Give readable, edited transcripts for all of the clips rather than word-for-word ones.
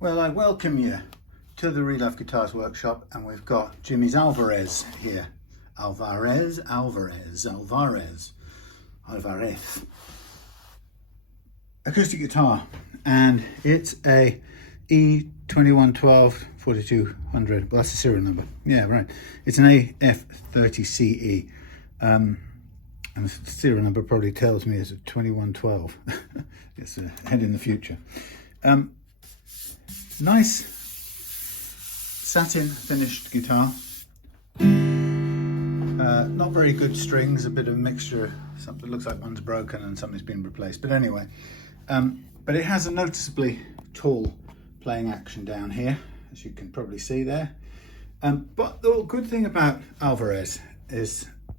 Well, I welcome you to the Real Life Guitars Workshop, and we've got Jimmy's Alvarez here. Alvarez. Acoustic guitar, and it's a E2112 4200. Well, that's the serial number. Yeah, right. It's an AF30CE. And the serial number probably tells me it's a 2112. It's ahead in the future. Nice satin finished guitar. Not very good strings, a bit of a mixture. Something looks like one's broken and something's been replaced. But anyway, but it has a noticeably tall playing action down here, as you can probably see there. But the good thing about Alvarez is, I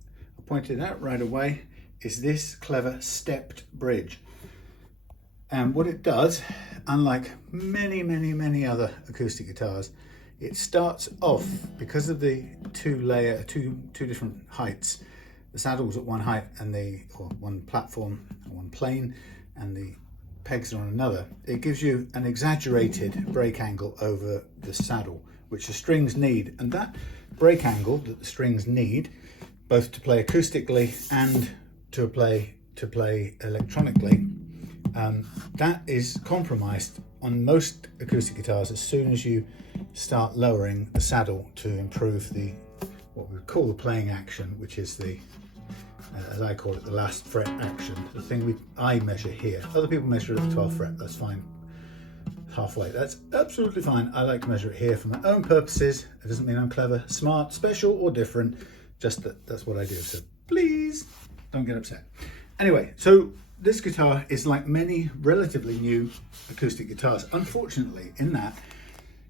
pointed out right away, is this clever stepped bridge. And what it does, unlike many other acoustic guitars, it starts off, because of the two different heights, the saddle's at one height and one platform, one plane, and the pegs are on another. It gives you an exaggerated break angle over the saddle, which the strings need. And that break angle that the strings need, both to play acoustically and to play electronically, that is compromised on most acoustic guitars as soon as you start lowering the saddle to improve what we call the playing action, which is the, as I call it, the last fret action. The thing I measure here. Other people measure it at the 12th fret, that's fine. Halfway, that's absolutely fine. I like to measure it here for my own purposes. It doesn't mean I'm clever, smart, special, or different. Just that's what I do. So please don't get upset. Anyway, so this guitar is like many relatively new acoustic guitars, unfortunately, in that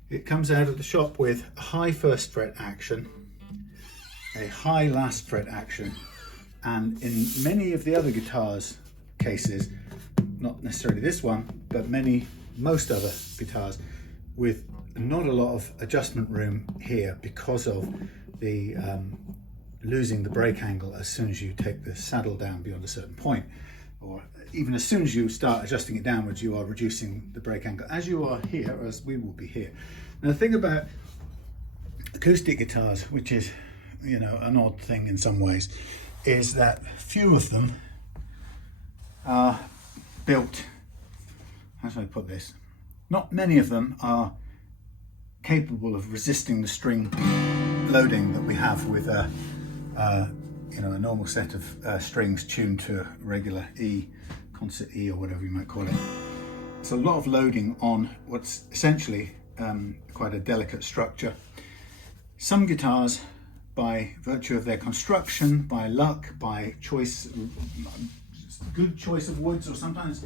it comes out of the shop with a high first fret action, a high last fret action, and in many of the other guitars cases, not necessarily this one, but most other guitars, with not a lot of adjustment room here because of the losing the break angle as soon as you take the saddle down beyond a certain point, or even as soon as you start adjusting it downwards, you are reducing the break angle, as you are here, or as we will be here. Now, the thing about acoustic guitars, which is, an odd thing in some ways, is that few of them are built, how should I put this? Not many of them are capable of resisting the string loading that we have with a normal set of strings tuned to a regular E, concert E, or whatever you might call it. It's a lot of loading on what's essentially quite a delicate structure. Some guitars, by virtue of their construction, by luck, by good choice of woods, or sometimes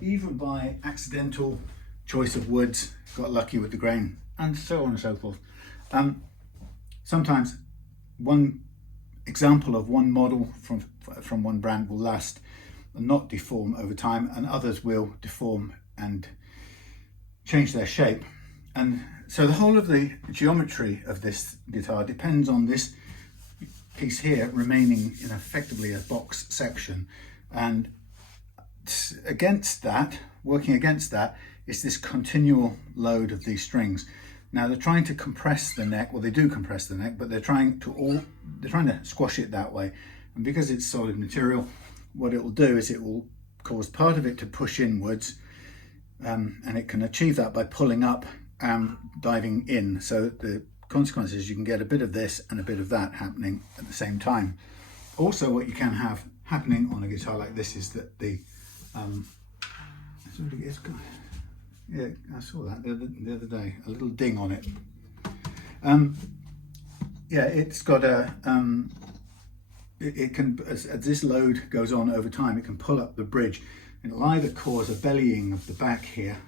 even by accidental choice of woods, got lucky with the grain, and so on and so forth. Sometimes one example of one model from one brand will last and not deform over time, and others will deform and change their shape. And so the whole of the geometry of this guitar depends on this piece here remaining in effectively a box section, and working against that is this continual load of these strings. Now they're trying to compress the neck. Well, they do compress the neck, but they're trying to squash it that way. And because it's solid material, what it will do is it will cause part of it to push inwards, and it can achieve that by pulling up and diving in. So the consequence is you can get a bit of this and a bit of that happening at the same time. Also, what you can have happening on a guitar like this is that yeah, I saw that the other day, a little ding on it. Yeah, it's got it can, as this load goes on over time, it can pull up the bridge. It'll either cause a bellying of the back here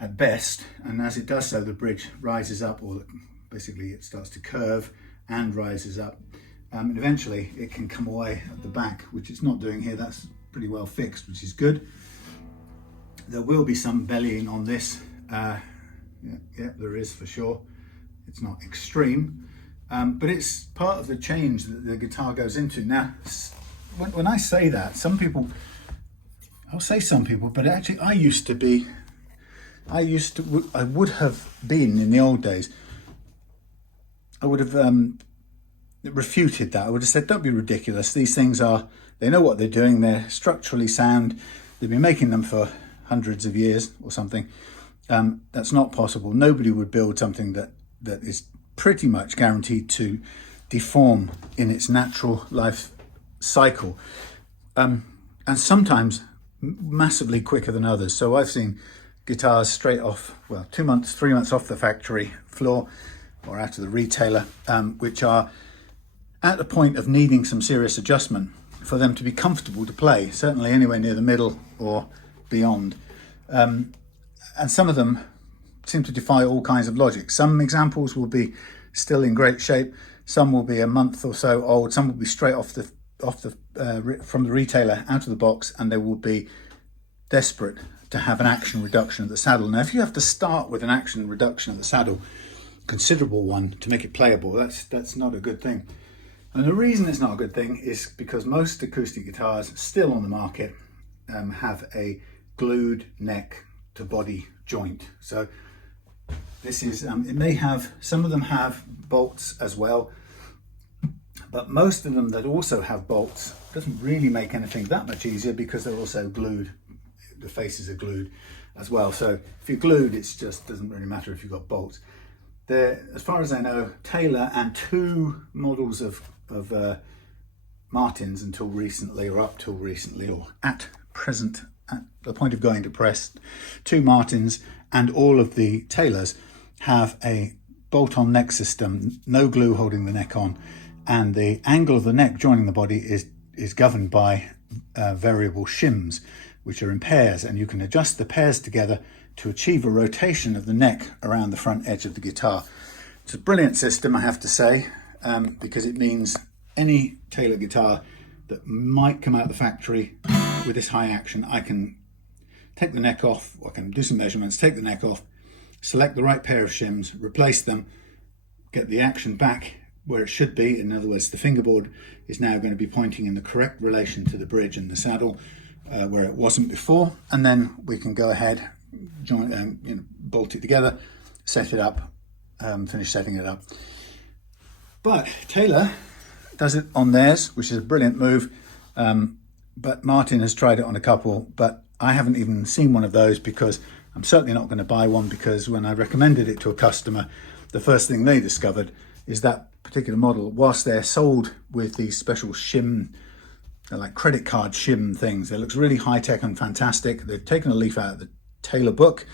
at best, and as it does so, the bridge rises up, or basically it starts to curve and rises up. And eventually it can come away at the back, which it's not doing here. That's pretty well fixed, which is good. There will be some bellying on this. Yeah, there is for sure. It's not extreme, but it's part of the change that the guitar goes into. Now, when I say that, I'll say some people, but actually I used to be I would have been in the old days, I would have refuted that. I would have said, don't be ridiculous. These things they know what they're doing. They're structurally sound. They've been making them for hundreds of years or something. That's not possible. Nobody would build something that is pretty much guaranteed to deform in its natural life cycle. And sometimes massively quicker than others. So I've seen guitars straight off, well, 2 months, 3 months off the factory floor or out of the retailer, which are at the point of needing some serious adjustment for them to be comfortable to play, certainly anywhere near the middle or beyond. And some of them seem to defy all kinds of logic. Some examples will be still in great shape. Some will be a month or so old. Some will be straight from the retailer out of the box, and they will be desperate to have an action reduction at the saddle. Now, if you have to start with an action reduction at the saddle, considerable one, to make it playable, that's not a good thing. And the reason it's not a good thing is because most acoustic guitars still on the market have a glued neck to body joint. So this is, it may have, some of them have bolts as well, but most of them that also have bolts doesn't really make anything that much easier because they're also glued. The faces are glued as well. So if you're glued, it just doesn't really matter if you've got bolts. There, as far as I know, Taylor and 2 models of Martins until recently, or up till recently, or at present, at the point of going to press, 2 Martins and all of the Taylors have a bolt-on neck system, no glue holding the neck on, and the angle of the neck joining the body is governed by variable shims, which are in pairs, and you can adjust the pairs together to achieve a rotation of the neck around the front edge of the guitar. It's a brilliant system, I have to say, because it means any Taylor guitar that might come out of the factory with this high action, I can take the neck off, I can do some measurements, take the neck off, select the right pair of shims, replace them, get the action back where it should be. In other words, the fingerboard is now going to be pointing in the correct relation to the bridge and the saddle, where it wasn't before, and then we can go ahead, bolt it together, set it up, finish setting it up. But Taylor does it on theirs, which is a brilliant move, but Martin has tried it on a couple, but I haven't even seen one of those because I'm certainly not going to buy one, because when I recommended it to a customer, the first thing they discovered is that particular model, whilst they're sold with these special shim, they're like credit card shim things, it looks really high-tech and fantastic. They've taken a leaf out of the Taylor book,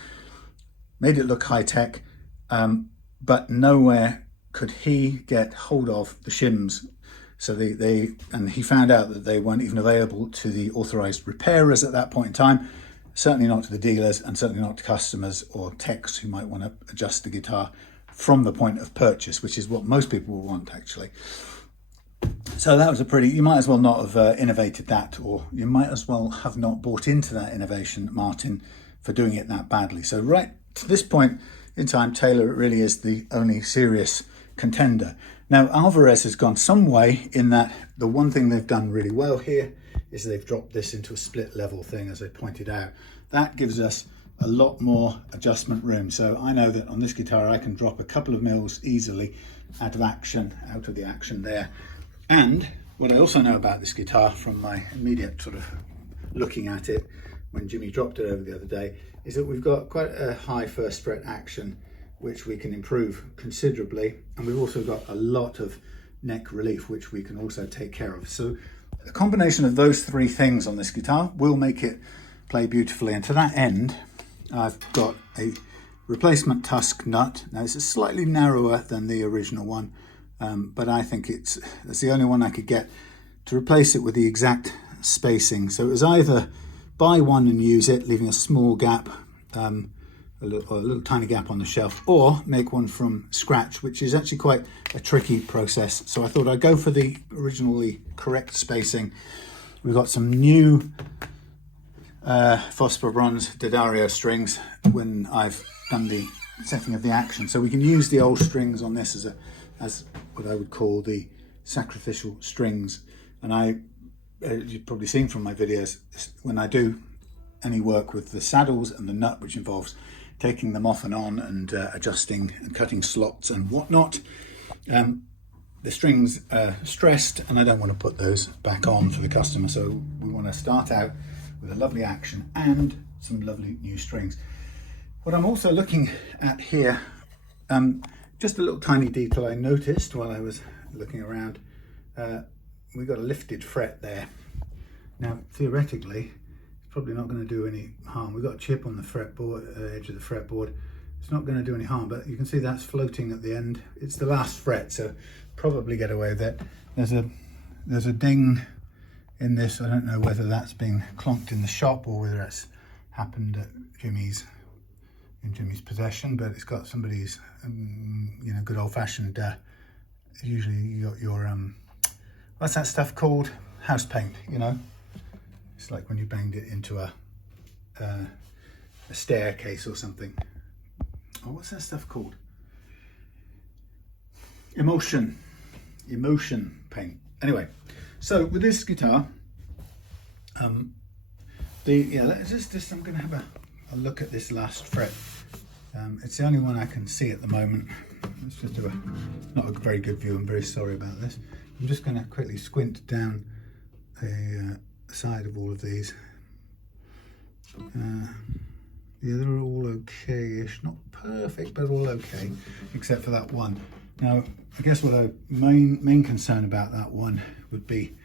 made it look high-tech, but nowhere could he get hold of the shims. So and he found out that they weren't even available to the authorized repairers at that point in time, certainly not to the dealers, and certainly not to customers or techs who might want to adjust the guitar from the point of purchase, which is what most people will want, actually. So that was you might as well not have innovated that, or you might as well have not bought into that innovation, Martin, for doing it that badly. So right to this point in time, Taylor really is the only serious contender. Now, Alvarez has gone some way in that the one thing they've done really well here is they've dropped this into a split level thing, as I pointed out. That gives us a lot more adjustment room. So I know that on this guitar, I can drop a couple of mils easily out of the action there. And what I also know about this guitar from my immediate sort of looking at it when Jimmy dropped it over the other day, is that we've got quite a high first fret action, which we can improve considerably. And we've also got a lot of neck relief, which we can also take care of. So a combination of those 3 things on this guitar will make it play beautifully. And to that end, I've got a replacement tusk nut. Now it's slightly narrower than the original one, but I think that's the only one I could get to replace it with the exact spacing. So it was either buy one and use it, leaving a small gap, a little tiny gap on the shelf, or make one from scratch, which is actually quite a tricky process. So I thought I'd go for the originally correct spacing. We've got some new phosphor bronze D'Addario strings when I've done the setting of the action, so we can use the old strings on this as what I would call the sacrificial strings. And you've probably seen from my videos, when I do any work with the saddles and the nut, which involves taking them off and on and adjusting and cutting slots and whatnot. The strings are stressed and I don't want to put those back on for the customer, so we want to start out with a lovely action and some lovely new strings. What I'm also looking at here, just a little tiny detail I noticed while I was looking around. We got a lifted fret there. Now theoretically it's probably not going to do any harm. We've got a chip on the fretboard, edge of the fretboard. It's not going to do any harm, but you can see that's floating at the end. It's the last fret, so probably get away with it. There's a ding in this. I don't know whether that's been clonked in the shop or whether it's happened at Jimmy's possession, but it's got somebody's you know, good old-fashioned usually you got your what's that stuff called, house paint, you know, it's like when you banged it into a staircase or something. Oh, what's that stuff called? Emotion paint. Anyway, so with this guitar, let's just I'm going to have a look at this last fret. It's the only one I can see at the moment. Let's just do not a very good view. I'm very sorry about this. I'm just going to quickly squint down the side of all of these. Yeah, they're all okay-ish, not perfect, but all okay, except for that one. Now, I guess what our main concern about that one would be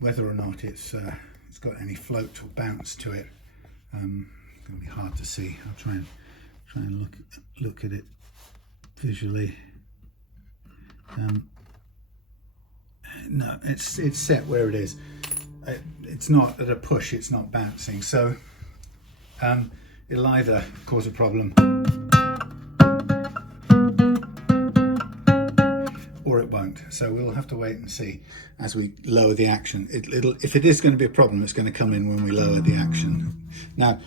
whether or not it's got any float or bounce to it. It's going to be hard to see. I'll try and look at it visually. No, it's set where it is. It's not at a push. It's not bouncing. So it'll either cause a problem or it won't. So we'll have to wait and see as we lower the action. If it is going to be a problem, it's going to come in when we lower the action. Now,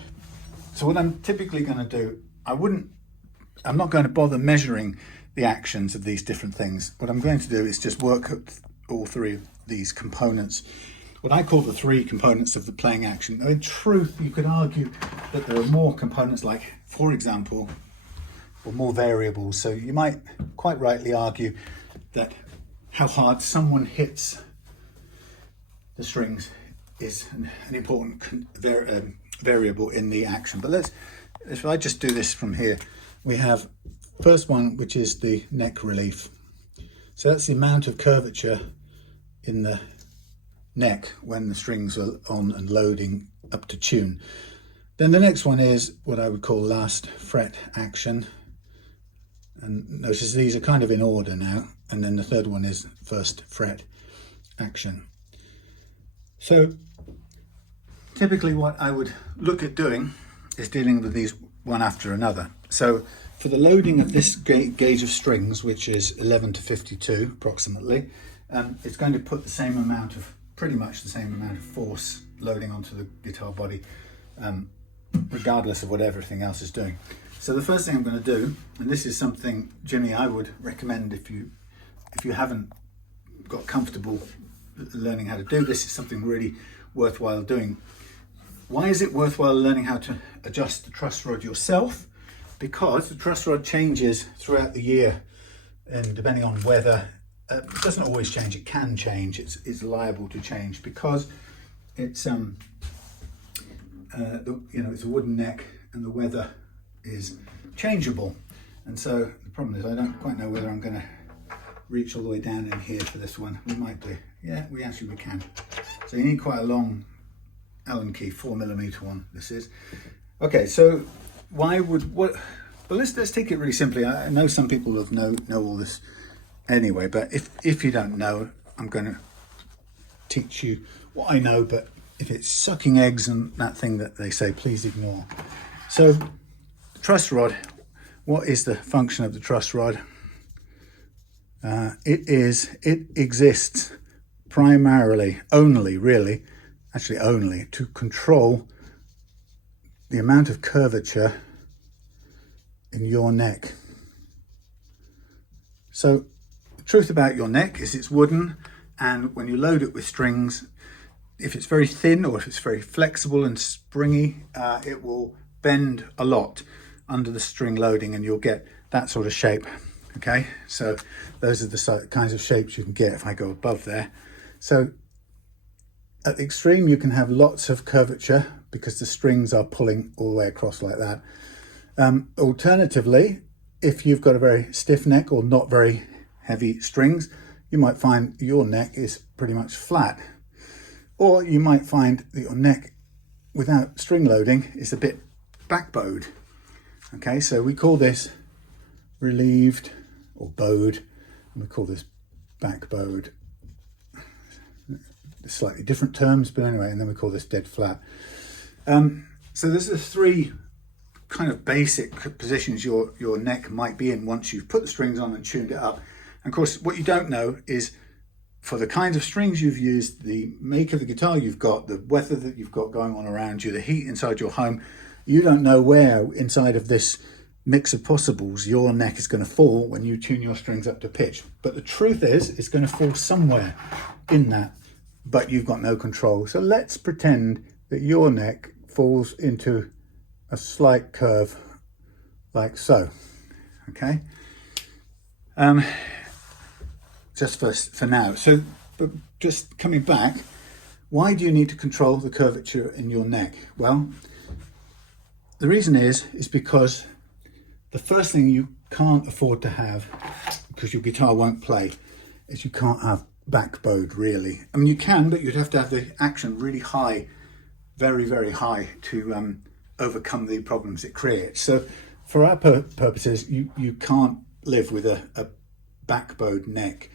so what I'm typically going to do, I'm not going to bother measuring the actions of these different things. What I'm going to do is just work at all three of these components, what I call the three components of the playing action. In truth, you could argue that there are more components, like, for example, or more variables. So you might quite rightly argue that how hard someone hits the strings is an important variable in the action. But if I just do this from here, we have first one, which is the neck relief. So that's the amount of curvature in the neck when the strings are on and loading up to tune. Then the next one is what I would call last fret action. And notice these are kind of in order now. And then the third one is first fret action. So typically what I would look at doing is dealing with these one after another. So for the loading of this gauge of strings, which is 11 to 52 approximately, it's going to put pretty much the same amount of force loading onto the guitar body, regardless of what everything else is doing. So the first thing I'm going to do, and this is something, Jimmy, I would recommend if you haven't got comfortable learning how to do this, is something really worthwhile doing. Why is it worthwhile learning how to adjust the truss rod yourself? Because the truss rod changes throughout the year, and depending on weather, it doesn't always change. It can change. It's liable to change because it's it's a wooden neck and the weather is changeable. And so the problem is I don't quite know whether I'm going to reach all the way down in here for this one. We might do. Yeah, we can. So you need quite a long Allen key, 4mm one. This is okay. So well, let's take it really simply. I know some people know all this anyway, but if you don't know, I'm going to teach you what I know, but if it's sucking eggs and that thing that they say, please ignore. So truss rod, what is the function of the truss rod? It exists primarily, only to control the amount of curvature in your neck. So the truth about your neck is it's wooden, and when you load it with strings, if it's very thin or if it's very flexible and springy, it will bend a lot. under the string loading and you'll get that sort of shape. Okay, so those are the kinds of shapes you can get if I go above there. So at the extreme you can have lots of curvature because the strings are pulling all the way across like that. Alternatively, if you've got a very stiff neck or not very heavy strings, you might find your neck is pretty much flat. Or you might find that your neck without string loading is a bit backbowed. Okay, so we call this relieved or bowed, and we call this backbowed. Slightly different terms, but anyway, and then we call this dead flat. So there's the three kind of basic positions your neck might be in once you've put the strings on and tuned it up. And of course, what you don't know is for the kinds of strings you've used, the make of the guitar you've got, the weather that you've got going on around you, the heat inside your home, you don't know where inside of this mix of possibles your neck is going to fall when you tune your strings up to pitch. But the truth is, it's going to fall somewhere in that, but you've got no control. So let's pretend that your neck falls into a slight curve like so. Okay, just for now. So, but just coming back, why do you need to control the curvature in your neck? Well, the reason is because the first thing you can't afford to have, because your guitar won't play, is you can't have backbowed really. I mean, you can, but you'd have to have the action really high, very, very high to overcome the problems it creates. So for our purposes, you can't live with a backbowed neck.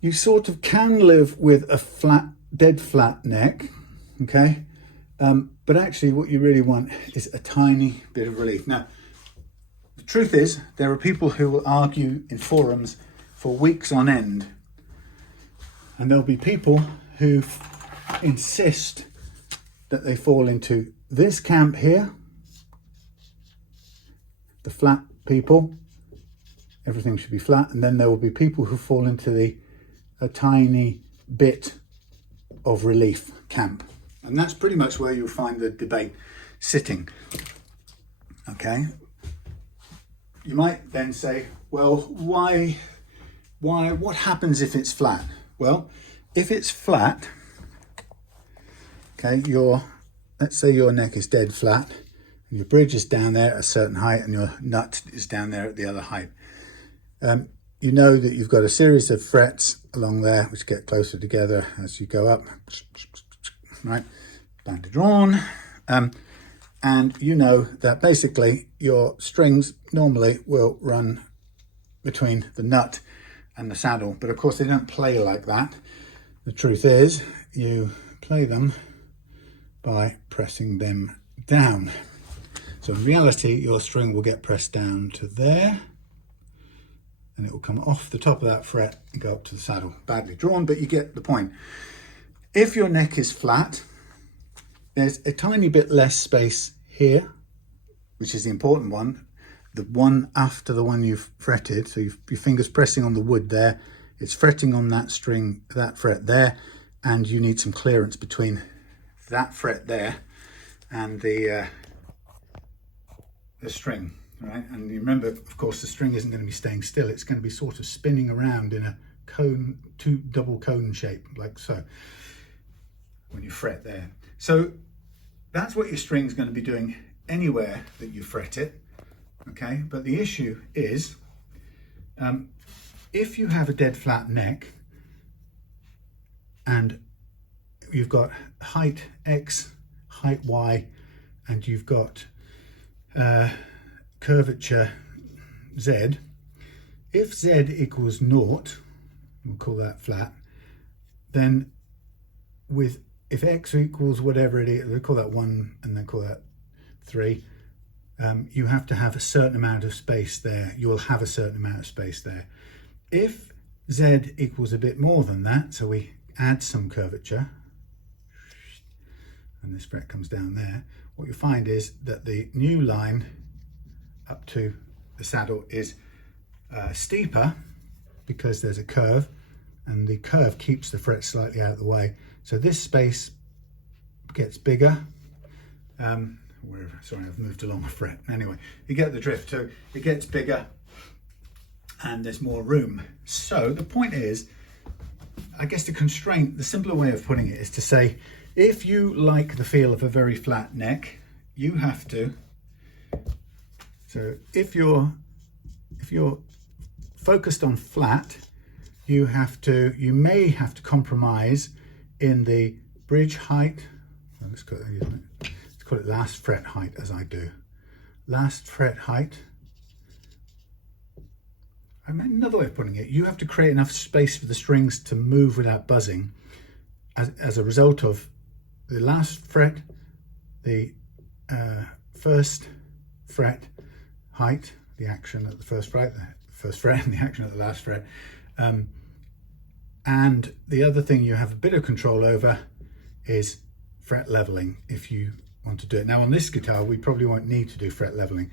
You sort of can live with a flat, dead flat neck, okay? But actually what you really want is a tiny bit of relief. Now, the truth is, there are people who will argue in forums for weeks on end, and there'll be people who insist that they fall into this camp here, the flat people, everything should be flat, and then there will be people who fall into a tiny bit of relief camp. And that's pretty much where you'll find the debate sitting. Okay. You might then say, well, why, what happens if it's flat? Well, if it's flat, okay, let's say your neck is dead flat, and your bridge is down there at a certain height, and your nut is down there at the other height. You know that you've got a series of frets along there which get closer together as you go up, right? Banded drawn. And you know that basically your strings normally will run between the nut and the saddle, but of course they don't play like that. The truth is, you play them by pressing them down. So in reality, your string will get pressed down to there, and it will come off the top of that fret and go up to the saddle. Badly drawn, but you get the point. If your neck is flat, there's a tiny bit less space here, which is the important one, the one after the one you've fretted. So your finger's pressing on the wood there, it's fretting on that string, that fret there, and you need some clearance between that fret there and the string, right? And you remember, of course, the string isn't going to be staying still, it's going to be sort of spinning around in a cone, double cone shape, like so, when you fret there. So that's what your string's going to be doing anywhere that you fret it, okay? But the issue is, if you have a dead flat neck and you've got height X, height Y, and you've got curvature Z, if Z equals 0, we'll call that flat, then if X equals whatever it is, we'll call that 1 and then call that 3, you have to have a certain amount of space there. You will have a certain amount of space there. If Z equals a bit more than that, so we add some curvature, and this fret comes down there, what you find is that the new line up to the saddle is steeper because there's a curve, and the curve keeps the fret slightly out of the way. So this space gets bigger. wherever. Sorry, I've moved along a fret. Anyway, you get the drift. So it gets bigger and there's more room. So the point is, I guess the constraint, the simpler way of putting it is to say, if you like the feel of a very flat neck, you have to, so if you're focused on flat, you may have to compromise in the bridge height. Let's call it last fret height, as I do. Last fret height. I mean, another way of putting it, you have to create enough space for the strings to move without buzzing as a result of the last fret, the first fret height, the action at the first fret and the action at the last fret. And the other thing you have a bit of control over is fret leveling, if you want to do it. Now on this guitar, we probably won't need to do fret leveling,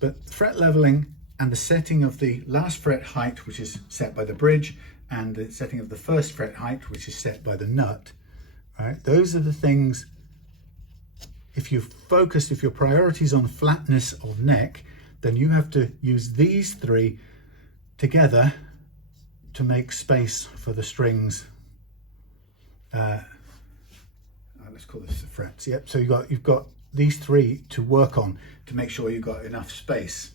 but fret leveling and the setting of the last fret height, which is set by the bridge, and the setting of the first fret height, which is set by the nut, right? Those are the things, if your priority is on flatness of neck, then you have to use these three together to make space for the strings. Let's call this the frets. Yep. So you've got these three to work on to make sure you've got enough space.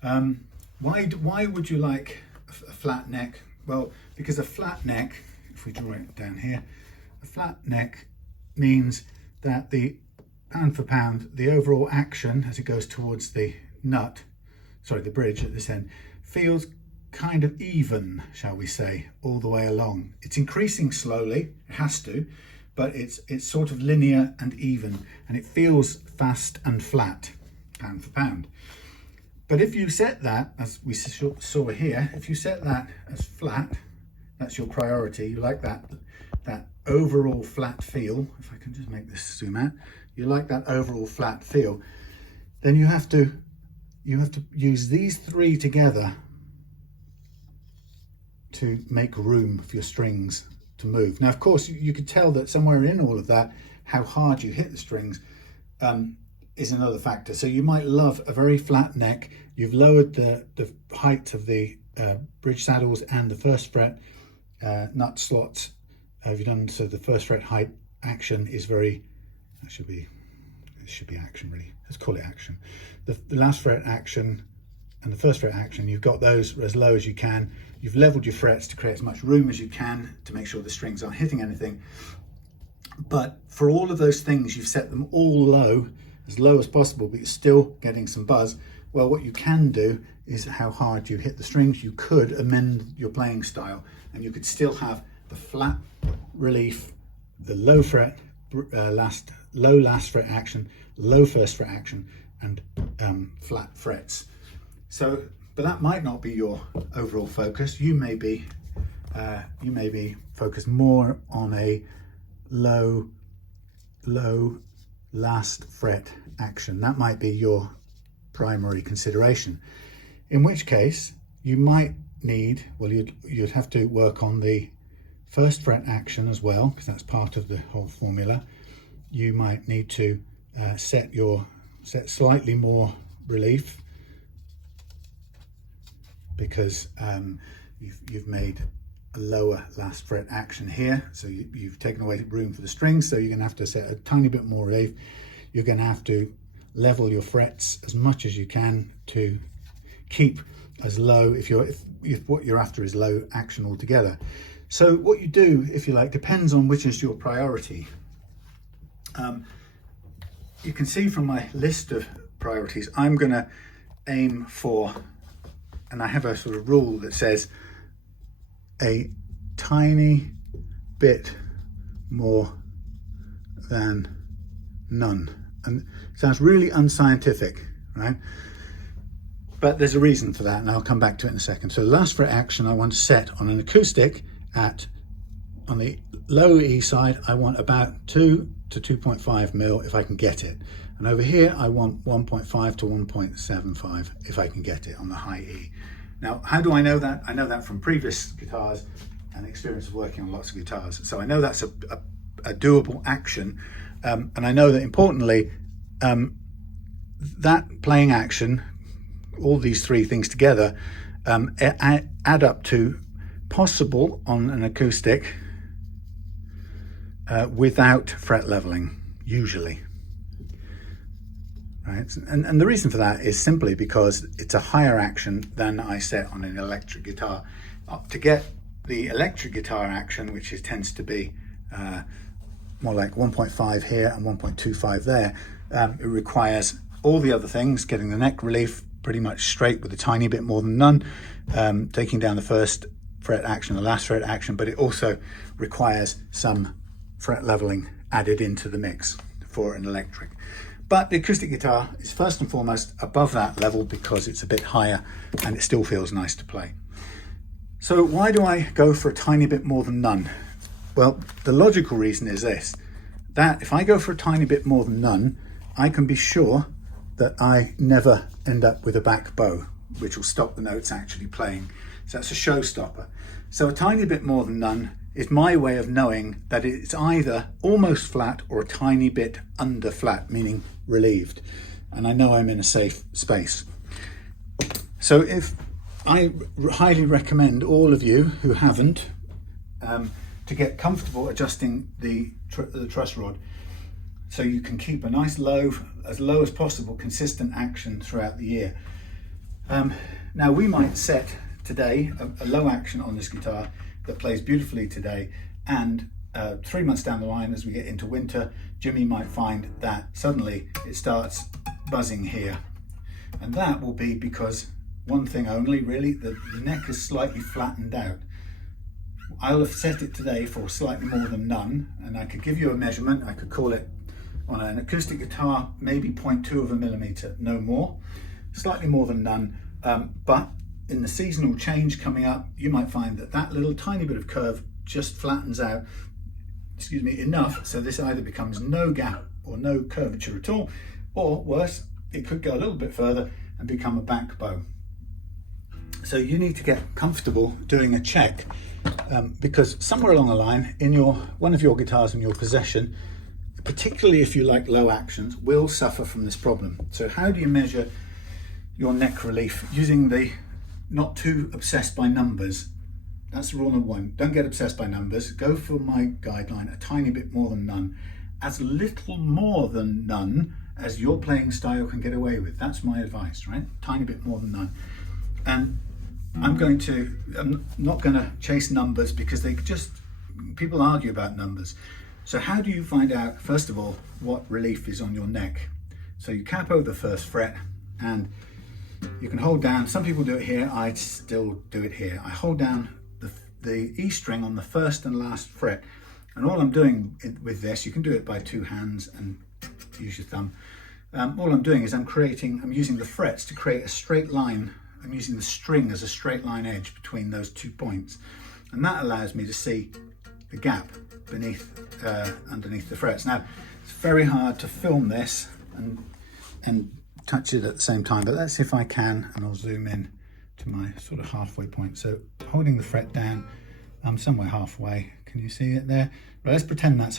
Why would you like a flat neck? Well, because a flat neck, if we draw it down here, a flat neck means that the pound for pound, the overall action as it goes towards the the bridge at this end, feels kind of even, shall we say, all the way along. It's increasing slowly, it has to, but it's sort of linear and even, and it feels fast and flat, pound for pound. But if you set that, as we saw here, if you set that as flat, that's your priority, you like that overall flat feel, if I can just make this zoom out, you like that overall flat feel, then you have to use these three together to make room for your strings to move. Now, of course, you could tell that somewhere in all of that, how hard you hit the strings is another factor. So you might love a very flat neck. You've lowered the height of the bridge saddles and the first fret nut slots. Have you done so? The first fret height action is it should be action really. Let's call it action. The last fret action and the first fret action, you've got those as low as you can. You've leveled your frets to create as much room as you can to make sure the strings aren't hitting anything. But for all of those things, you've set them all low, as low as possible, but you're still getting some buzz. Well, what you can do is how hard you hit the strings. You could amend your playing style and you could still have the flat relief, the low fret, low last fret action, low first fret action, and flat frets. So, but that might not be your overall focus. You may be focused more on a low last fret action. That might be your primary consideration. In which case, you might need, well, you'd have to work on the first fret action as well, because that's part of the whole formula. You might need to set slightly more relief, because you've made a lower last fret action here, so you've taken away room for the strings, so you're going to have to set a tiny bit more relief. You're going to have to level your frets as much as you can to keep as low, if what you're after is low action altogether. So what you do, if you like, depends on which is your priority. You can see from my list of priorities, I'm going to aim for, and I have a sort of rule that says a tiny bit more than none. And it sounds really unscientific, right? But there's a reason for that, and I'll come back to it in a second. So the last fret action I want to set on an acoustic on the low E side, I want about 2 to 2.5 mil if I can get it. And over here, I want 1.5 to 1.75 if I can get it on the high E. Now, how do I know that? I know that from previous guitars and experience of working on lots of guitars. So I know that's a doable action. And I know that importantly, that playing action, all these three things together, add up to possible on an acoustic without fret leveling, usually. Right? And the reason for that is simply because it's a higher action than I set on an electric guitar. To get the electric guitar action, which tends to be more like 1.5 here and 1.25 there, it requires all the other things, getting the neck relief pretty much straight with a tiny bit more than none, taking down the first fret action, the last fret action, but it also requires some fret leveling added into the mix for an electric. But the acoustic guitar is first and foremost above that level because it's a bit higher and it still feels nice to play. So why do I go for a tiny bit more than none? Well, the logical reason is this, that if I go for a tiny bit more than none, I can be sure that I never end up with a back bow, which will stop the notes actually playing. So that's a showstopper. So a tiny bit more than none is my way of knowing that it's either almost flat or a tiny bit under flat, meaning relieved. And I know I'm in a safe space. So if I highly recommend all of you who haven't to get comfortable adjusting the truss rod so you can keep a nice low, as low as possible, consistent action throughout the year. Now we might set today a low action on this guitar that plays beautifully today, and 3 months down the line, as we get into winter, Jimmy might find that suddenly it starts buzzing here, and that will be because one thing only, really, the neck is slightly flattened out. I'll have set it today for slightly more than none, and I could give you a measurement. I could call it on an acoustic guitar maybe 0.2 of a millimeter, no more, slightly more than none, but in the seasonal change coming up, you might find that that little tiny bit of curve just flattens out, excuse me, enough so this either becomes no gap or no curvature at all, or worse, it could go a little bit further and become a back bow. So you need to get comfortable doing a check, because somewhere along the line in one of your guitars in your possession, particularly if you like low actions, will suffer from this problem. So how do you measure your neck relief? Using the not too obsessed by numbers. That's rule number one. Don't get obsessed by numbers. Go for my guideline, a tiny bit more than none. As little more than none as your playing style can get away with. That's my advice, right? Tiny bit more than none. And I'm not going to chase numbers because people argue about numbers. So how do you find out, first of all, what relief is on your neck? So you capo the first fret and you can hold down, some people do it here, I still do it here. I hold down the E string on the first and last fret, and all I'm doing with this, you can do it by two hands and use your thumb. All I'm doing is I'm using the frets to create a straight line. I'm using the string as a straight line edge between those 2 points, and that allows me to see the gap underneath the frets. Now, it's very hard to film this and touch it at the same time, but let's see if I can, and I'll zoom in to my sort of halfway point. So holding the fret down, I'm somewhere halfway. Can you see it there? Right, let's pretend let's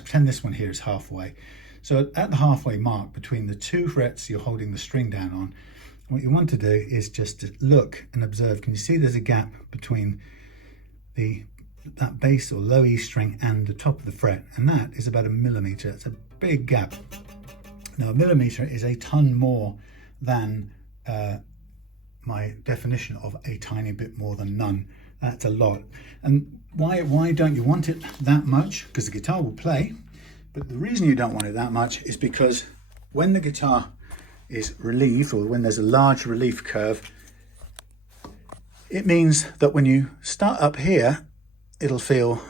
pretend this one here is halfway. So at the halfway mark between the two frets you're holding the string down on, what you want to do is just to look and observe. Can you see there's a gap between that bass or low E string and the top of the fret? And that is about 1 millimeter. It's a big gap. Now, 1 millimeter is a ton more than my definition of a tiny bit more than none. That's a lot. And why don't you want it that much? Because the guitar will play, but the reason you don't want it that much is because when the guitar is relieved, or when there's a large relief curve, it means that when you start up here, it'll feel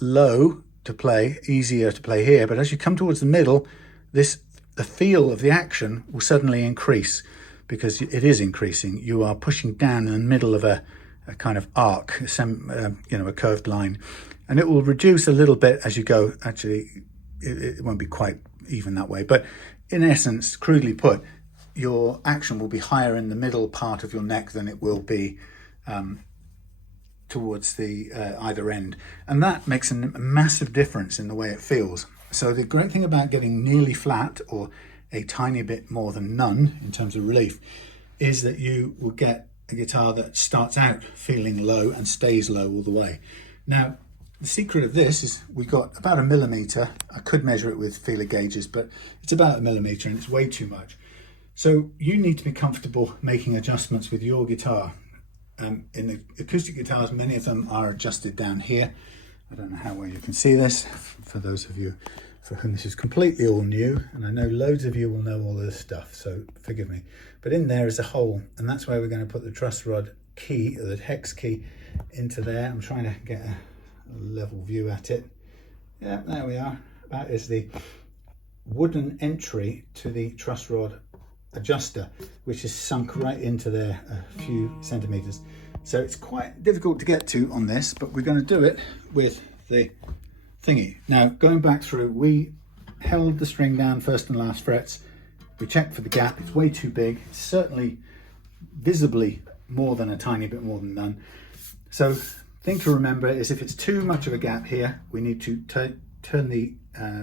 low to play, easier to play here, but as you come towards the middle, the feel of the action will suddenly increase, because it is increasing. You are pushing down in the middle of a kind of arc, a curved line, and it will reduce a little bit as you go. Actually, it won't be quite even that way, but in essence, crudely put, your action will be higher in the middle part of your neck than it will be towards the either end, and that makes a massive difference in the way it feels. So the great thing about getting nearly flat or a tiny bit more than none in terms of relief is that you will get a guitar that starts out feeling low and stays low all the way. Now, the secret of this is we got about 1 millimeter. I could measure it with feeler gauges, but it's about 1 millimeter and it's way too much. So you need to be comfortable making adjustments with your guitar. In the acoustic guitars, many of them are adjusted down here. I don't know how well you can see this, for those of you for whom this is completely all new, and I know loads of you will know all this stuff, so forgive me. But in there is a hole, and that's where we're going to put the truss rod key, or the hex key, into there. I'm trying to get a level view at it. Yeah, there we are. That is the wooden entry to the truss rod adjuster, which is sunk right into there a few centimeters. So it's quite difficult to get to on this, but we're going to do it with the thingy. Now, going back through, we held the string down first and last frets. We checked for the gap. It's way too big. It's certainly visibly more than a tiny bit more than none. So thing to remember is if it's too much of a gap here, we need to turn the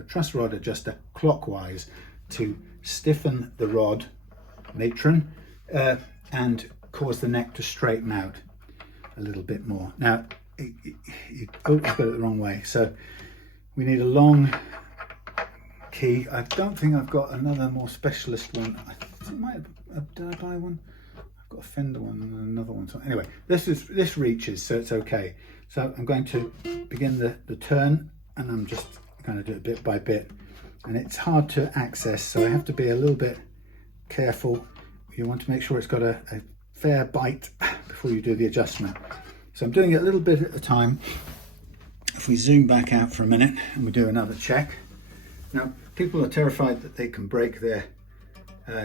truss rod adjuster clockwise to stiffen the rod matron and cause the neck to straighten out a little bit more. Now, I've got it the wrong way. So we need a long key. I don't think I've got another more specialist one. I think I might have, did I buy one? I've got a Fender one and another one. So anyway, this reaches, so it's okay. So I'm going to begin the turn, and I'm just going to do it bit by bit. And it's hard to access, so I have to be a little bit careful. You want to make sure it's got a fair bite before you do the adjustment. So I'm doing it a little bit at a time. If we zoom back out for a minute and we do another check. Now, people are terrified that they can break their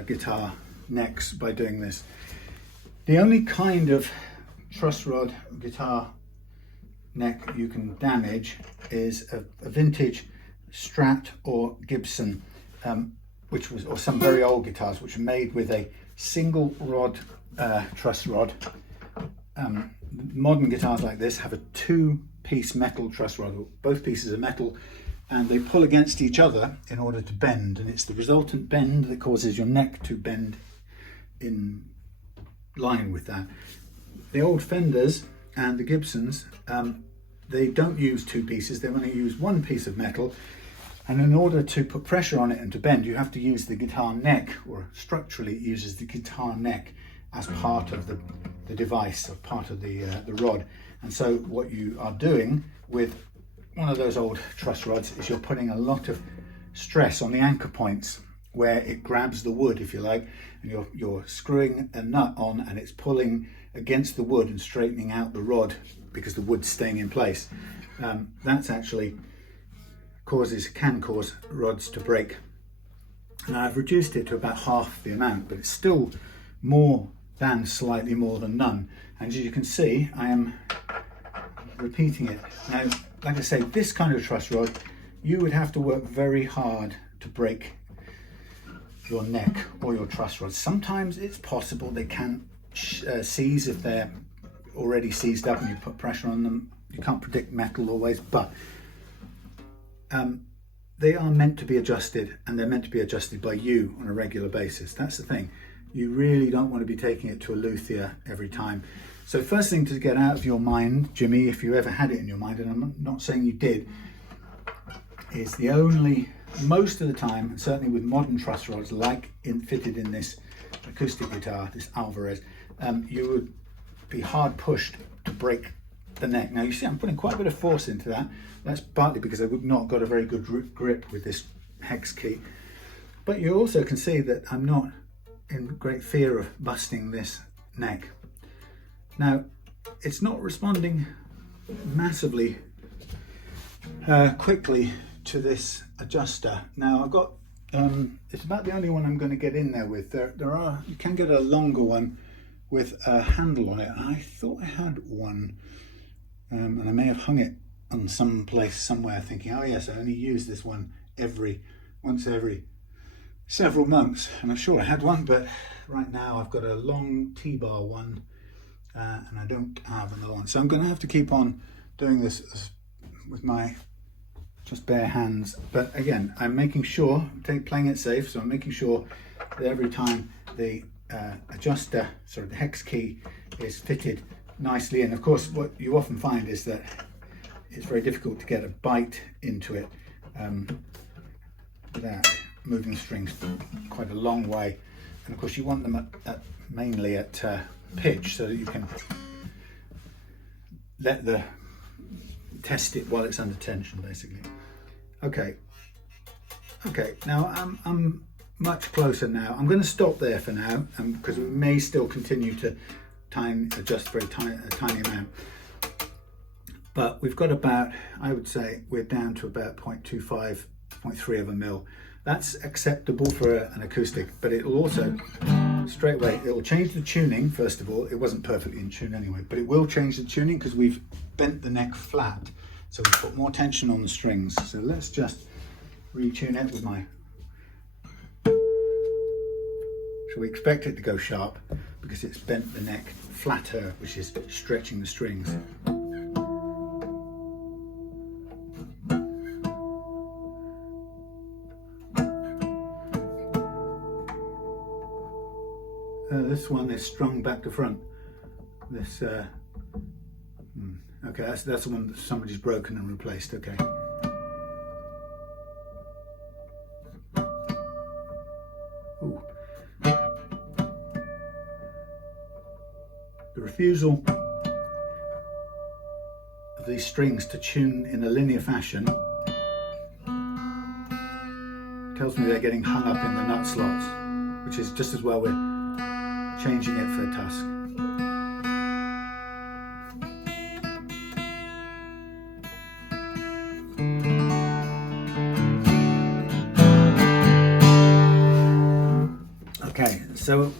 guitar necks by doing this. The only kind of truss rod guitar neck you can damage is a vintage Strat or Gibson, or some very old guitars which are made with a single rod truss rod. Modern guitars like this have a two-piece metal truss rod. Both pieces are metal, and they pull against each other in order to bend, and it's the resultant bend that causes your neck to bend in line with that. The old Fenders and the Gibsons, they don't use two pieces, they only use one piece of metal, and in order to put pressure on it and to bend, you have to use the guitar neck, or structurally it uses the guitar neck as part of the device, or part of the rod. And so what you are doing with one of those old truss rods is you're putting a lot of stress on the anchor points where it grabs the wood, if you like, and you're screwing a nut on, and it's pulling against the wood and straightening out the rod because the wood's staying in place. That's actually can cause rods to break. And I've reduced it to about half the amount, but it's still more than slightly more than none. And as you can see, I am repeating it. Now, like I say, this kind of truss rod, you would have to work very hard to break your neck or your truss rod. Sometimes it's possible they can seize if they're already seized up and you put pressure on them. You can't predict metal always, but they are meant to be adjusted, and they're meant to be adjusted by you on a regular basis. That's the thing. You really don't want to be taking it to a luthier every time. So first thing to get out of your mind, Jimmy, if you ever had it in your mind, and I'm not saying you did, is most of the time, certainly with modern truss rods like fitted in this acoustic guitar, this Alvarez, you would be hard pushed to break the neck. Now you see I'm putting quite a bit of force into that. That's partly because I've not got a very good grip with this hex key. But you also can see that I'm not in great fear of busting this neck. Now, it's not responding massively quickly to this adjuster. Now I've got, it's about the only one I'm going to get in there with. You can get a longer one with a handle on it. I thought I had one, and I may have hung it on some place somewhere thinking, oh yes, I only use this one once every several months, and I'm sure I had one, but right now I've got a long T-bar one, and I don't have another one. So I'm going to have to keep on doing this with my just bare hands. But again, I'm making sure, playing it safe, so I'm making sure that every time the adjuster, the hex key is fitted nicely. And of course, what you often find is that it's very difficult to get a bite into it without moving the strings quite a long way. And of course, you want them mainly at pitch, so that you can test it while it's under tension, basically. Okay, now I'm much closer now. I'm going to stop there for now, because we may still continue to adjust a tiny amount. But we've got about, I would say, we're down to about 0.25, 0.3 of a mil. That's acceptable for an acoustic, but it will also, straight away, it will change the tuning. First of all, it wasn't perfectly in tune anyway, but it will change the tuning because we've bent the neck flat. So we put more tension on the strings. So let's just retune it with my... So we expect it to go sharp because it's bent the neck flatter, which is stretching the strings. This one is strung back to front. This, okay, that's the one that somebody's broken and replaced. Okay. Ooh. The refusal of these strings to tune in a linear fashion tells me they're getting hung up in the nut slots, which is just as well we're changing it for a tusk. Okay, so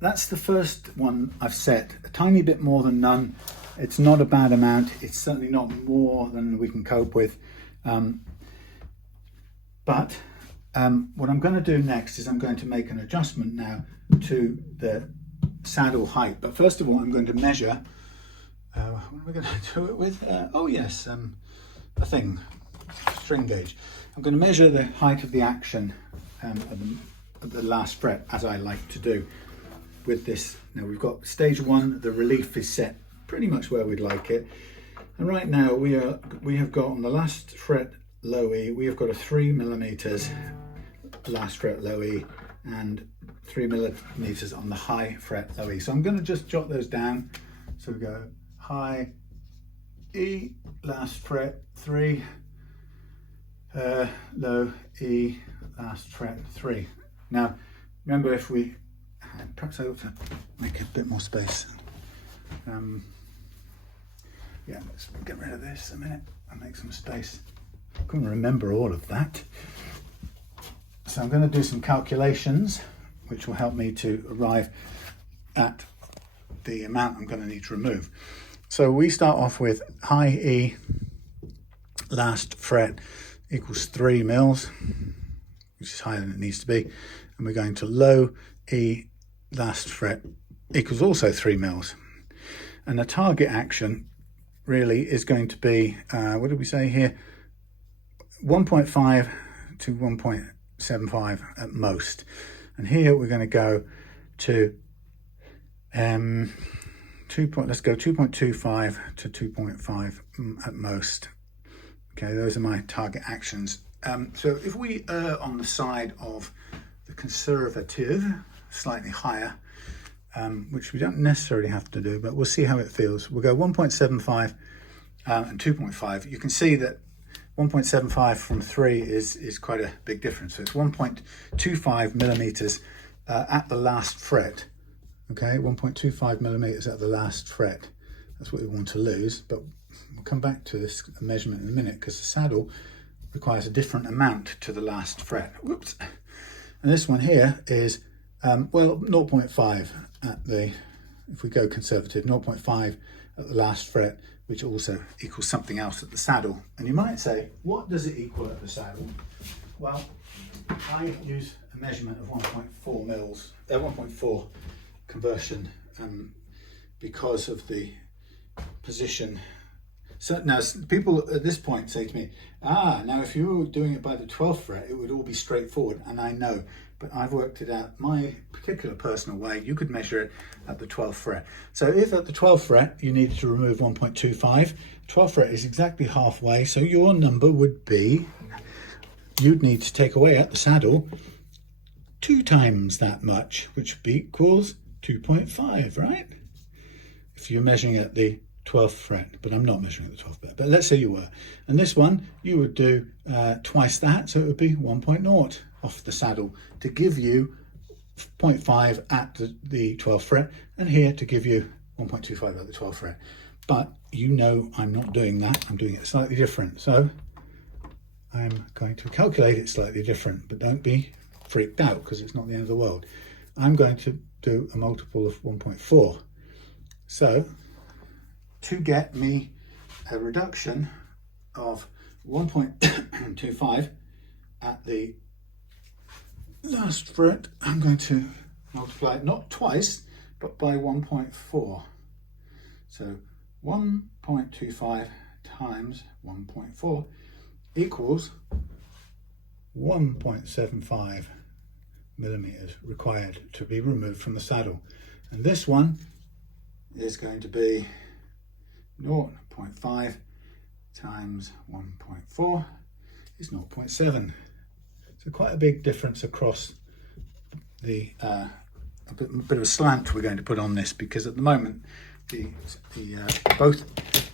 that's the first one I've set. A tiny bit more than none. It's not a bad amount. It's certainly not more than we can cope with. But what I'm going to do next is I'm going to make an adjustment now to the saddle height. But first of all, I'm going to measure, what am I going to do it with? Oh yes, a string gauge. I'm going to measure the height of the action of the last fret, as I like to do with this. Now we've got stage 1, the relief is set pretty much where we'd like it. And right now we have got on the last fret low E, we have got a 3 millimeters last fret low E and 3 millimeters on the high fret low E. So I'm going to just jot those down. So we go high E, last fret 3, low E, last fret 3. Now remember, if we, perhaps I ought to make a bit more space. Yeah, let's get rid of this a minute and make some space. I couldn't remember all of that. So I'm going to do some calculations which will help me to arrive at the amount I'm going to need to remove. So we start off with high E, last fret equals 3 mils, which is higher than it needs to be. And we're going to low E, last fret equals also 3 mils. And the target action really is going to be, what did we say here? 1.5 to 1.75 at most. And here we're going to go to let's go 2.25 to 2.5 at most. Okay, those are my target actions. So if we err on the side of the conservative, slightly higher, which we don't necessarily have to do, but we'll see how it feels. We'll go 1.75 and 2.5. You can see that 1.75 from 3 is quite a big difference. So it's 1.25 millimeters at the last fret. Okay, 1.25 millimeters at the last fret. That's what we want to lose, but we'll come back to this measurement in a minute because the saddle requires a different amount to the last fret. Whoops. And this one here is, well, 0.5 at the, if we go conservative, 0.5 at the last fret, which also equals something else at the saddle. And you might say, what does it equal at the saddle? Well, I use a measurement of 1.4 mils, 1.4 conversion, because of the position So now people at this point say to me, now if you were doing it by the 12th fret, it would all be straightforward. And I know, but I've worked it out my particular personal way. You could measure it at the 12th fret. So if at the 12th fret you needed to remove 1.25, 12th fret is exactly halfway. So your number would be, you'd need to take away at the saddle 2 times that much, which would be equals 2.5, right? If you're measuring at the 12th fret, but I'm not measuring at the 12th fret, but let's say you were. And this one, you would do twice that, so it would be 1.0 off the saddle to give you 0.5 at the 12th fret, and here to give you 1.25 at the 12th fret. But you know I'm not doing that, I'm doing it slightly different. So I'm going to calculate it slightly different, but don't be freaked out because it's not the end of the world. I'm going to do a multiple of 1.4. So to get me a reduction of 1.25 at the last fret, I'm going to multiply it not twice, but by 1.4. So 1.25 times 1.4 equals 1.75 millimeters required to be removed from the saddle. And this one is going to be 0.5 times 1.4 is 0.7. So quite a big difference across the a bit of a slant we're going to put on this, because at the moment the both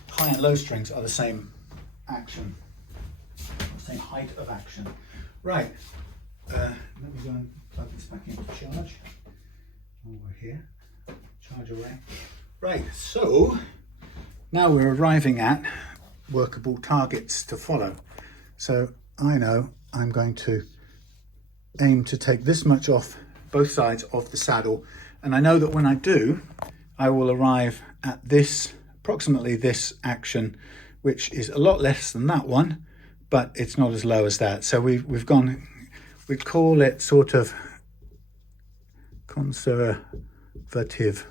high and low strings are the same action, same height of action. Right, let me go and plug this back into charge over here, charge away. Right, so now we're arriving at workable targets to follow. So I know I'm going to aim to take this much off both sides of the saddle, and I know that when I do, I will arrive at this, approximately this action, which is a lot less than that one, but it's not as low as that. So we've gone, we call it sort of conservative,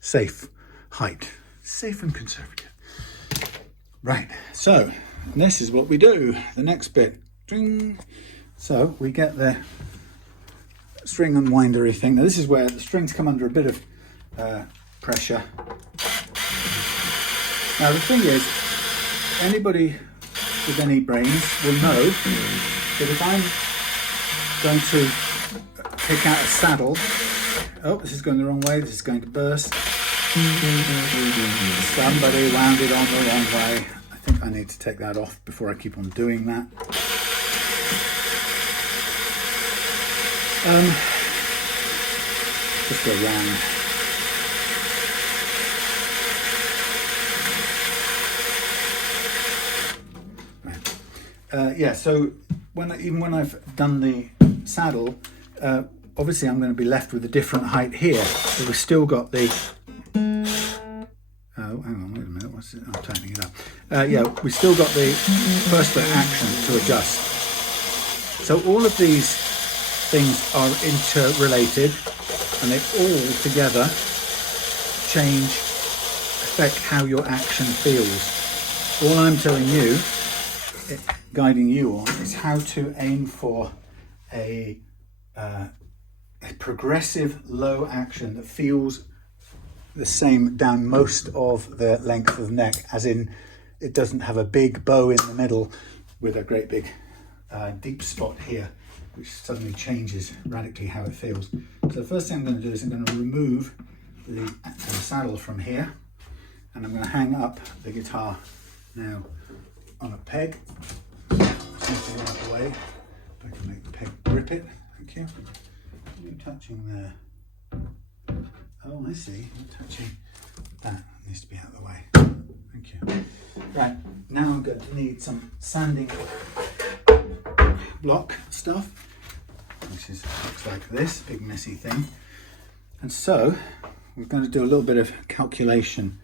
safe height, safe and conservative. Right, so this is what we do. The next bit, ding. So we get the string unwindery thing. Now this is where the strings come under a bit of pressure. Now the thing is, anybody with any brains will know that if I'm going to pick out a saddle, oh, this is going the wrong way, this is going to burst. Somebody wound it on the wrong way. I think I need to take that off before I keep on doing that. Just go round. Yeah, so even when I've done the saddle, obviously I'm going to be left with a different height here. So we've still got the, oh, hang on, wait a minute, what's it? I'm tightening it up. Yeah, we've still got the first bit action to adjust. So all of these things are interrelated, and they all together affect how your action feels. All I'm telling you, guiding you on, is how to aim for a progressive low action that feels the same down most of the length of the neck, as in it doesn't have a big bow in the middle with a great big deep spot here, which suddenly changes radically how it feels. So the first thing I'm going to do is I'm going to remove the saddle from here, and I'm going to hang up the guitar now on a peg. Something out of the way. If I can make the peg grip it, thank you. You're touching there. Oh, I see. You're touching that. Needs to be out of the way. Thank you. Right, now I'm going to need some sanding block stuff, which looks like this big messy thing. And so we're going to do a little bit of calculation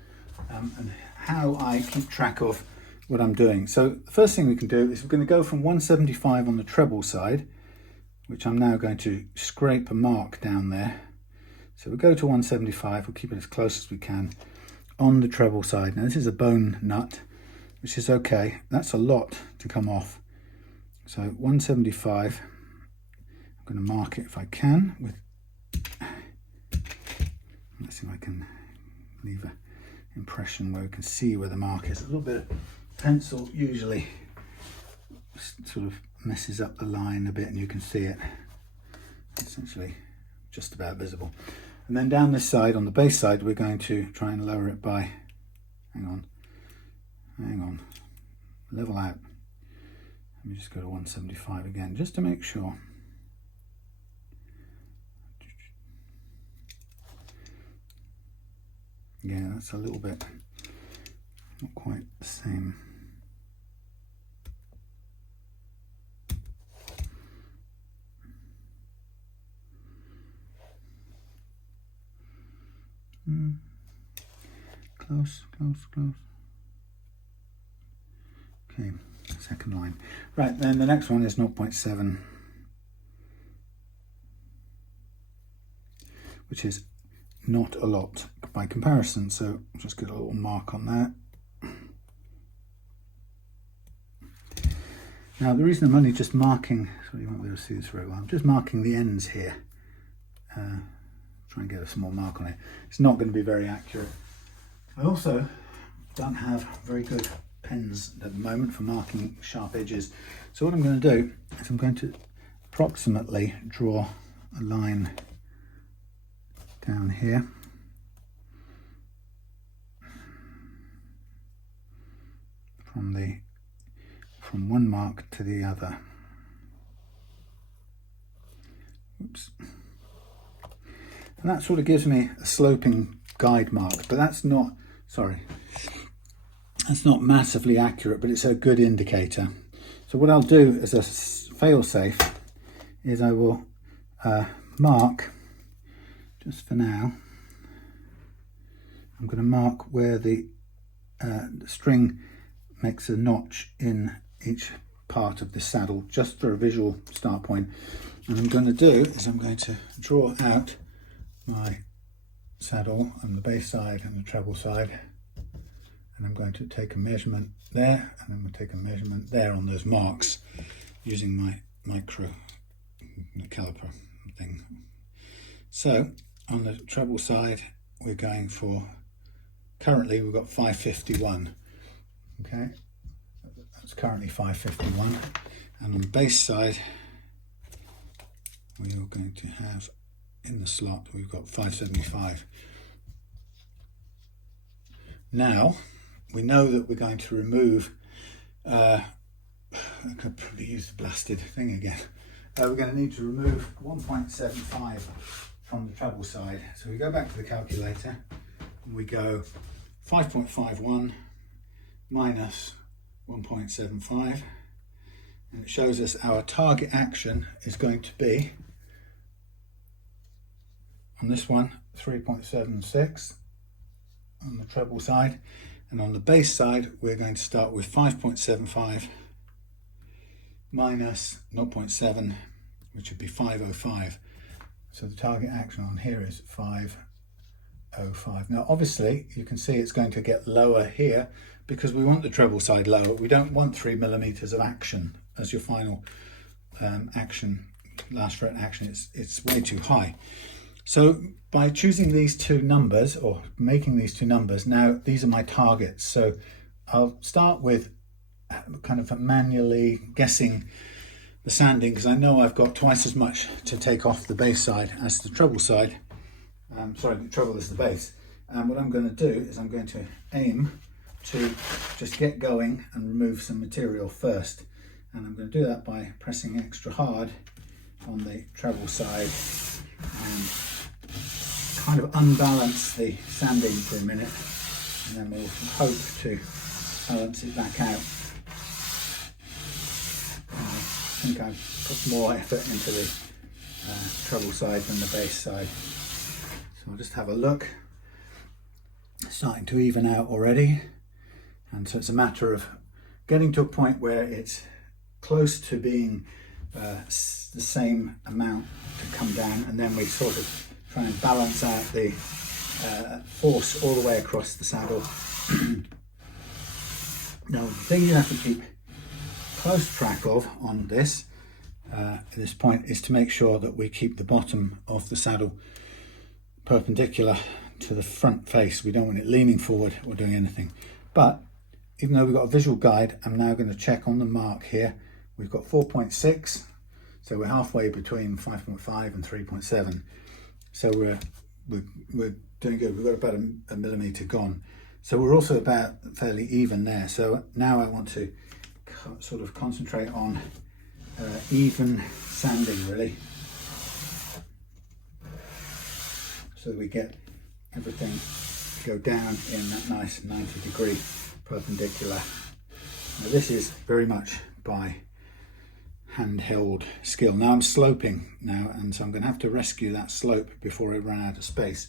and how I keep track of what I'm doing. So the first thing we can do is we're going to go from 175 on the treble side, which I'm now going to scrape a mark down there. So we'll go to 175, we'll keep it as close as we can on the treble side. Now this is a bone nut, which is okay. That's a lot to come off. So 175, I'm going to mark it if I can with, let's see if I can leave an impression where we can see where the mark is. A little bit of pencil usually sort of messes up the line a bit and you can see it. Essentially just about visible. And then down this side, on the bass side, we're going to try and lower it by, hang on, level out. Let me just go to 175 again, just to make sure. Yeah, that's a little bit, not quite the same. Close. Okay, second line. Right, then the next one is 0.7, which is not a lot by comparison, so I'll just get a little mark on that. Now the reason I'm only just marking, so you won't be able to see this very well, I'm just marking the ends here. Try and get a small mark on it. It's not going to be very accurate. I also don't have very good pens at the moment for marking sharp edges. So what I'm going to do is I'm going to approximately draw a line down here. From one mark to the other. Oops. And that sort of gives me a sloping guide mark, but that's not massively accurate, but it's a good indicator. So what I'll do as a fail-safe is I will mark, just for now, I'm going to mark where the string makes a notch in each part of the saddle, just for a visual start point. And I'm going to do is I'm going to draw out my saddle on the bass side and the treble side, and I'm going to take a measurement there, and then we'll take a measurement there on those marks using my micro caliper thing. So on the treble side we're going for, currently we've got 551. Okay, that's currently 551, and on the bass side we are going to have, in the slot we've got 575. Now we know that we're going to remove, I could probably use the blasted thing again. We're going to need to remove 1.75 from the treble side. So we go back to the calculator and we go 5.51 minus 1.75, and it shows us our target action is going to be, on this one, 3.76 on the treble side, and on the bass side we're going to start with 5.75 minus 0.7, which would be 505. So the target action on here is 505. Now obviously you can see it's going to get lower here because we want the treble side lower. We don't want 3 millimeters of action as your final action, last fret action. It's way too high. So by choosing these two numbers, or making these two numbers, now these are my targets. So I'll start with kind of manually guessing the sanding, because I know I've got twice as much to take off the bass side as the treble side. Sorry, the treble is the bass. And what I'm going to do is I'm going to aim to just get going and remove some material first. And I'm going to do that by pressing extra hard on the treble side and kind of unbalance the sanding for a minute, and then we'll hope to balance it back out. I think I've put more effort into the treble side than the bass side. So I'll just have a look. It's starting to even out already, and so it's a matter of getting to a point where it's close to being the same amount to come down, and then we sort of try and balance out the force all the way across the saddle Now the thing you have to keep close track of on this at this point is to make sure that we keep the bottom of the saddle perpendicular to the front face. We don't want it leaning forward or doing anything. But even though we've got a visual guide, I'm now going to check on the mark here. We've got 4.6, so we're halfway between 5.5 and 3.7. So we're doing good. We've got about a millimetre gone. So we're also about fairly even there. So now I want to sort of concentrate on even sanding, really, so that we get everything go down in that nice 90-degree perpendicular. Now this is very much by handheld skill. Now I'm sloping now, and so I'm going to have to rescue that slope before I run out of space.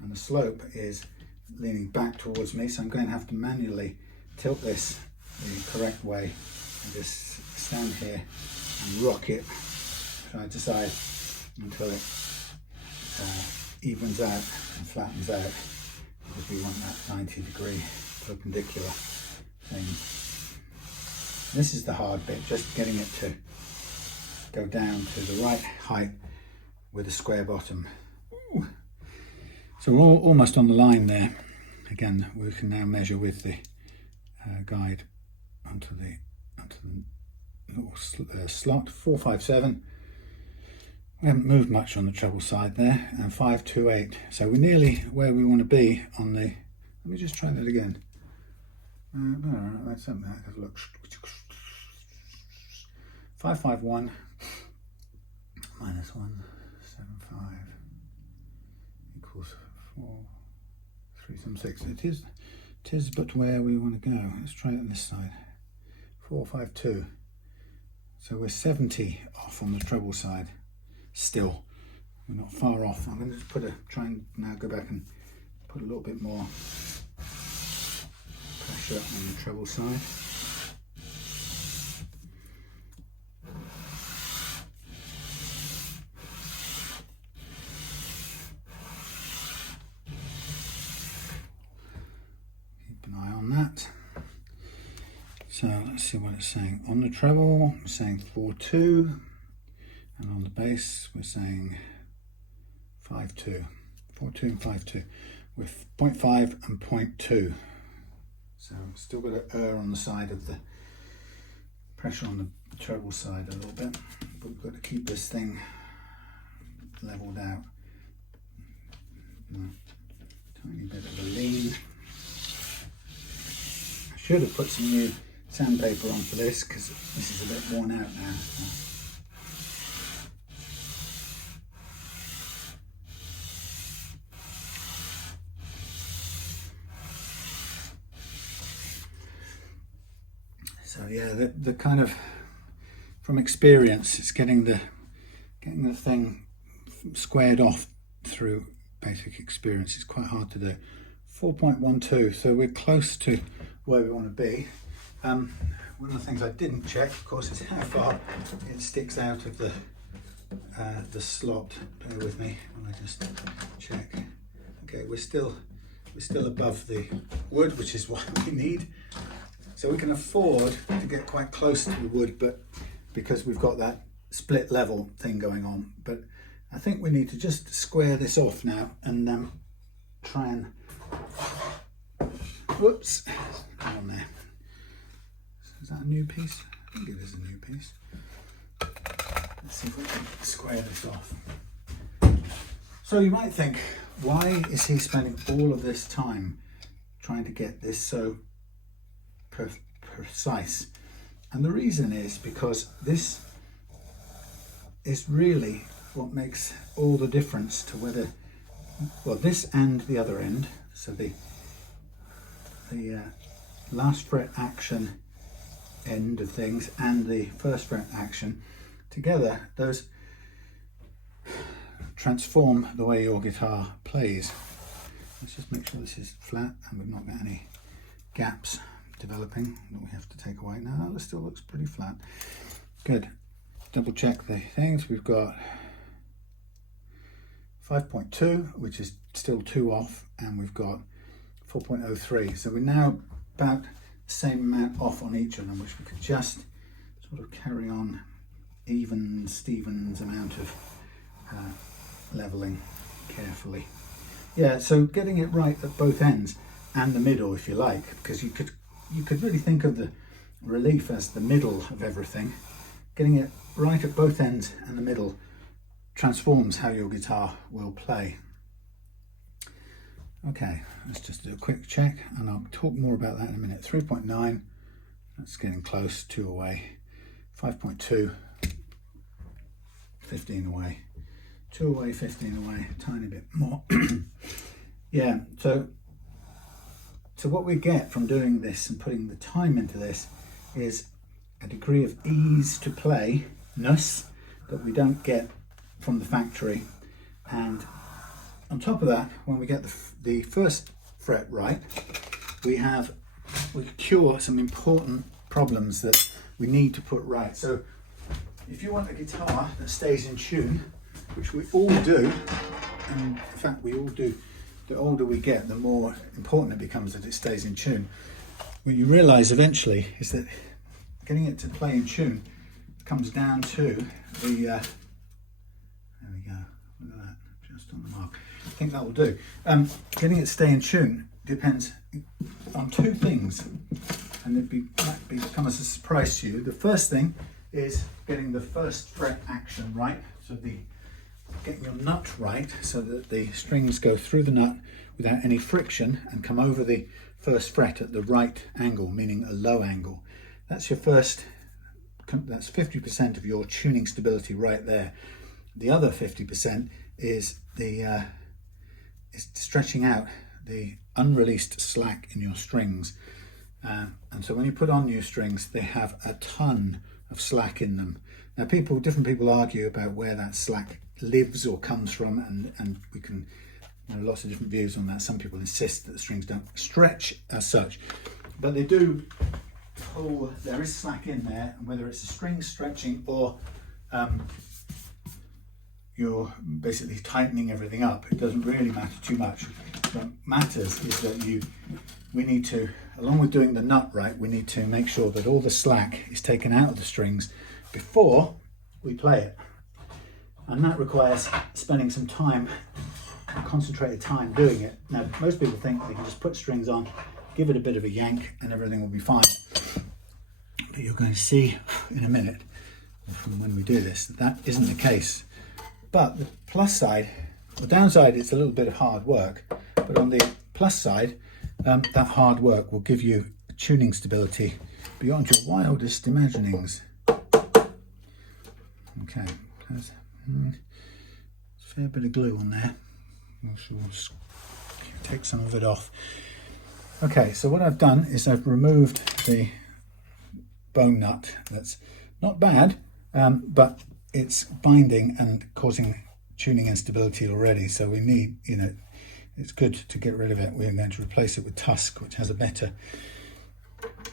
And the slope is leaning back towards me, so I'm going to have to manually tilt this the correct way and just stand here and rock it side to side until it evens out and flattens out, because we want that 90-degree perpendicular thing. This is the hard bit, just getting it to go down to the right height with a square bottom. Ooh. So we're almost on the line there. Again, we can now measure with the guide onto the little slot. 457. We haven't moved much on the treble side there, and 528. So we're nearly where we want to be on the. Let me just try that again. No, that's something that looks. 551 minus 175 equals 4,376. It is but where we want to go. Let's try it on this side. 452. So we're 70 off on the treble side. Still, we're not far off. I'm going to try and now go back and put a little bit more pressure on the treble side. Keep an eye on that. So let's see what it's saying. On the treble, we're saying 4.2, and on the bass, we're saying 5.2. 4.2 and 5.2 with 0.5 and 0.2. So still got to err on the side of the pressure on the treble side a little bit, but we've got to keep this thing leveled out. Tiny bit of a lean. I should have put some new sandpaper on for this, because this is a bit worn out now. So yeah, the kind of, from experience, it's getting the thing squared off through basic experience. It's quite hard to do. 4.12, so we're close to where we want to be. One of the things I didn't check, of course, is how far it sticks out of the slot. Bear with me when I just check. Okay, we're still above the wood, which is what we need. So we can afford to get quite close to the wood, but because we've got that split level thing going on. But I think we need to just square this off now and try and, whoops, on there. Is that a new piece? I think it is a new piece. Let's see if we can square this off. So you might think, why is he spending all of this time trying to get this so precise? And the reason is because this is really what makes all the difference to whether, well, this and the other end, so the last fret action end of things and the first fret action together, those transform the way your guitar plays. Let's just make sure this is flat and we've not got any gaps developing that we have to take away. Now that still looks pretty flat. Good. Double check the things. We've got 5.2, which is still 2 off, and we've got 4.03. So we're now about same amount off on each of them, which we could just sort of carry on Stevens amount of leveling carefully. Yeah, so getting it right at both ends and the middle, if you like, because you could really think of the relief as the middle of everything. Getting it right at both ends and the middle transforms how your guitar will play. Okay, let's just do a quick check and I'll talk more about that in a minute. 3.9, that's getting close, 2 away. 5.2, 15 away. 2 away, 15 away, a tiny bit more. Yeah, so what we get from doing this and putting the time into this is a degree of ease to play-ness that we don't get from the factory. And on top of that, when we get the first fret right, we cure some important problems that we need to put right. So if you want a guitar that stays in tune, which we all do, and in fact we all do, the older we get, the more important it becomes that it stays in tune. What you realise eventually is that getting it to play in tune comes down to the, there we go, look at that, just on the mark. I think that will do. Getting it to stay in tune depends on two things, and might become as a surprise to you. The first thing is getting the first fret action right, so getting your nut right so that the strings go through the nut without any friction and come over the first fret at the right angle, meaning a low angle. That's your first, that's 50% of your tuning stability right there. The other 50% is is stretching out the unreleased slack in your strings. And so when you put on new strings, they have a ton of slack in them. Now different people argue about where that slack lives or comes from, and we can, lots of different views on that. Some people insist that the strings don't stretch as such, but they do pull, there is slack in there, and whether it's the string stretching or you're basically tightening everything up, it doesn't really matter too much. What matters is that we need to, along with doing the nut right, we need to make sure that all the slack is taken out of the strings before we play it. And that requires spending some time, concentrated time doing it. Now, most people think they can just put strings on, give it a bit of a yank, and everything will be fine. But you're going to see in a minute, from when we do this, that isn't the case. But the plus side, the downside, it's a little bit of hard work, but on the plus side, that hard work will give you tuning stability beyond your wildest imaginings. Okay, there's a fair bit of glue on there. I shall take some of it off. Okay, so what I've done is I've removed the bone nut. That's not bad, but it's binding and causing tuning instability already. So we need, it's good to get rid of it. We're going to replace it with tusk, which has a better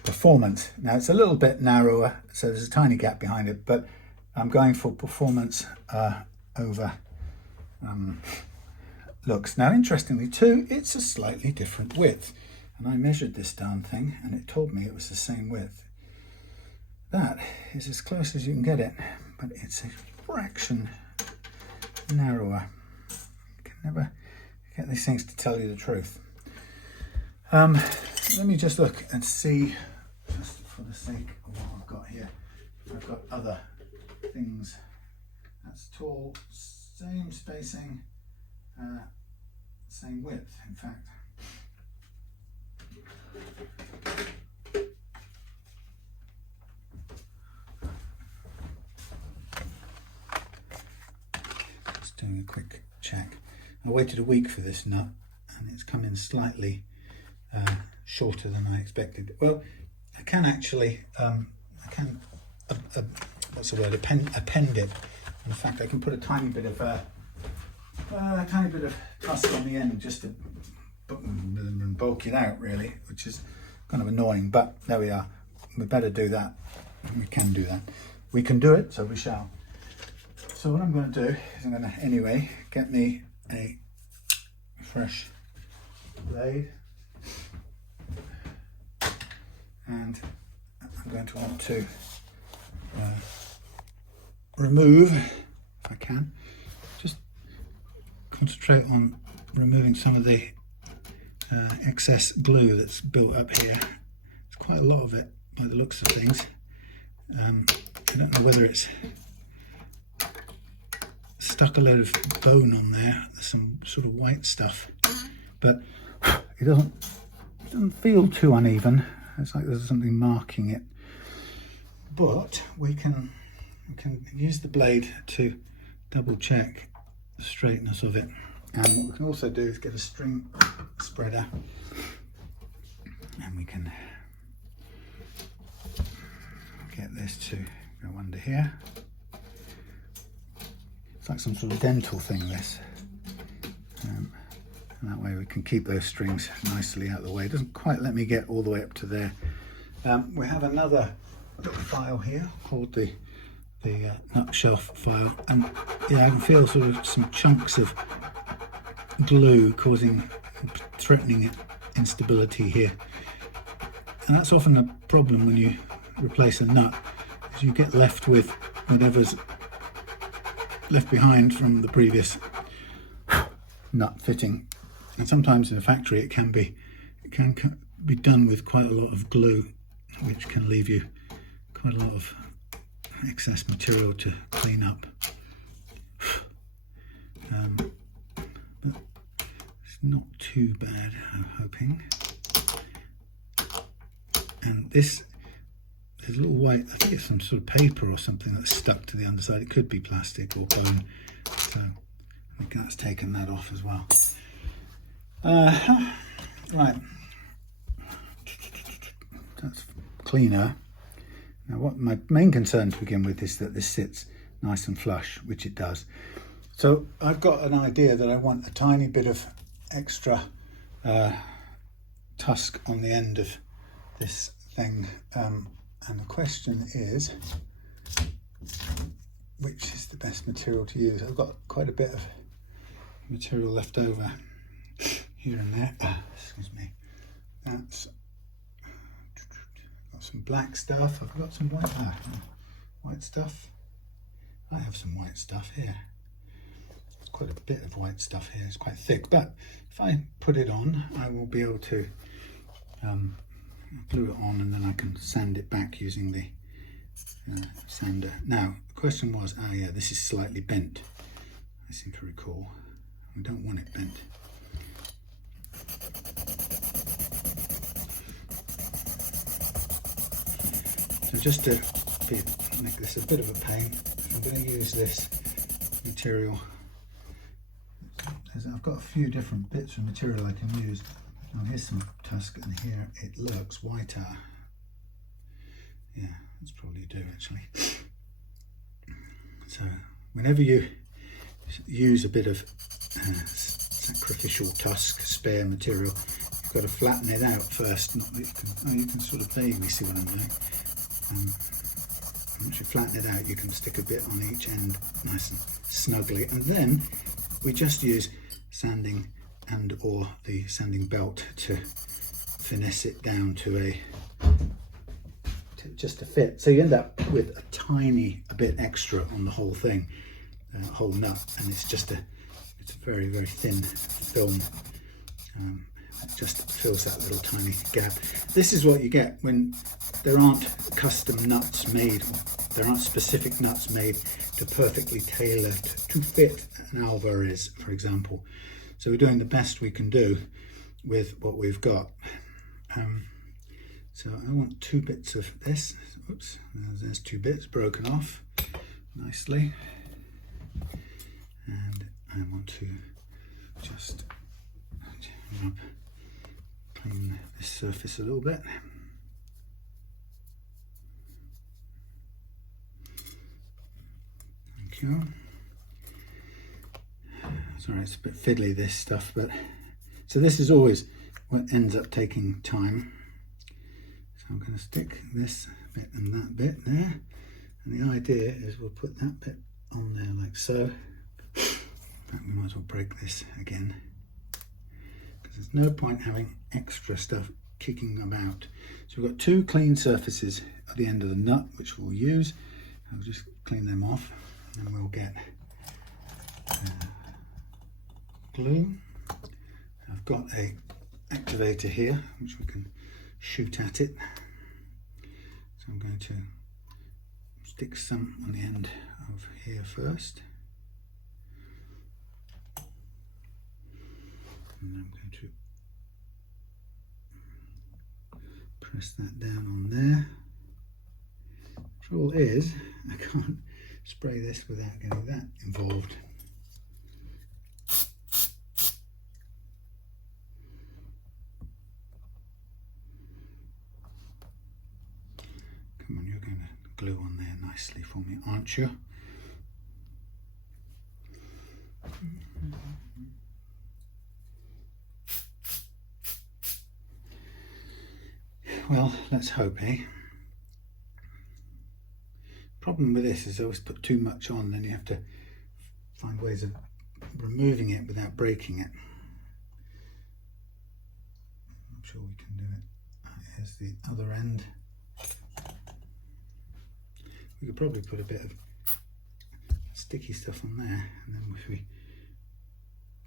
performance. Now it's a little bit narrower, so there's a tiny gap behind it, but I'm going for performance over looks. Now interestingly too, it's a slightly different width, and I measured this darn thing and it told me it was the same width. That is as close as you can get it, but it's a fraction narrower. You can never get these things to tell you the truth. Let me just look and see, just for the sake of what I've got here, if I've got other things. That's tall, same spacing, same width, in fact. Just doing a quick check. I waited a week for this nut and it's come in slightly shorter than I expected. Well, I can actually, what's the word, append it. In fact, I can put a tiny bit of tusk on the end just to bulk it out, really, which is kind of annoying, but there we are. We better do that. We can do that. We can do it, so we shall. So what I'm going to do is I'm going to, anyway, get me a fresh blade and I'm going to want to remove, if I can, just concentrate on removing some of the excess glue that's built up here. There's quite a lot of it by the looks of things. I don't know whether it's stuck a load of bone on there. There's some sort of white stuff, but it doesn't feel too uneven. It's like there's something marking it. But we can use the blade to double check the straightness of it. And what we can also do is get a string spreader, and we can get this to go under here. It's like some sort of dental thing, this. And that way we can keep those strings nicely out of the way. It doesn't quite let me get all the way up to there. We have another little file here called the nut shelf file, and yeah, I can feel sort of some chunks of glue threatening instability here, and that's often a problem when you replace a nut, is you get left with whatever's left behind from the previous nut fitting. And sometimes in a factory it can be done with quite a lot of glue, which can leave you quite a lot of excess material to clean up. But it's not too bad, I'm hoping. And there's a little white, I think it's some sort of paper or something that's stuck to the underside. It could be plastic or bone, so I think that's taken that off as well. Right, that's cleaner. Now what my main concern to begin with is that this sits nice and flush, which it does. So I've got an idea that I want a tiny bit of extra tusk on the end of this thing, and the question is, which is the best material to use? I've got quite a bit of material left over here and there. Excuse me. That's got some black stuff. I've got some white stuff. I have some white stuff here. There's quite a bit of white stuff here. It's quite thick, but if I put it on, I will be able to glue it on, and then I can sand it back using the sander. Now the question was, yeah, this is slightly bent, I seem to recall. I don't want it bent. So just to make this a bit of a pain, I'm going to use this material. I've got a few different bits of material I can use. Oh, here's some tusk, and here it looks whiter. Yeah, that's probably do actually. So whenever you use a bit of sacrificial tusk, spare material, you've got to flatten it out first. Not that you can sort of vaguely see what I'm doing. Once you flatten it out, you can stick a bit on each end nice and snugly, and then we just use sanding and or the sanding belt to finesse it down to just to fit. So you end up with a bit extra on the whole thing, whole nut, and it's a very, very thin film. It just fills that little tiny gap. This is what you get when there aren't custom nuts made, or there aren't specific nuts made to perfectly tailor to fit an Alvarez, for example. So we're doing the best we can do with what we've got. So I want 2 bits of this. Oops, there's 2 bits broken off nicely. And I want to just clean this surface a little bit. Thank you. Sorry, it's a bit fiddly, this stuff, but so this is always what ends up taking time. So I'm going to stick this bit and that bit there, and the idea is we'll put that bit on there like so. In fact, we might as well break this again, because there's no point having extra stuff kicking about. So we've got two clean surfaces at the end of the nut, which we'll use. I'll just clean them off, and we'll get glue. I've got a activator here, which we can shoot at it. So I'm going to stick some on the end of here first. And I'm going to press that down on there. The trouble is, I can't spray this without getting that involved. Come on, you're going to glue on there nicely for me, aren't you? Well, let's hope, eh? Problem with this is I always put too much on, then you have to find ways of removing it without breaking it. I'm sure we can do it. Here's the other end. We could probably put a bit of sticky stuff on there, and then if we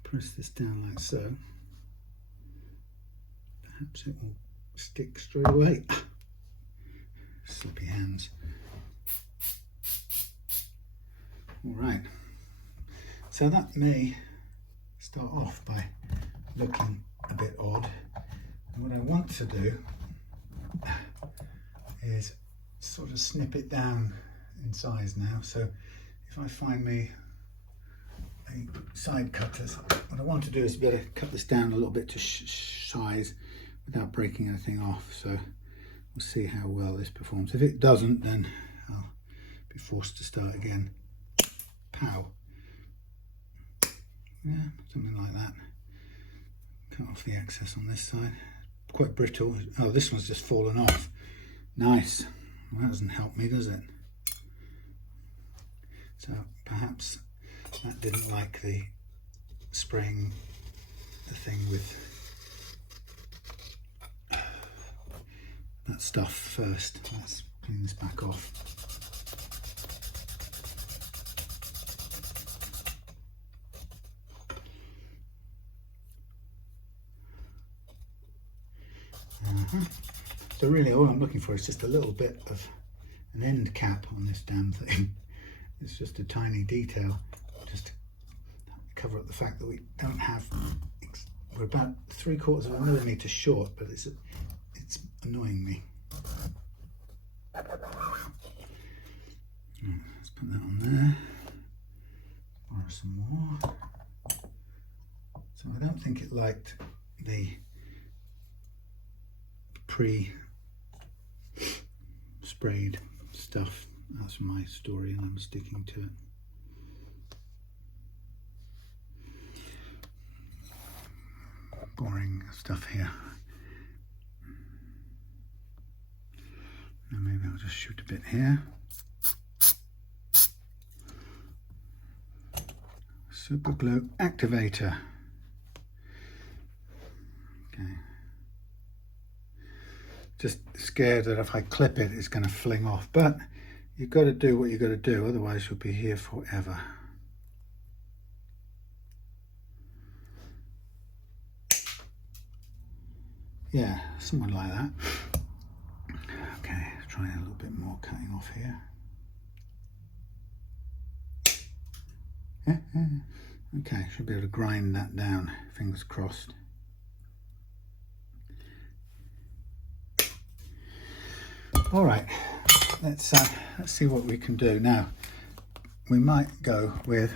press this down like so, perhaps it will stick straight away. Sloppy hands. All right, so that may start off by looking a bit odd. And what I want to do is sort of snip it down in size now. So if I find me a side cutters, what I want to do is be able to cut this down a little bit to size without breaking anything off. So we'll see how well this performs. If it doesn't, then I'll be forced to start again. Pow. Yeah, something like that. Cut off the excess on this side. Quite brittle. Oh, this one's just fallen off. Nice. Well, that doesn't help me, does it? So perhaps that didn't like the spraying the thing with that stuff first. Let's clean this back off. So really all I'm looking for is just a little bit of an end cap on this damn thing. It's just a tiny detail, just to cover up the fact that we don't have, we're about 3/4 of a millimetre short, but it's annoying me. Let's put that on there, borrow some more. So I don't think it liked the pre-sprayed stuff. That's my story and I'm sticking to it. Boring stuff here. Now maybe I'll just shoot a bit here. Super glue activator. Okay. Just scared that if I clip it, it's going to fling off. But you've got to do what you've got to do, otherwise you'll be here forever. Yeah, something like that. Okay, try a little bit more cutting off here. Okay, should be able to grind that down, fingers crossed. All right, let's see what we can do now. We might go with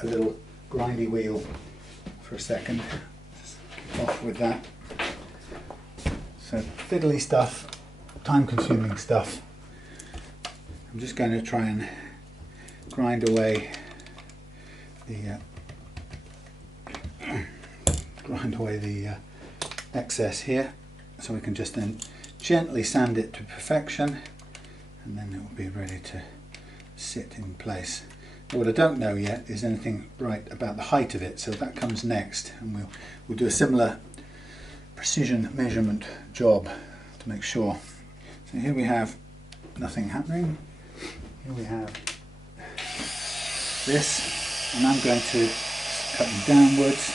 a little grindy wheel for a second. Let's kick off with that. So fiddly stuff, time-consuming stuff. I'm just going to try and grind away the excess here, so we can just then gently sand it to perfection, and then it will be ready to sit in place. What I don't know yet is anything right about the height of it, so that comes next, and we'll do a similar precision measurement job to make sure. So here we have nothing happening. Here we have this, and I'm going to cut them downwards.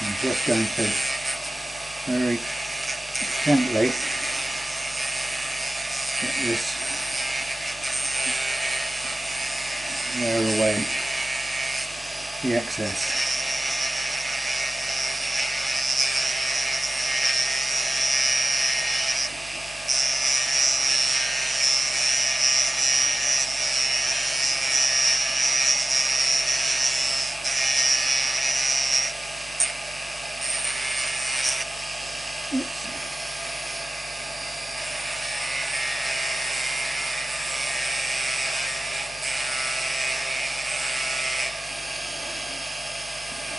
I'm just going to very gently get this wear away the excess.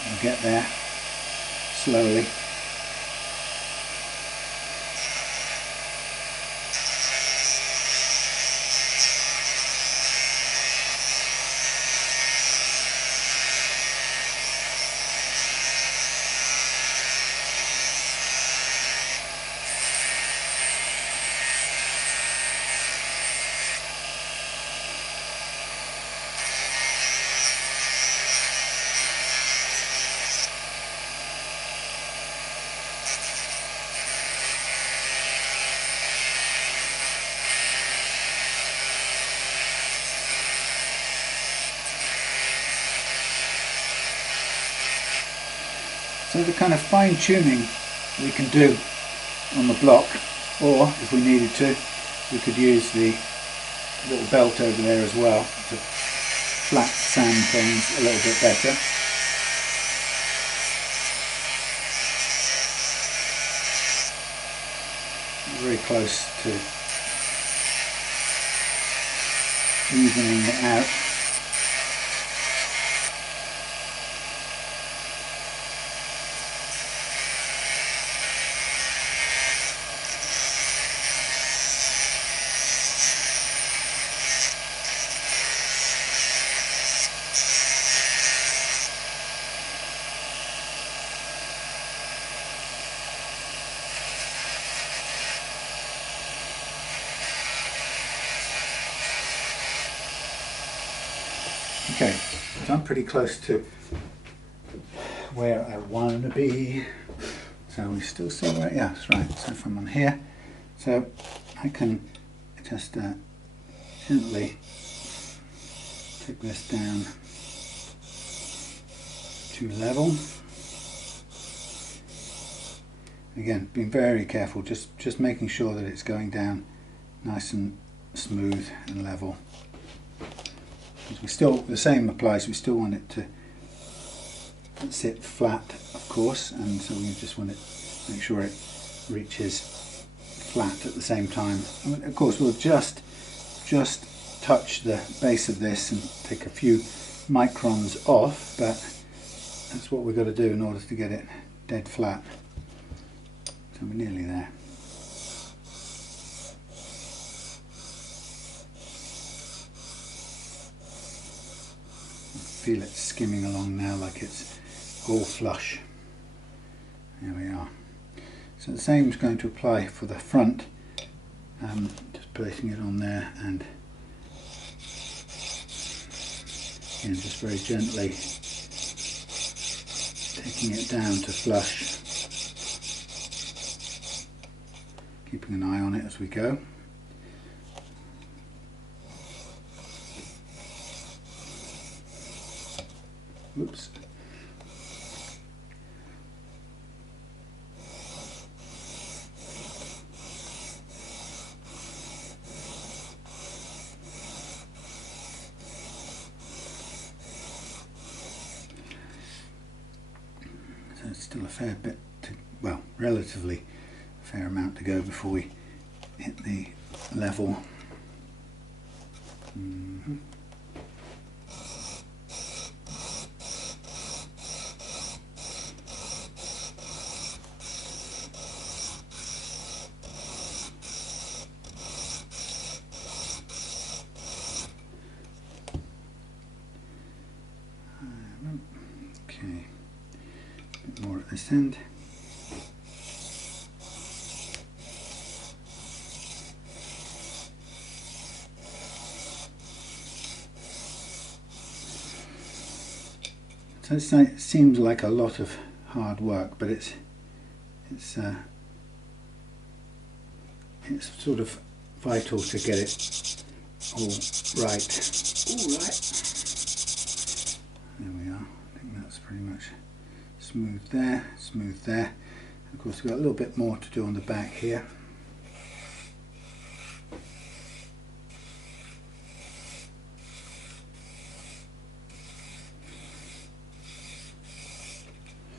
We'll get there slowly. So the kind of fine tuning we can do on the block, or if we needed to, we could use the little belt over there as well to flat sand things a little bit better. Very close to evening it out. Okay, so I'm pretty close to where I want to be. So we still see where, yeah, that's right. So if I'm on here, so I can just gently take this down to level. Again, being very careful, just making sure that it's going down nice and smooth and level. We still, the same applies, we still want it to sit flat, of course, and so we just want to make sure it reaches flat at the same time. And of course we'll just touch the base of this and take a few microns off, but that's what we've got to do in order to get it dead flat. So we're nearly there. Feel it skimming along now like it's all flush. There we are. So the same is going to apply for the front. Just placing it on there and again, just very gently taking it down to flush. Keeping an eye on it as we go. Oops. So it's still a fair bit to, well, relatively a fair amount to go before we hit the level. bit more at this end. So it seems like a lot of hard work, but it's sort of vital to get it all right. There we are. I think that's pretty much smooth there, smooth there. Of course, we've got a little bit more to do on the back here.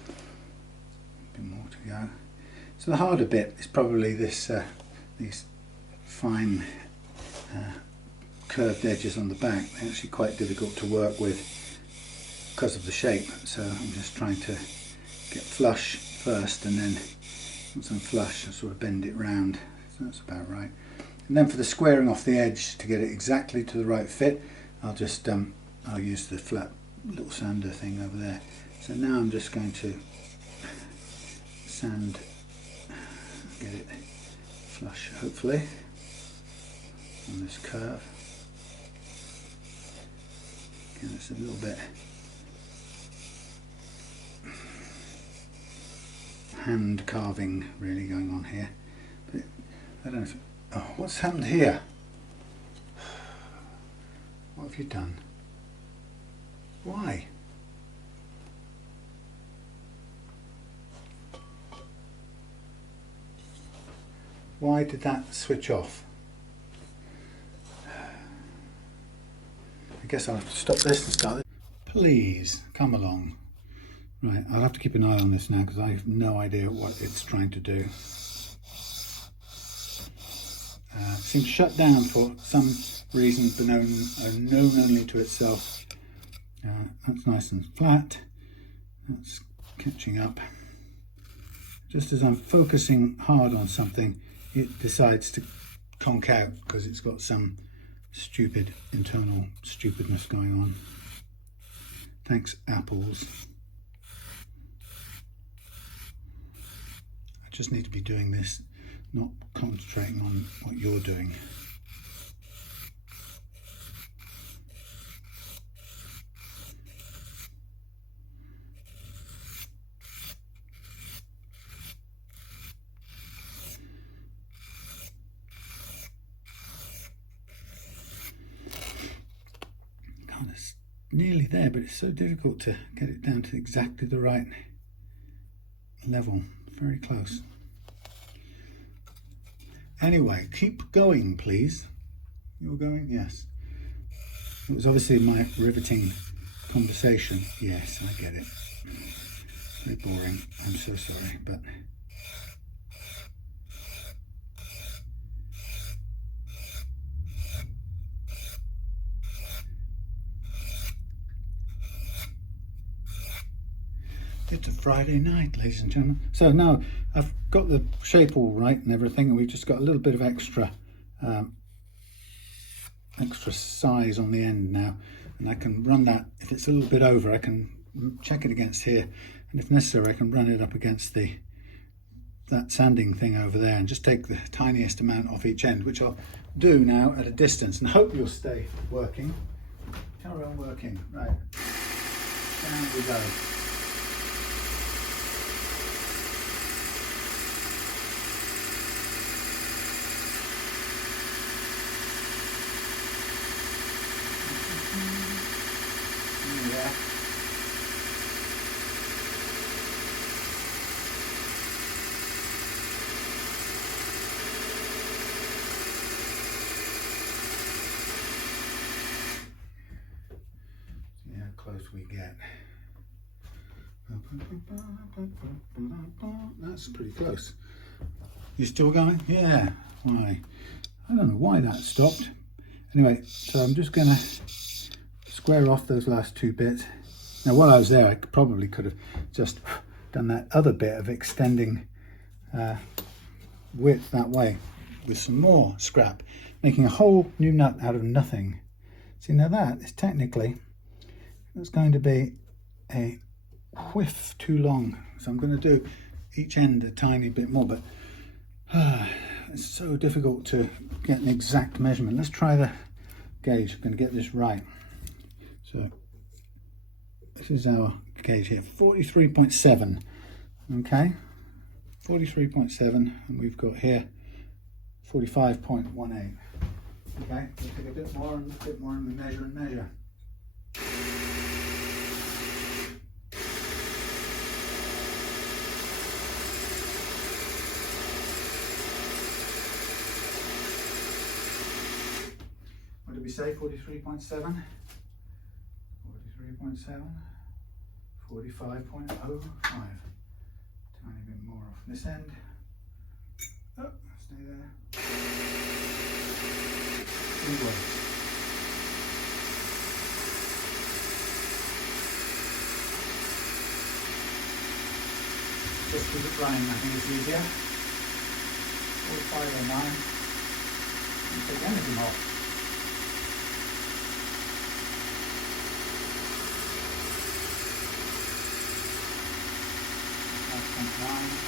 A bit more to go. So the harder bit is probably this, these fine curved edges on the back. They're actually quite difficult to work with because of the shape. So I'm just trying to get flush first, and then once I'm flush, I sort of bend it round. So that's about right. And then for the squaring off the edge, to get it exactly to the right fit, I'll just I'll use the flat little sander thing over there. So now I'm just going to sand, get it flush hopefully on this curve. Again, it's a little bit hand carving really going on here, but I don't know if oh, what's happened here? What have you done? Why? Why did that switch off? I guess I'll have to stop this and start it. Please, come along. Right, I'll have to keep an eye on this now because I have no idea what it's trying to do. It seems shut down for some reason known only to itself. That's nice and flat. That's catching up. Just as I'm focusing hard on something, it decides to conk out because it's got some stupid internal stupidness going on. Thanks, apples. I just need to be doing this, not concentrating on what you're doing. God, it's nearly there, but it's so difficult to get it down to exactly the right level. Very close. Anyway, keep going, please. You're going? Yes. It was obviously my riveting conversation. Yes, I get it. Very boring. I'm so sorry, but it's a Friday night, ladies and gentlemen. So now I've got the shape all right and everything, and we've just got a little bit of extra size on the end now, and I can run that. If it's a little bit over, I can check it against here, and if necessary I can run it up against that sanding thing over there and just take the tiniest amount off each end, which I'll do now at a distance, and hope you'll stay working. Carry on working. Right, down we go. Yeah. See how close we get. That's pretty close. You still going? Yeah. Why? I don't know why that stopped. Anyway, so I'm just going to square off those last two bits. Now while I was there, I probably could have just done that other bit of extending width that way with some more scrap, making a whole new nut out of nothing. See, now that is technically, that's going to be a whiff too long, so I'm going to do each end a tiny bit more, but it's so difficult to get an exact measurement. Let's try the gauge. I'm going to get this right. So this is our gauge here, 43.7. Okay, 43.7, and we've got here 45.18. Okay, we'll take a bit more and a bit more, and we measure and measure. What did we say? 43.7, 43.7, 45.05. Tiny bit more off this end. Oh, stay there. Just keep it running, I think it's easier. 4509. Don't take anything off. That's 0.9.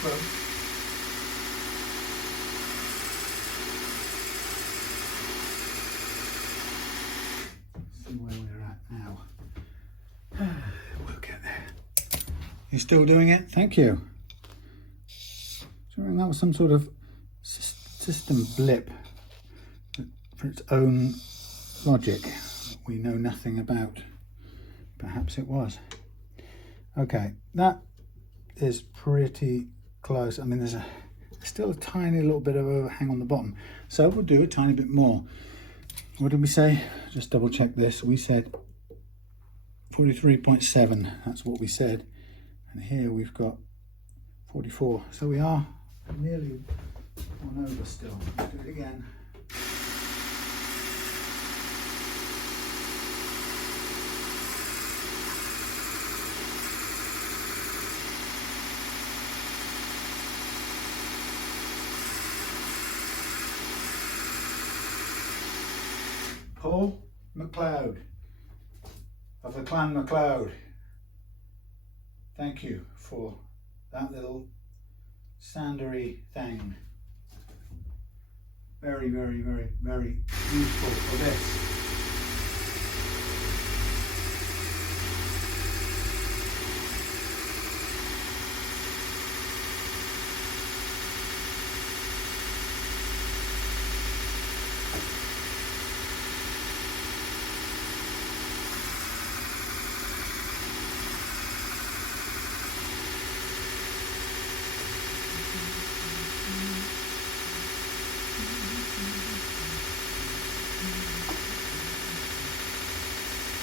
Close. See where we're at now. We'll get there. You still doing it? Thank you. So that was some sort of system blip for its own logic we know nothing about. Perhaps it was. Okay, that is pretty close. I mean, there's still a tiny little bit of overhang on the bottom, so we'll do a tiny bit more. What did we say? Just double check this. We said 43.7. That's what we said, and here we've got 44. So we are nearly on over still. Let's do it again. Paul McLeod of the Clan McLeod, thank you for that little sandery thing. Very, very, very, very useful for this.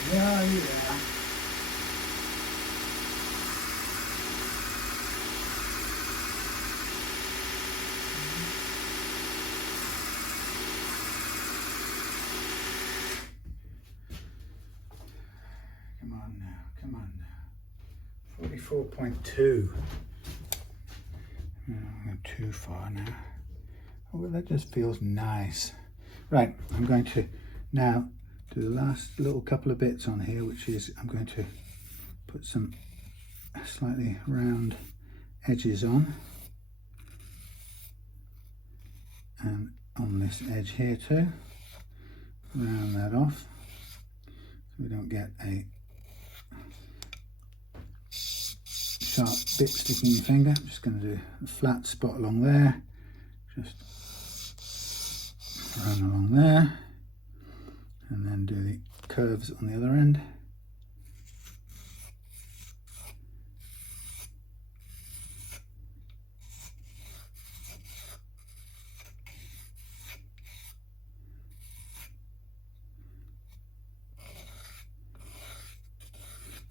Yeah. Come on now. 44.2. I'm too far now. Oh, well, that just feels nice. Right, I'm going to now do the last little couple of bits on here, which is I'm going to put some slightly round edges on, and on this edge here too, round that off so we don't get a sharp bit sticking in your finger. I'm just going to do a flat spot along there, just run along there, and then do the curves on the other end.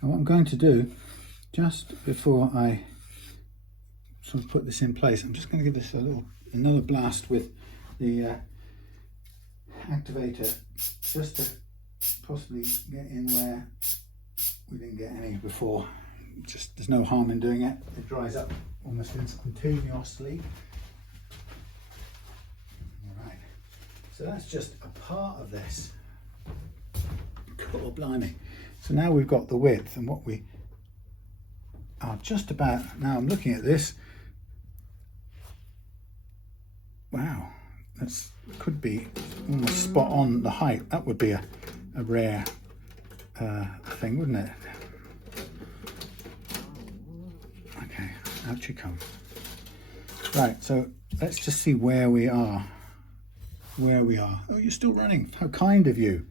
And what I'm going to do, just before I sort of put this in place, I'm just going to give this another blast with the activator, just to possibly get in where we didn't get any before. Just there's no harm in doing it. It dries up almost instantaneously. All right, so that's just a part of this. Cool, blimey. So now we've got the width, and what we are just about, now I'm looking at this, wow, that's could be almost spot on the height. That would be a rare thing, wouldn't it? Okay, out you come. Right, so let's just see where we are. Oh, you're still running. How kind of you.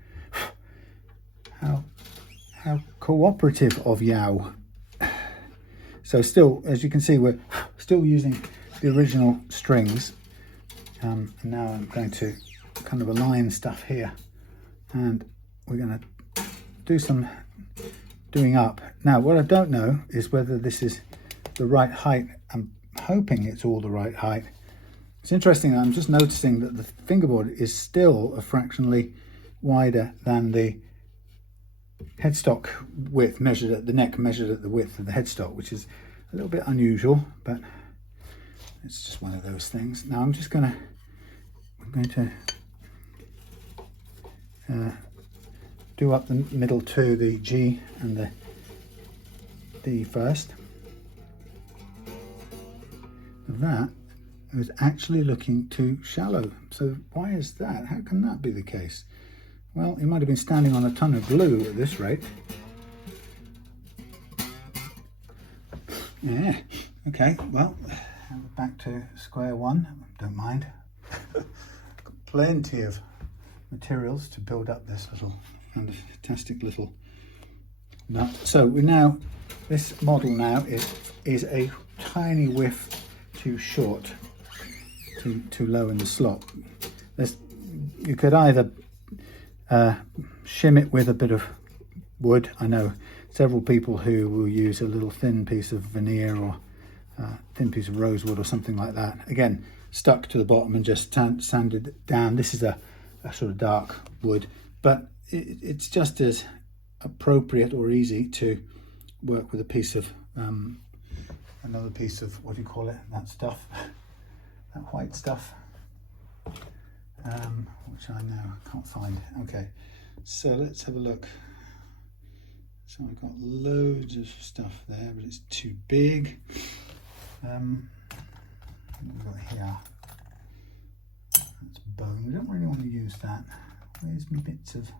How cooperative of you. So still, as you can see, we're still using the original strings. And now I'm going to kind of align stuff here, and we're going to do some doing up. Now, what I don't know is whether this is the right height. I'm hoping it's all the right height. It's interesting, I'm just noticing that the fingerboard is still a fractionally wider than the headstock width measured at the neck, measured at the width of the headstock, which is a little bit unusual, but it's just one of those things. Now I'm going to do up the middle two, the G and the D first. That is actually looking too shallow. So why is that? How can that be the case? Well, he might have been standing on a ton of glue at this rate. Yeah, okay, well, back to square one. Don't mind. Got plenty of materials to build up this little fantastic little nut. So we now, this model now is a tiny whiff too short, too low in the slot. You could either shim it with a bit of wood. I know several people who will use a little thin piece of veneer or thin piece of rosewood or something like that. Again, stuck to the bottom and just sanded down. This is a sort of dark wood, but it's just as appropriate or easy to work with a piece of another piece of, what do you call it, that stuff, that white stuff, which I now can't find. Okay, so let's have a look. So I've got loads of stuff there, but it's too big. What have we got here? That's bone. We don't really want to use that. Where's my bits of...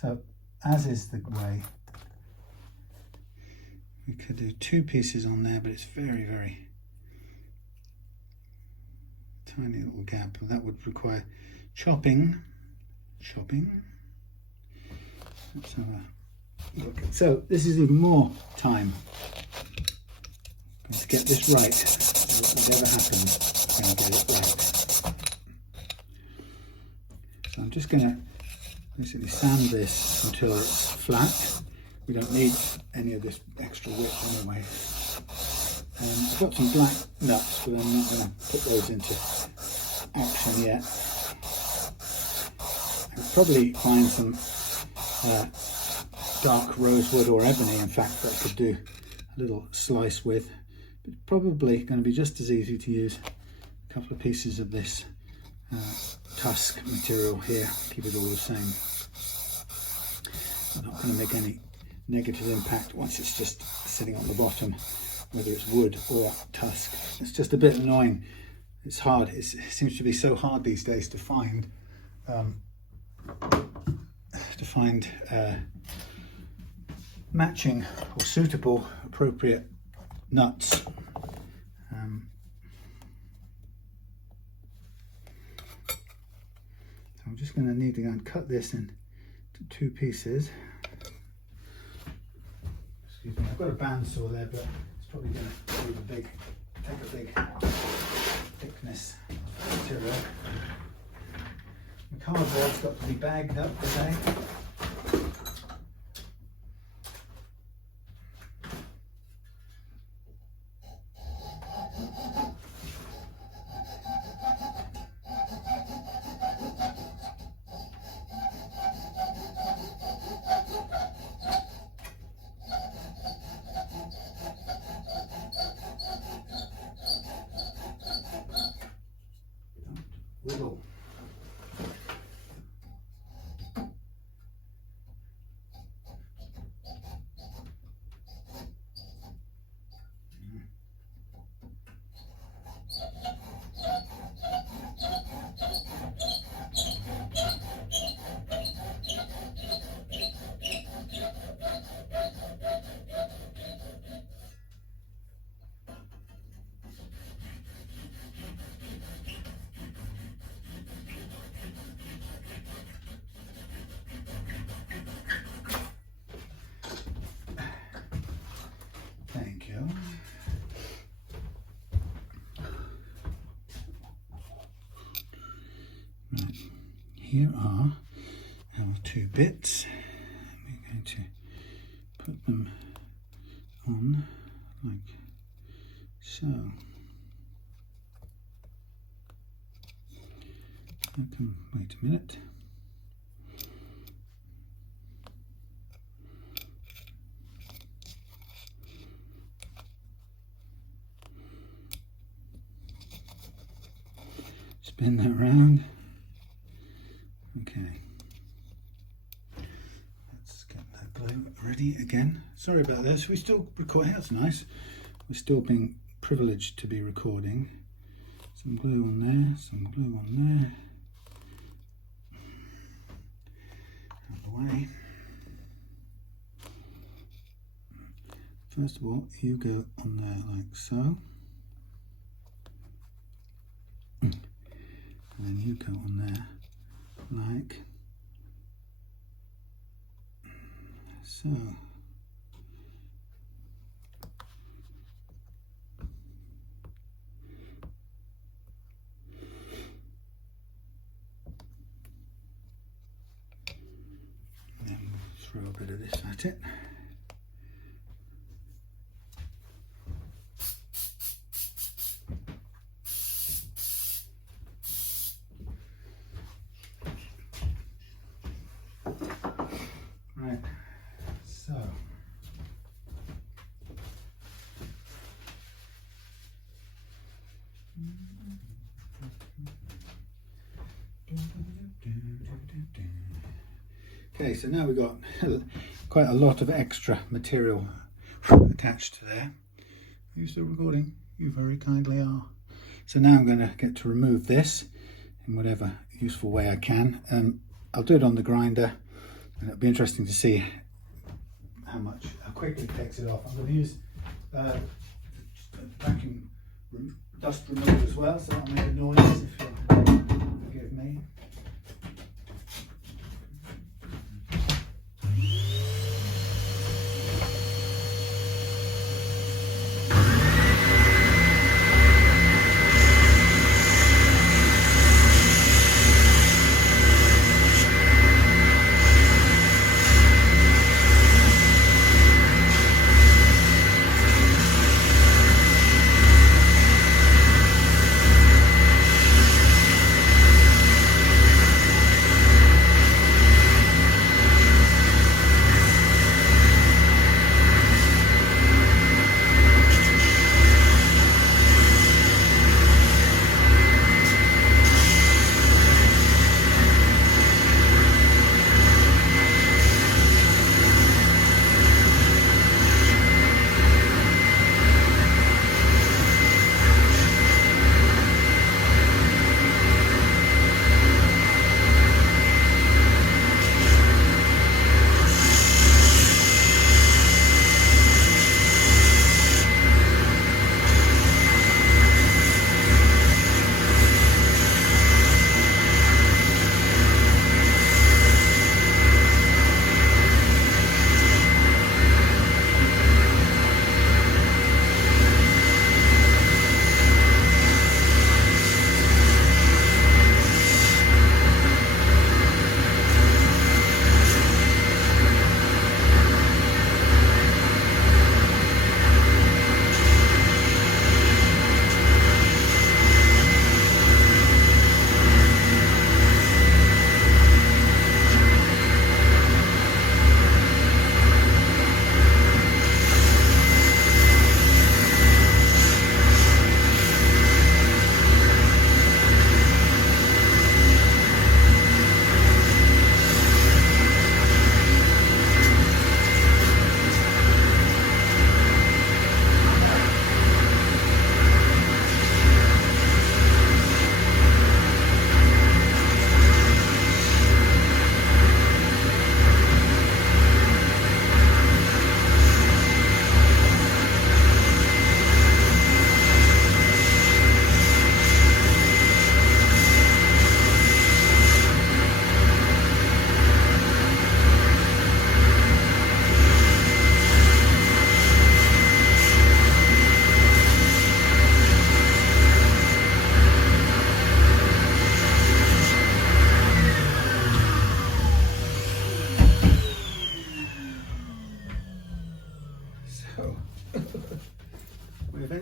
So, as is the way, we could do two pieces on there, but it's very, very tiny little gap. That would require chopping. Let's have a look. So this is even more time to get this right. Whatever happens, I'm going to get it right. So I'm just going to basically sand this until it's flat. We don't need any of this extra width anyway. I've got some black nuts, but I'm not going to put those into action yet. I could probably find some dark rosewood or ebony, in fact, that I could do a little slice with. But probably going to be just as easy to use a couple of pieces of this tusk material here, keep it all the same. I'm not going to make any negative impact once it's just sitting on the bottom, whether it's wood or tusk. It's just a bit annoying. It's hard. It seems to be so hard these days to find matching or suitable, appropriate nuts. So I'm just going to need to go and cut this into two pieces. Excuse me, I've got a bandsaw there, but it's probably going to take a big thickness of material. The cardboard's got to be bagged up today. here are our 2 bits. We're going to put them on like so. Wait a minute. Spin that round. Okay. Let's get that glue ready again. Sorry about this. We still record. That's nice. We're still being privileged to be recording. Some glue on there. Some glue on there. Out of the way. First of all, you go on there like so. And then you go on there like so. And then we'll throw a bit of this at it. Right, so okay, so now we've got quite a lot of extra material attached to there. Are you still recording? You very kindly are. So now I'm going to get to remove this in whatever useful way I can. I'll do it on the grinder. And it'll be interesting to see how quickly it takes it off. I'm going to use vacuum dust remover as well, so that'll make a noise if you'll forgive me.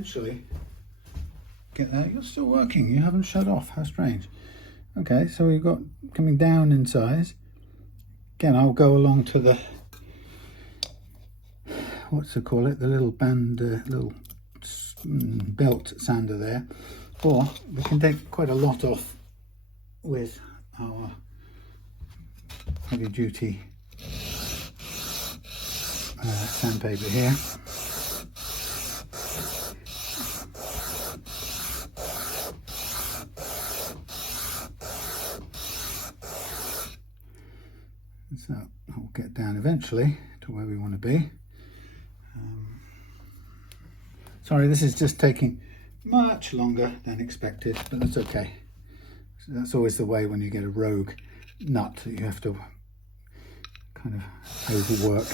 eventually get that. You're still working, you haven't shut off, how strange. Okay, so we've got coming down in size. Again, I'll go along to the, what's it call it, the little band, little belt sander there, or we can take quite a lot off with our heavy duty sandpaper here. So we'll get down eventually to where we want to be. Sorry, this is just taking much longer than expected, but that's okay. So that's always the way when you get a rogue nut that you have to kind of overwork.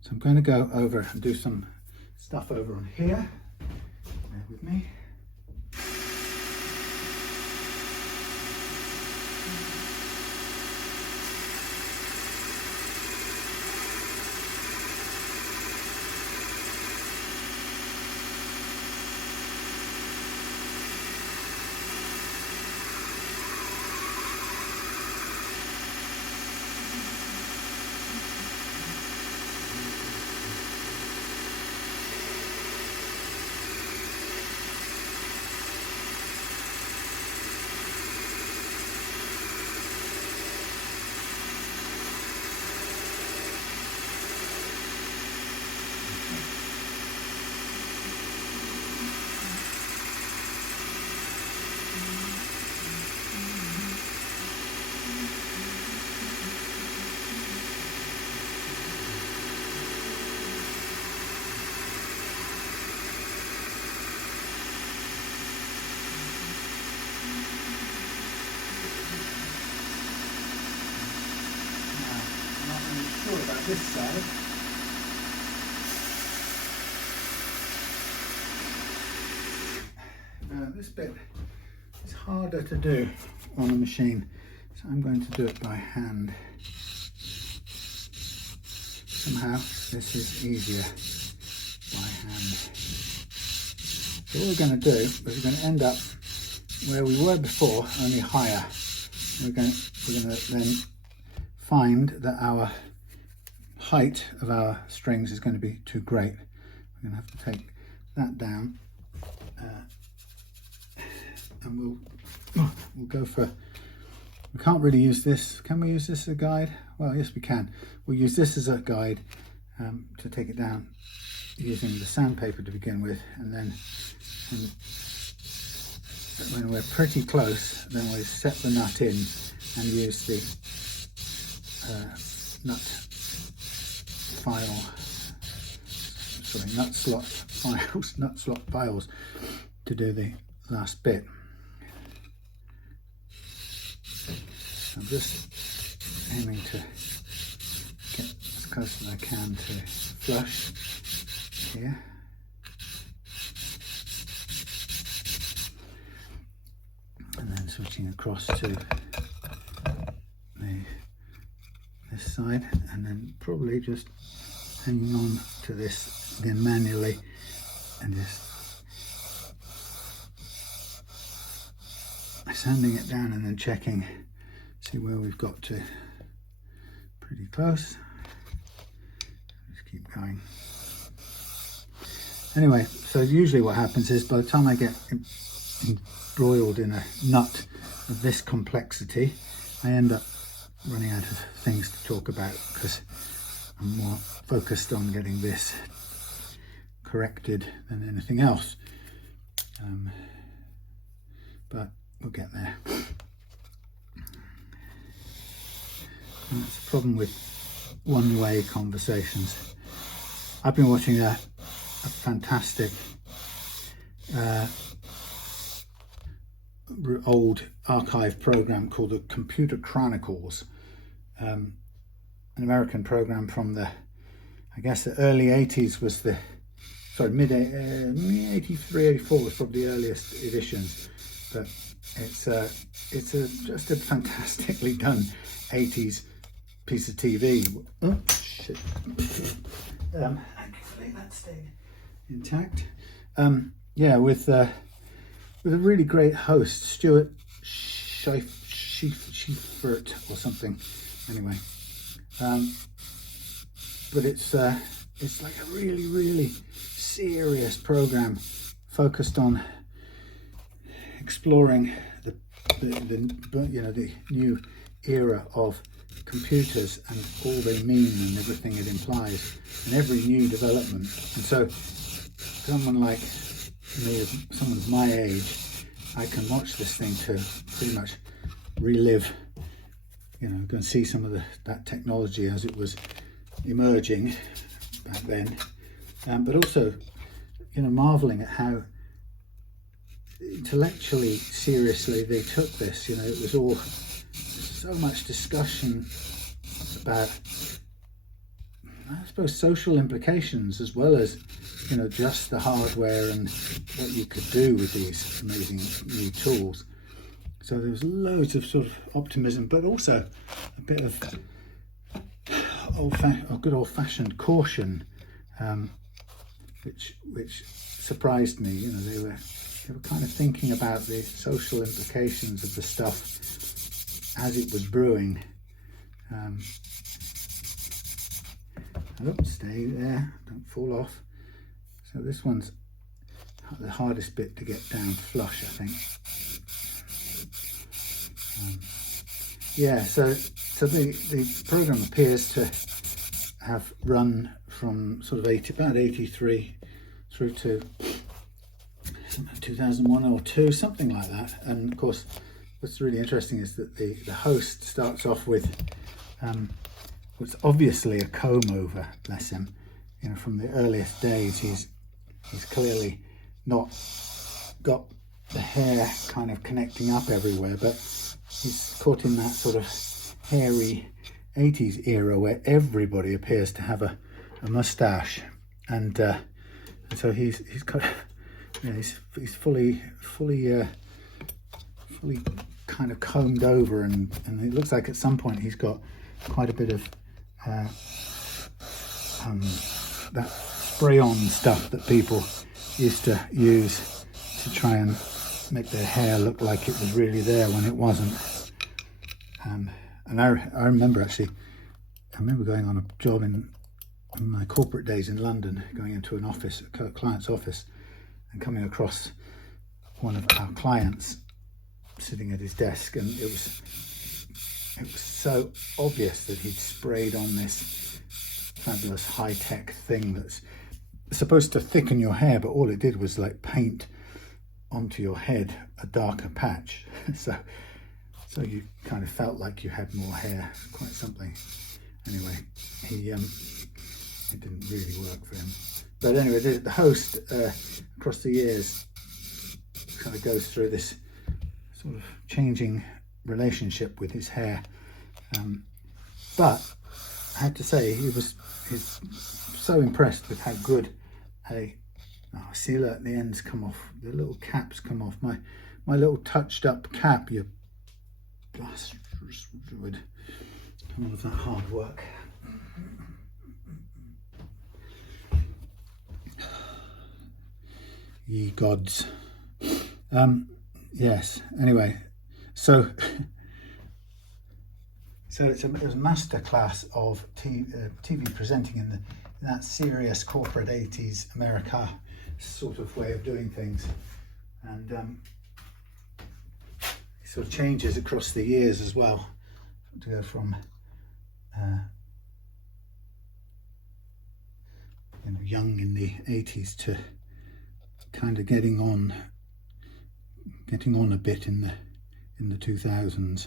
So I'm going to go over and do some stuff over on here. Bear with me. About this side. This bit is harder to do on a machine, so I'm going to do it by hand. Somehow this is easier by hand. So what we're going to do is we're going to end up where we were before, only higher. We're going to then find that our height of our strings is going to be too great. We're going to have to take that down, and we'll go for, we can't really use this. Can we use this as a guide? Well, yes we can. We'll use this as a guide to take it down using the sandpaper to begin with, and then when we're pretty close, then we set the nut in and use the nut slot files to do the last bit. I'm just aiming to get as close as I can to flush here. And then switching across to this side, and then probably just hanging on to this again manually and just sanding it down and then checking, see where we've got to. Pretty close. Just keep going. Anyway, so usually what happens is by the time I get embroiled in a nut of this complexity, I end up running out of things to talk about because I'm more focused on getting this corrected than anything else. But we'll get there. And that's the problem with one-way conversations. I've been watching a fantastic old archive program called the Computer Chronicles, an American program from the, I guess the early 80s was the, sorry, mid 83, 84 was probably the earliest editions, but it's just a fantastically done 80s piece of TV. Oh shit! Thankfully that stayed intact. Yeah, with a really great host, Stuart Schiefert or something. Anyway, but it's like a really serious program focused on exploring the new era of computers and all they mean and everything it implies and every new development. And so someone like me, someone of my age, I can watch this thing to pretty much relive, go and see some of that technology as it was emerging back then, but also marveling at how intellectually seriously they took this. It was all so much discussion about, I suppose, social implications as well as just the hardware and what you could do with these amazing new tools. So there was loads of sort of optimism, but also a bit of good old-fashioned caution, which surprised me. They were kind of thinking about the social implications of the stuff as it was brewing. Stay there, don't fall off. So this one's the hardest bit to get down flush, I think. Yeah, so the program appears to have run from sort of about 83 through to 2001 or 2, something like that. And of course, what's really interesting is that the host starts off with what's obviously a comb over, bless him. From the earliest days, he's clearly not got the hair kind of connecting up everywhere, but he's caught in that sort of hairy 80s era where everybody appears to have a mustache, and so he's got, he's fully kind of combed over, and it looks like at some point he's got quite a bit of that spray-on stuff that people used to use to try and make their hair look like it was really there when it wasn't. And I remember going on a job in my corporate days in London, going into an office, a client's office, and coming across one of our clients sitting at his desk, and it was so obvious that he'd sprayed on this fabulous high-tech thing that's supposed to thicken your hair, but all it did was like paint onto your head a darker patch. so you kind of felt like you had more hair. Quite something. Anyway, it didn't really work for him. But anyway, the host across the years kind of goes through this sort of changing relationship with his hair, but I have to say he's so impressed with how good see, look, the ends come off, the little caps come off. My little touched up cap, you bastards, would come on with that hard work. Ye gods. Yes, anyway, so it was a masterclass of TV presenting in that serious corporate 80s America sort of way of doing things, and it sort of changes across the years as well, to go from young in the 80s to kind of getting on a bit in the 2000s.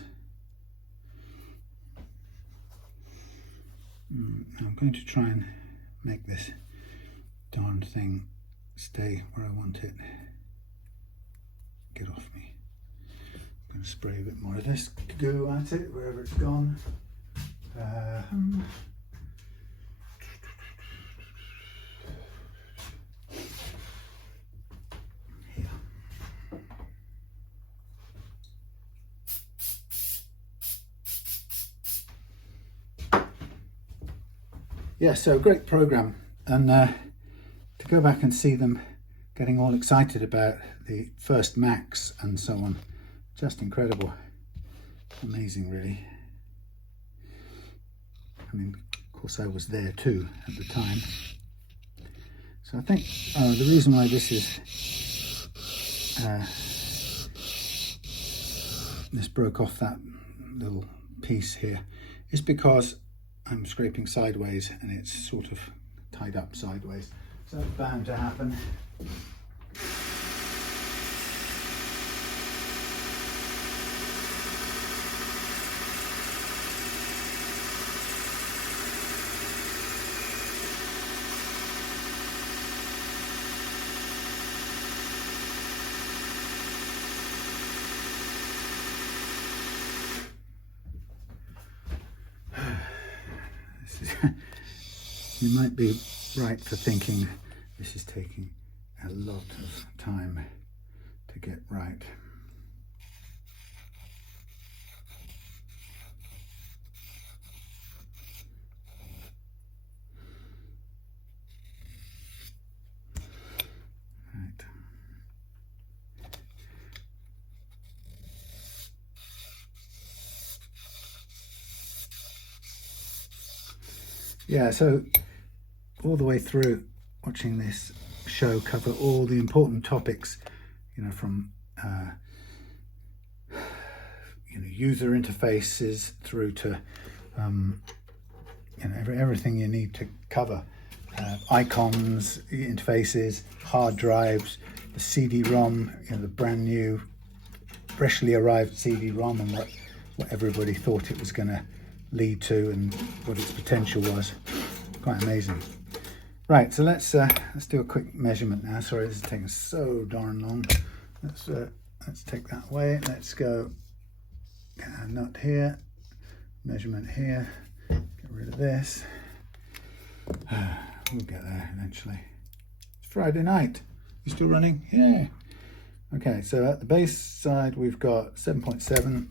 I'm going to try and make this darn thing stay where I want it. Get off me. I'm going to spray a bit more of this goo at it wherever it's gone. Yeah, so great program, and to go back and see them getting all excited about the first Macs and so on, just incredible, amazing really. I mean, of course I was there too at the time. So I think the reason why this is, this broke off that little piece here is because I'm scraping sideways and it's sort of tied up sideways. So it's bound to happen. You might be right for thinking this is taking a lot of time to get right. Right. Yeah, so all the way through watching this show cover all the important topics, you know, from user interfaces through to everything you need to cover, icons, interfaces, hard drives, the CD-ROM, the brand new freshly arrived CD-ROM, and what everybody thought it was going to lead to and what its potential was. Quite amazing. Right, so let's do a quick measurement now. Sorry, this is taking so darn long. Let's take that away. Let's go get a nut here, measurement here, get rid of this. We'll get there eventually. It's Friday night. You still running? Yeah. Okay, so at the bass side we've got 7.7,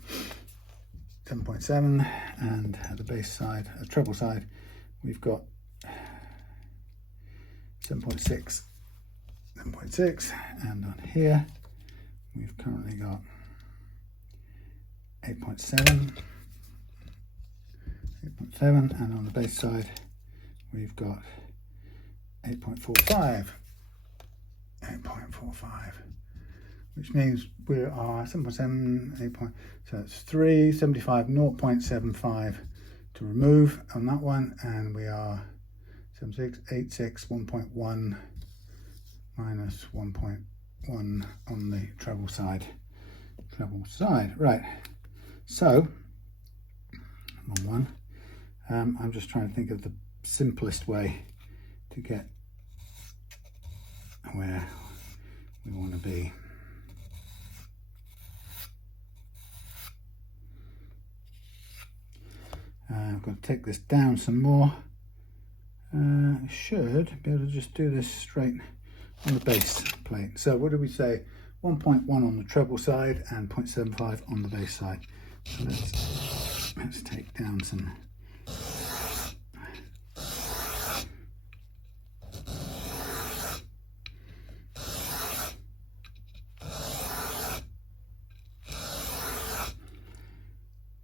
and at the bass side, the treble side, we've got 7.6, and on here we've currently got 8.7, and on the bass side we've got 8.45, which means we are 7.7, 8 point, so it's 375, 0.75 to remove on that one, and we are 76, 86, 1.1 minus 1.1 on the treble side. Right, so I'm just trying to think of the simplest way to get where we want to be. I'm going to take this down some more. I should be able to just do this straight on the bass plate. So what do we say? 1.1 on the treble side and 0.75 on the bass side. So let's take down some.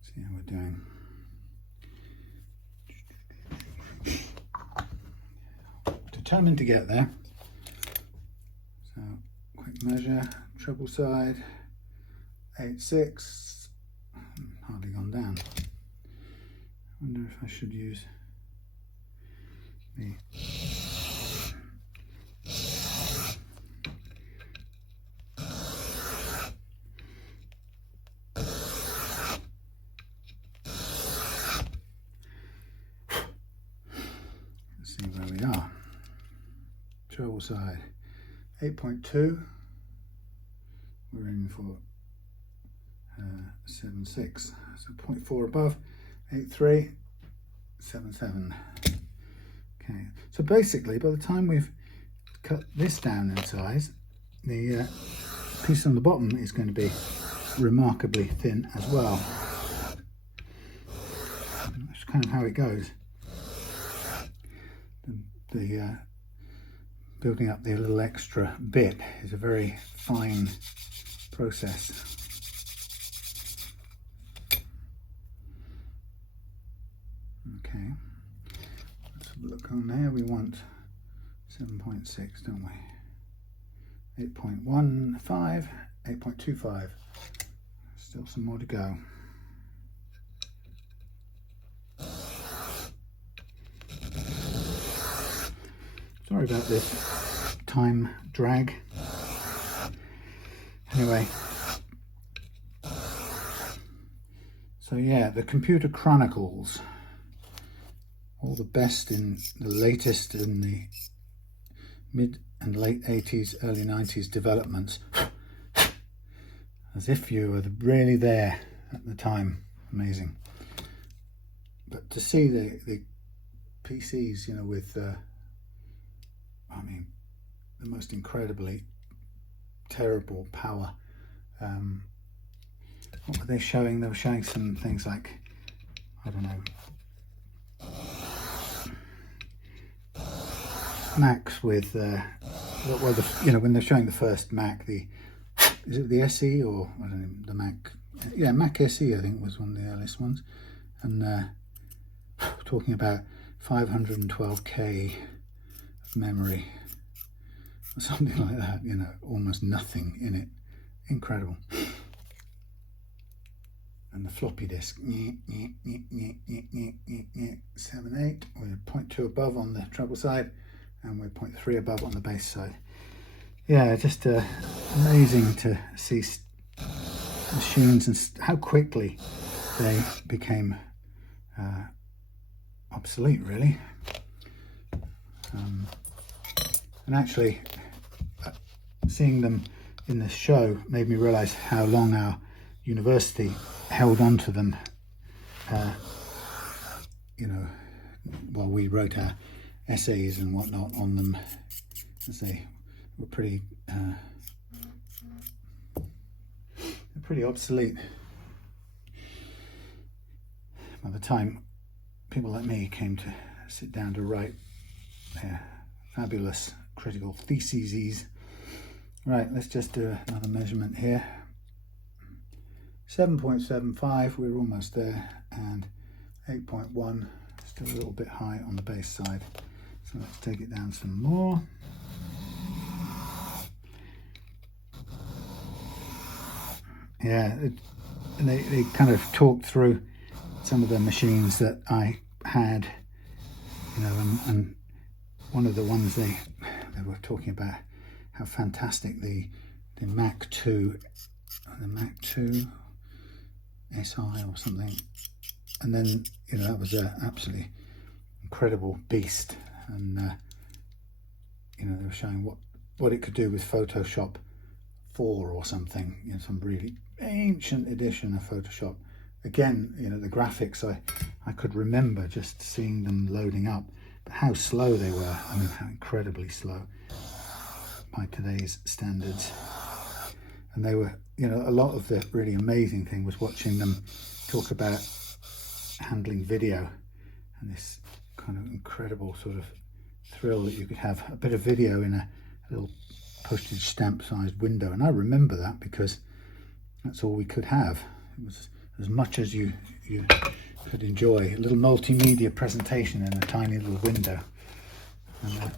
See how we're doing. Determined to get there. So quick measure, treble side, 8.6, hardly gone down. I wonder if I should use the let's see where we are. Treble side 8.2, we're aiming for 7.6, so 0.4 above, 8.3, 7/7. Okay, so basically by the time we've cut this down in size, the piece on the bottom is going to be remarkably thin as well. That's kind of how it goes. The building up the little extra bit is a very fine process. Okay, let's have a look on there. We want 7.6, don't we? 8.15, 8.25. Still some more to go. Sorry about this time drag. Anyway, so yeah, the Computer Chronicles, all the best in the latest in the mid and late 80s, early 90s developments, as if you were really there at the time. Amazing. But to see the PCs, you know, with I mean, the most incredibly terrible power. What were they showing? They were showing some things like, I don't know, Macs with, well, you know, when they're showing the first Mac, is it the SE or I don't know, the Mac? Yeah, Mac SE I think was one of the earliest ones, and talking about 512K memory or something like that, you know, almost nothing in it. Incredible. And the floppy disk, 7.8. We're 0.2 above on the treble side, and we're 0.3 above on the bass side. Yeah, just amazing to see machines and how quickly they became obsolete, really. And actually, seeing them in this show made me realise how long our university held on to them, you know, while we wrote our essays and whatnot on them, as they were pretty obsolete. By the time people like me came to sit down to write their fabulous critical theses. Right, let's just do another measurement here. 7.75, we're almost there, and 8.1, still a little bit high on the bass side. So let's take it down some more. Yeah, and they kind of talked through some of the machines that I had, you know, and one of the ones they were talking about how fantastic the Mac 2, the Mac 2 SI or something, and then, you know, that was an absolutely incredible beast, and you know, they were showing what it could do with Photoshop 4 or something, you know, some really ancient edition of Photoshop. Again, you know, the graphics I could remember just seeing them loading up, but how slow they were. I mean, how incredibly slow by today's standards. And they were, you know, a lot of the really amazing thing was watching them talk about handling video, and this kind of incredible sort of thrill that you could have a bit of video in a little postage stamp sized window. And I remember that because that's all we could have. It was as much as you could enjoy, a little multimedia presentation in a tiny little window. And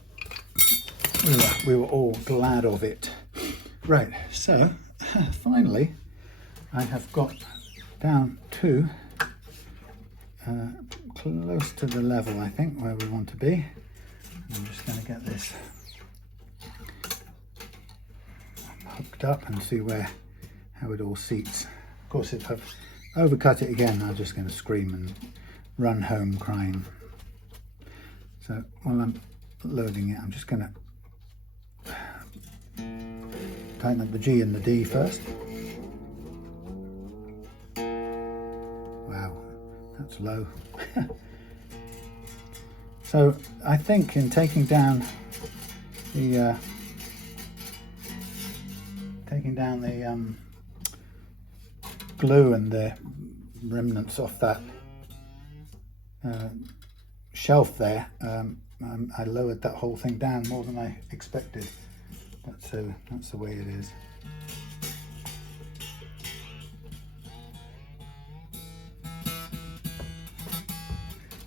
we were all glad of it. Right, so finally I have got down to close to the level, I think, where we want to be. I'm just going to get this hooked up and see how it all seats. Of course, if I've overcut it again, I'm just going to scream and run home crying. So while I'm loading it, I'm just going to tighten up the G and the D first. Wow, that's low. So I think in taking down the glue and the remnants off that shelf there, I lowered that whole thing down more than I expected. That's the way it is.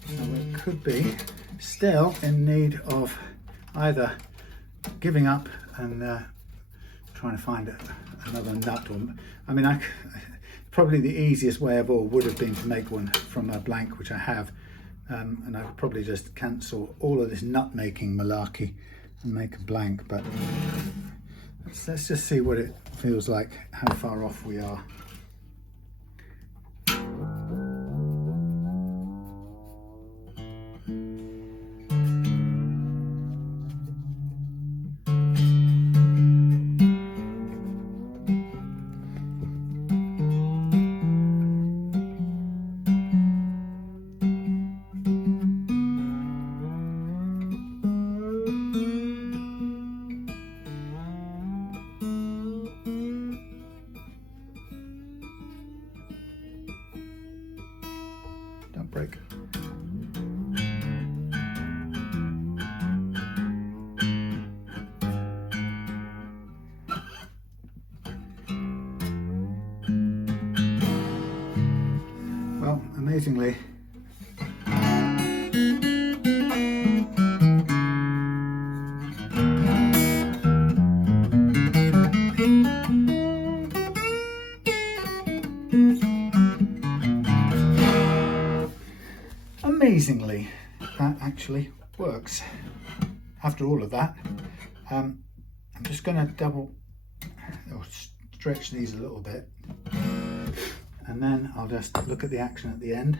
So it could be still in need of either giving up and trying to find another nut, or I mean, probably the easiest way of all would have been to make one from a blank, which I have, and I would probably just cancel all of this nut making malarkey and make a blank. But let's just see what it feels like, how far off we are. Don't break it. Well, amazingly, that actually works. After all of that, I'm just going to stretch these a little bit, and then I'll just look at the action at the end.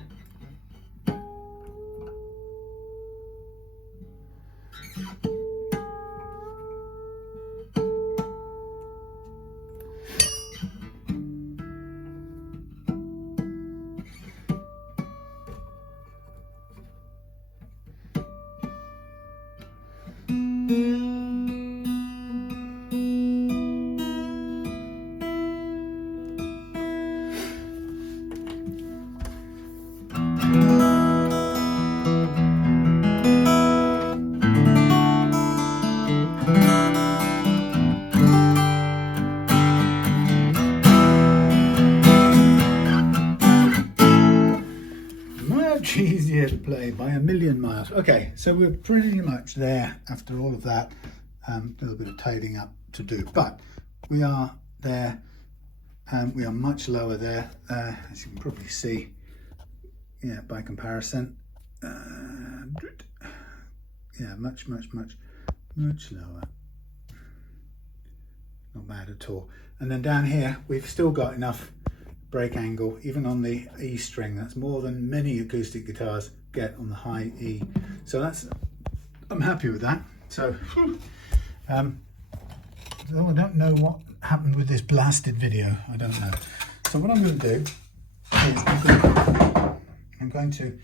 Easier to play by a million miles. Okay, so we're pretty much there after all of that. A little bit of tidying up to do, but we are there. We are much lower there, as you can probably see, yeah, by comparison. Yeah, much lower. Not bad at all. And then down here, we've still got enough break angle, even on the E string. That's more than many acoustic guitars get on the high E. So I'm happy with that. So, though I don't know what happened with this blasted video, I don't know. So what I'm going to do is I'm going to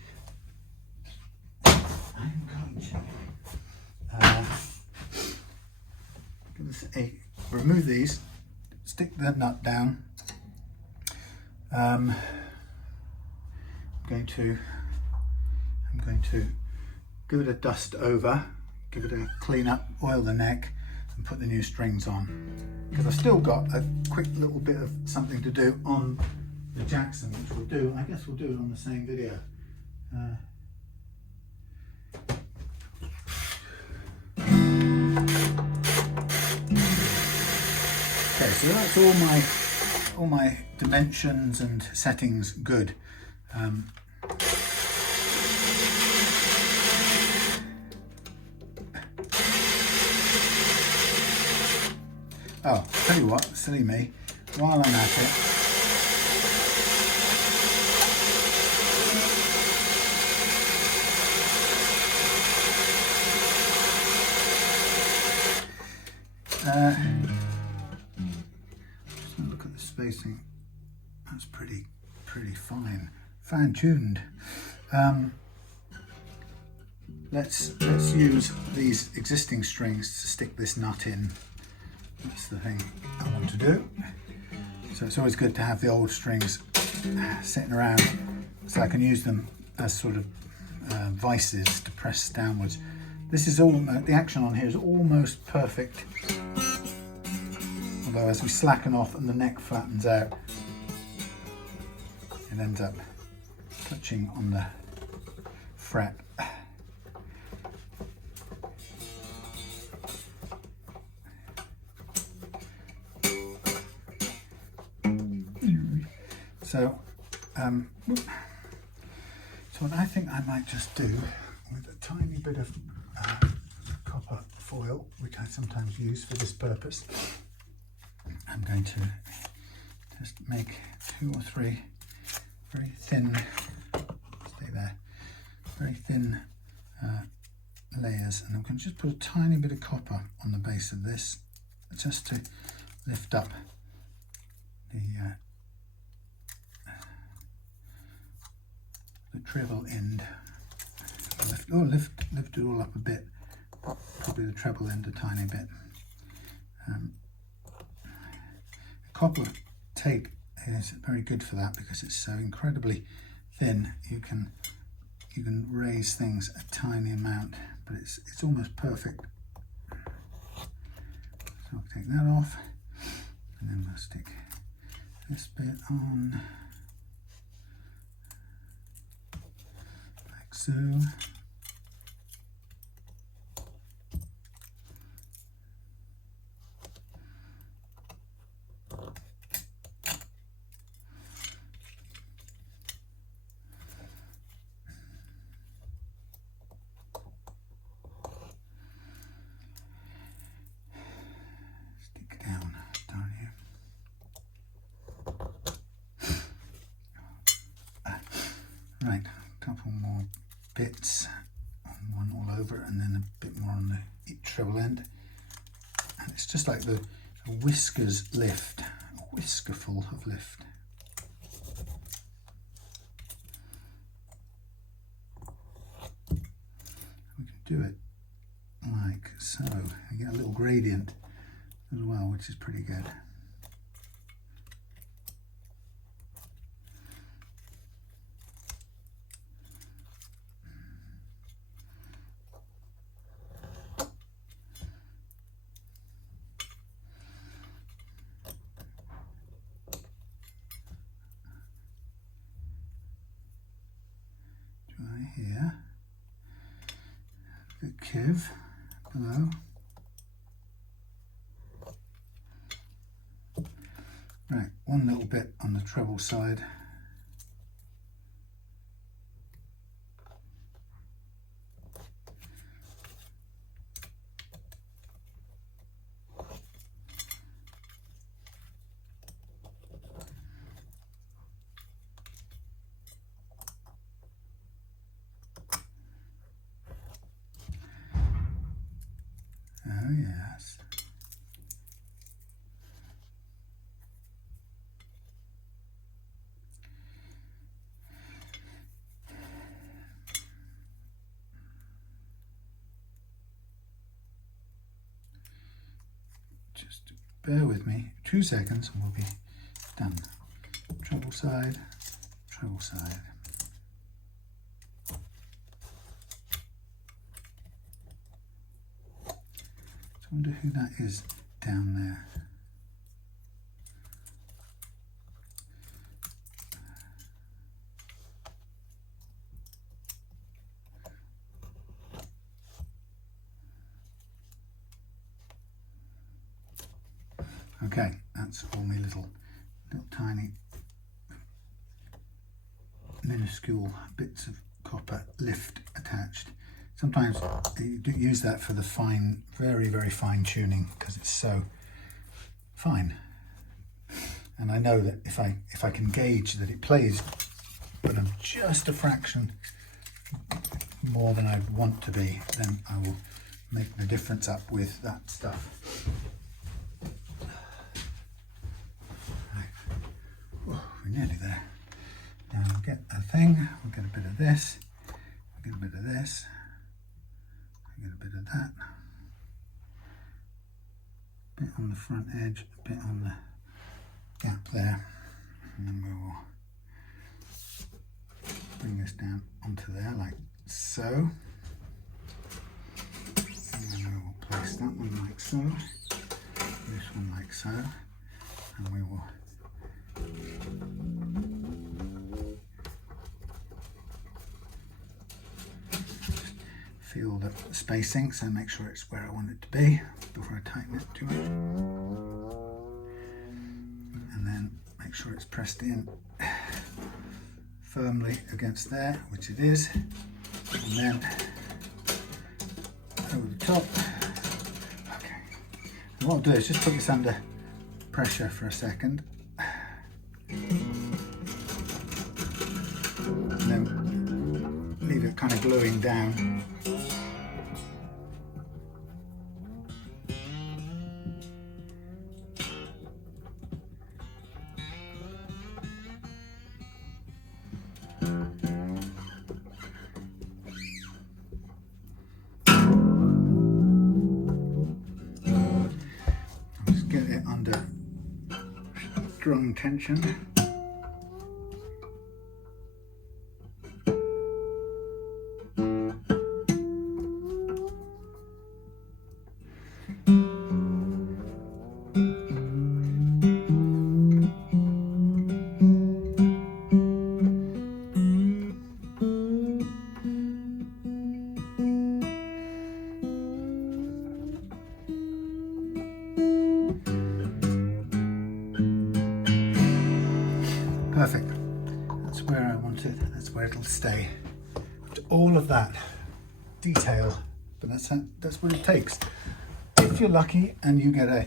remove these, stick that nut down. I'm going to give it a dust over, give it a clean up, oil the neck, and put the new strings on, because I've still got a quick little bit of something to do on the Jackson, which we'll do. I guess we'll do it on the same video. Okay, so that's all my dimensions and settings good. Oh, tell you what, silly me, while I'm at it, just gonna look at the spacing. That's pretty fine, fine-tuned. let's use these existing strings to stick this nut in. That's the thing I want to do. So it's always good to have the old strings sitting around so I can use them as sort of vices to press downwards. This is all, the action on here is almost perfect. Although as we slacken off and the neck flattens out, it ends up touching on the fret. So what I think I might just do with a tiny bit of copper foil, which I sometimes use for this purpose, I'm going to just make 2 or 3 very thin, stay there, very thin layers, and I'm going to just put a tiny bit of copper on the base of this just to lift up the treble end. Lift it all up a bit, probably the treble end a tiny bit. Copper tape is very good for that because it's so incredibly thin. You can raise things a tiny amount, but it's almost perfect. So I'll take that off, and then we'll stick this bit on like so. Right, a couple more bits, one all over and then a bit more on the treble end. And it's just like the whiskers lift, a whiskerful of lift. We can do it like so. You get a little gradient as well, which is pretty good. Here, the kiv below. Right, one little bit on the treble side. Oh yes. Just bear with me 2 seconds and we'll be done. Treble side, treble side. I wonder who that is down there. Okay, that's all my little tiny minuscule bits of copper lift attached. Sometimes you do use that for the fine, very, very fine tuning because it's so fine. And I know that if I can gauge that it plays but I'm just a fraction more than I want to be, then I will make the difference up with that stuff. Right. Oh, we're nearly there. Now we'll get a thing, we'll get a bit of this, we'll get a bit of this. that. A bit on the front edge, a bit on the gap there, and then we will bring this down onto there like so. And then we will place that one like so, this one like so, and we will feel the spacing, so make sure it's where I want it to be before I tighten it too much. And then make sure it's pressed in firmly against there, which it is. And then over the top. Okay. And what I'll do is just put this under pressure for a second. And then leave it kind of gluing down. Just get it under strong tension. Perfect. That's where I want it. That's where it'll stay. All of that detail, but that's what it takes. If you're lucky and you get a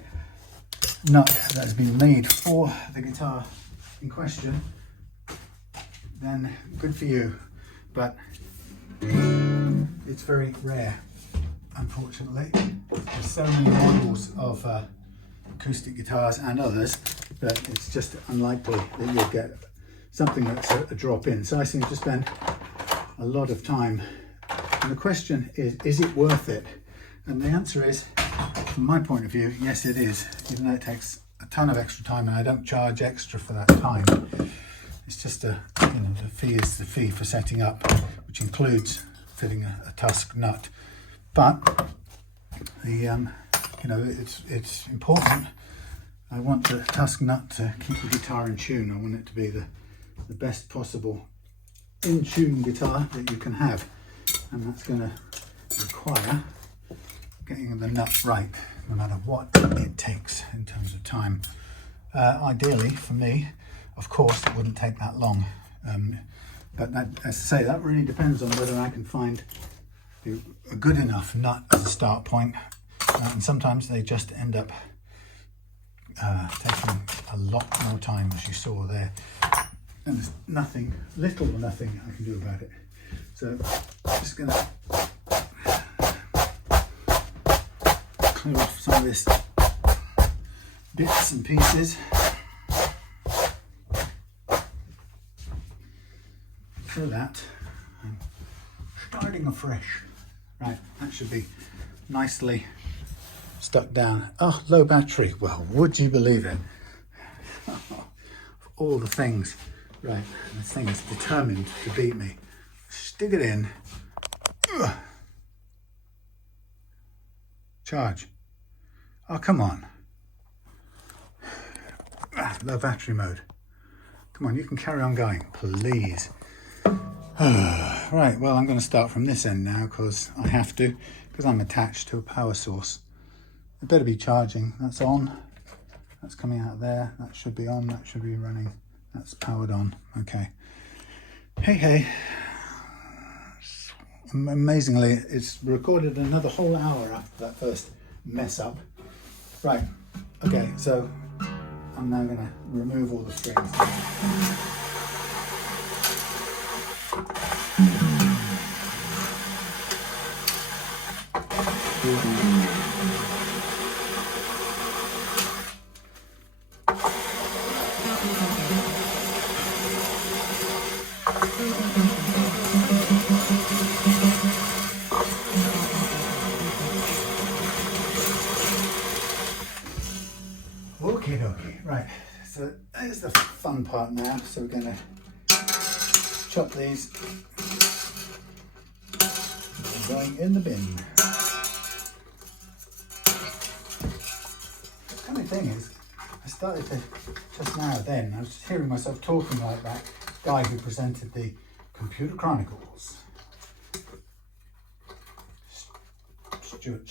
nut that has been made for the guitar in question, then good for you. But it's very rare, unfortunately. There's so many models of acoustic guitars and others that it's just unlikely that you'll get something that's a drop in. So I seem to spend a lot of time, and the question is it worth it? And the answer is, from my point of view, yes it is, even though it takes a ton of extra time and I don't charge extra for that time. It's just the fee is the fee for setting up, which includes fitting a tusk nut. But the it's important. I want the tusk nut to keep the guitar in tune. I want it to be the best possible in tune guitar that you can have, and that's going to require getting the nut right, no matter what it takes in terms of time. Ideally, for me, of course, it wouldn't take that long, but that, as I say, that really depends on whether I can find a good enough nut as a start point, and sometimes they just end up taking a lot more time, as you saw there, and there's nothing, little or nothing I can do about it. So I'm just going to clear off some of this bits and pieces. So that I'm starting afresh. Right, that should be nicely stuck down. Oh, low battery. Well, would you believe it? All the things. Right, this thing is determined to beat me. Stick it in. Ugh. Charge. Oh, come on. Low battery mode. Come on, you can carry on going, please. Right, well, I'm going to start from this end now because I have to, because I'm attached to a power source. It better be charging. That's on. That's coming out there. That should be on. That should be running. That's powered on. Okay. Hey. Amazingly, it's recorded another whole hour after that first mess up. Right. Okay, so I'm now going to remove all the strings. So there's the fun part now. So we're going to chop these. They're going in the bin. The funny thing is, I started to, just now then, I was just hearing myself talking like that guy who presented the Computer Chronicles. Stuart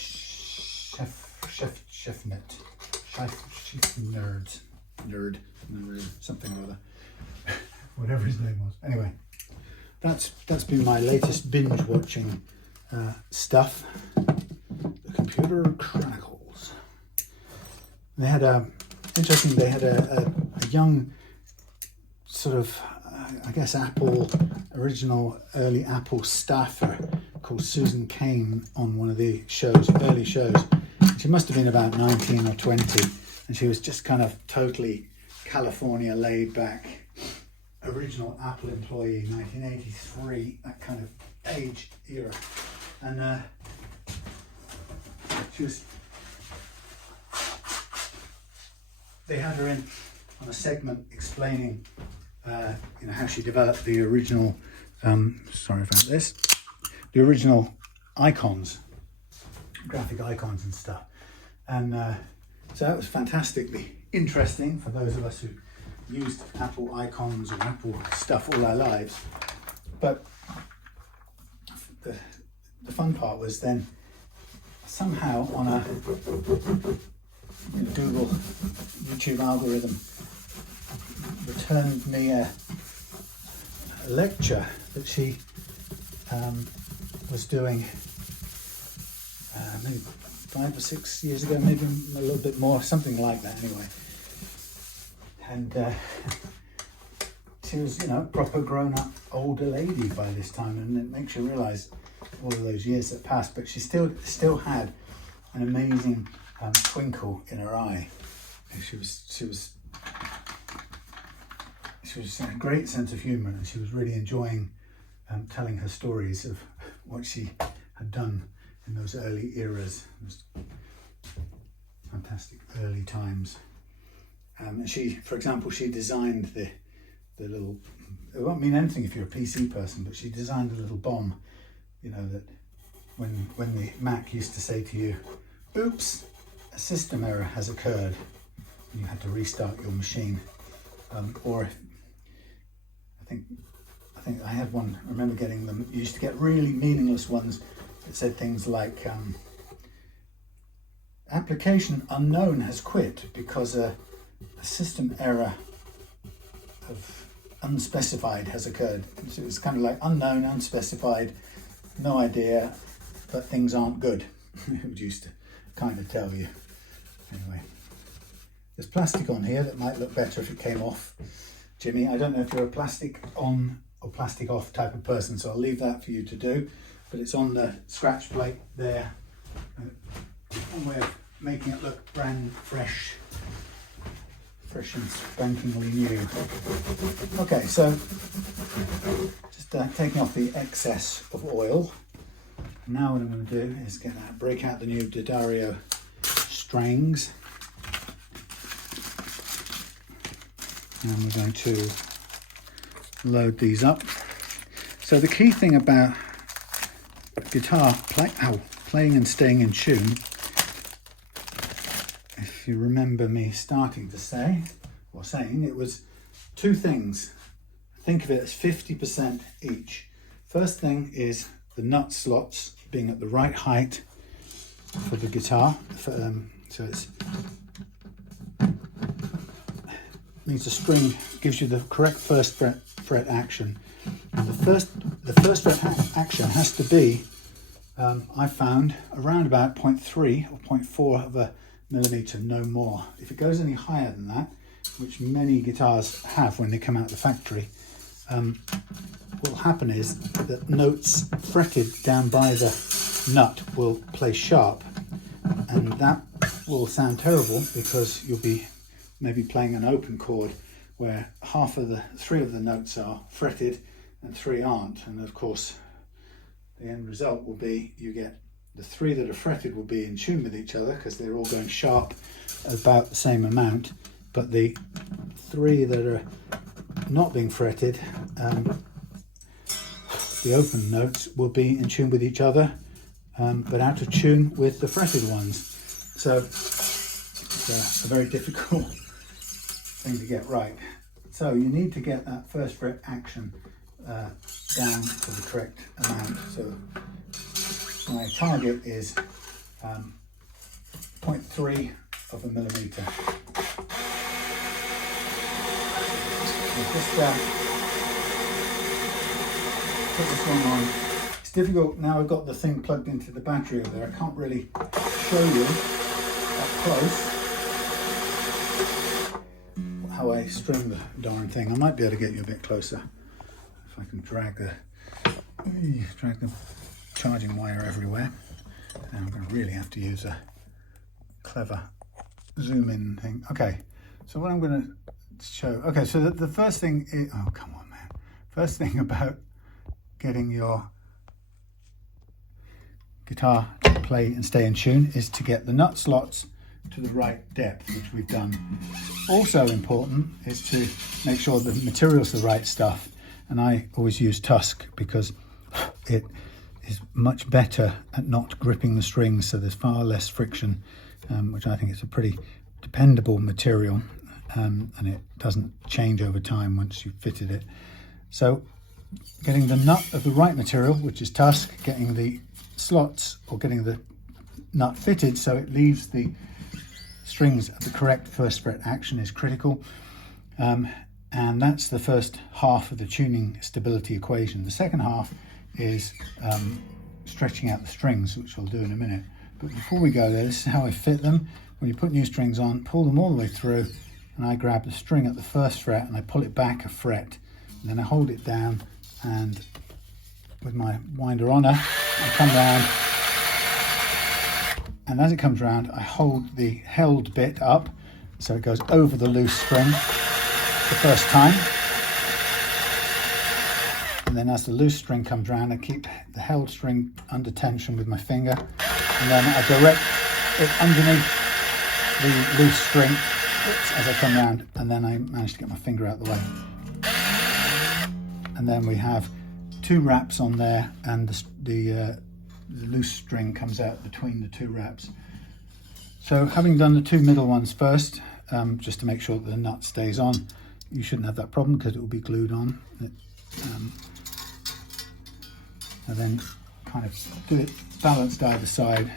Nerd, something or other, whatever his name was. Anyway, that's been my latest binge watching stuff. The Computer Chronicles. They had a young sort of I guess early Apple staffer called Susan Kane on one of the early shows. She must have been about 19 or 20, and she was just kind of totally California laid back, original Apple employee, 1983, that kind of age era. And they had her in on a segment explaining how she developed the original the original icons, graphic icons and stuff. And so that was fantastically interesting for those of us who used Apple icons or Apple stuff all our lives. But the fun part was then somehow on a Google YouTube algorithm returned me a lecture that she was doing maybe 5 or 6 years ago, maybe a little bit more, something like that anyway. And she was, proper grown-up older lady by this time, and it makes you realise all of those years that passed. But she still had an amazing twinkle in her eye. And she had a great sense of humour, and she was really enjoying telling her stories of what she had done in those early eras, those fantastic early times. And she, for example, she designed the little, it won't mean anything if you're a PC person, but she designed a little bomb, that when the Mac used to say to you, oops, a system error has occurred, and you had to restart your machine. Or I think I had one, I remember getting them, you used to get really meaningless ones that said things like, application unknown has quit because a system error of unspecified has occurred. So it was kind of like unknown, unspecified, no idea, but things aren't good. It used to kind of tell you. Anyway, there's plastic on here that might look better if it came off. Jimmy, I don't know if you're a plastic on or plastic off type of person, so I'll leave that for you to do, but it's on the scratch plate there. One way of making it look brand fresh and spankingly new. Okay, so just taking off the excess of oil. Now what I'm going to do is break out the new D'Addario strings, and we're going to load these up. So the key thing about guitar playing and staying in tune, if you remember me starting to say, or saying, it was two things. Think of it as 50% each. First thing is the nut slots being at the right height for the guitar. So it's means the string gives you the correct first fret action. And the first fret action has to be, I found, around about 0.3 or 0.4 of a millimeter, no more. If it goes any higher than that, which many guitars have when they come out of the factory, what will happen is that notes fretted down by the nut will play sharp, and that will sound terrible because you'll be maybe playing an open chord where three of the notes are fretted and 3 aren't, and of course the end result will be you get the 3 that are fretted will be in tune with each other because they're all going sharp about the same amount, but the 3 that are not being fretted, the open notes will be in tune with each other, but out of tune with the fretted ones. So it's a very difficult thing to get right. So you need to get that first fret action down to the correct amount. So my target is 0.3 of a millimetre. Just put this one on. It's difficult now. I've got the thing plugged into the battery over there. I can't really show you up close how I string the darn thing. I might be able to get you a bit closer if I can drag the charging wire everywhere. And I'm going to really have to use a clever zoom in thing. Okay, so what I'm going to show. Okay, so the first thing is, oh come on man, first thing about getting your guitar to play and stay in tune is to get the nut slots to the right depth, which we've done. Also important is to make sure the material's the right stuff, and I always use Tusk because it is much better at not gripping the strings, so there's far less friction, which I think is a pretty dependable material, and it doesn't change over time once you've fitted it. So getting the nut of the right material, which is Tusk, getting the slots or getting the nut fitted so it leaves the strings at the correct first fret action is critical, and that's the first half of the tuning stability equation. The second half is stretching out the strings, which I'll do in a minute. But before we go there, this is how I fit them. When you put new strings on, pull them all the way through, and I grab the string at the first fret and I pull it back a fret, and then I hold it down, and with my winder on her, I come round, and as it comes round, I hold the held bit up so it goes over the loose string the first time, and then as the loose string comes round, I keep the held string under tension with my finger, and then I direct it underneath the loose string as I come round, and then I manage to get my finger out of the way. And then we have 2 wraps on there, and the loose string comes out between the 2 wraps. So having done the 2 middle ones first, just to make sure that the nut stays on, you shouldn't have that problem because it will be glued on. And then kind of do it balanced either side.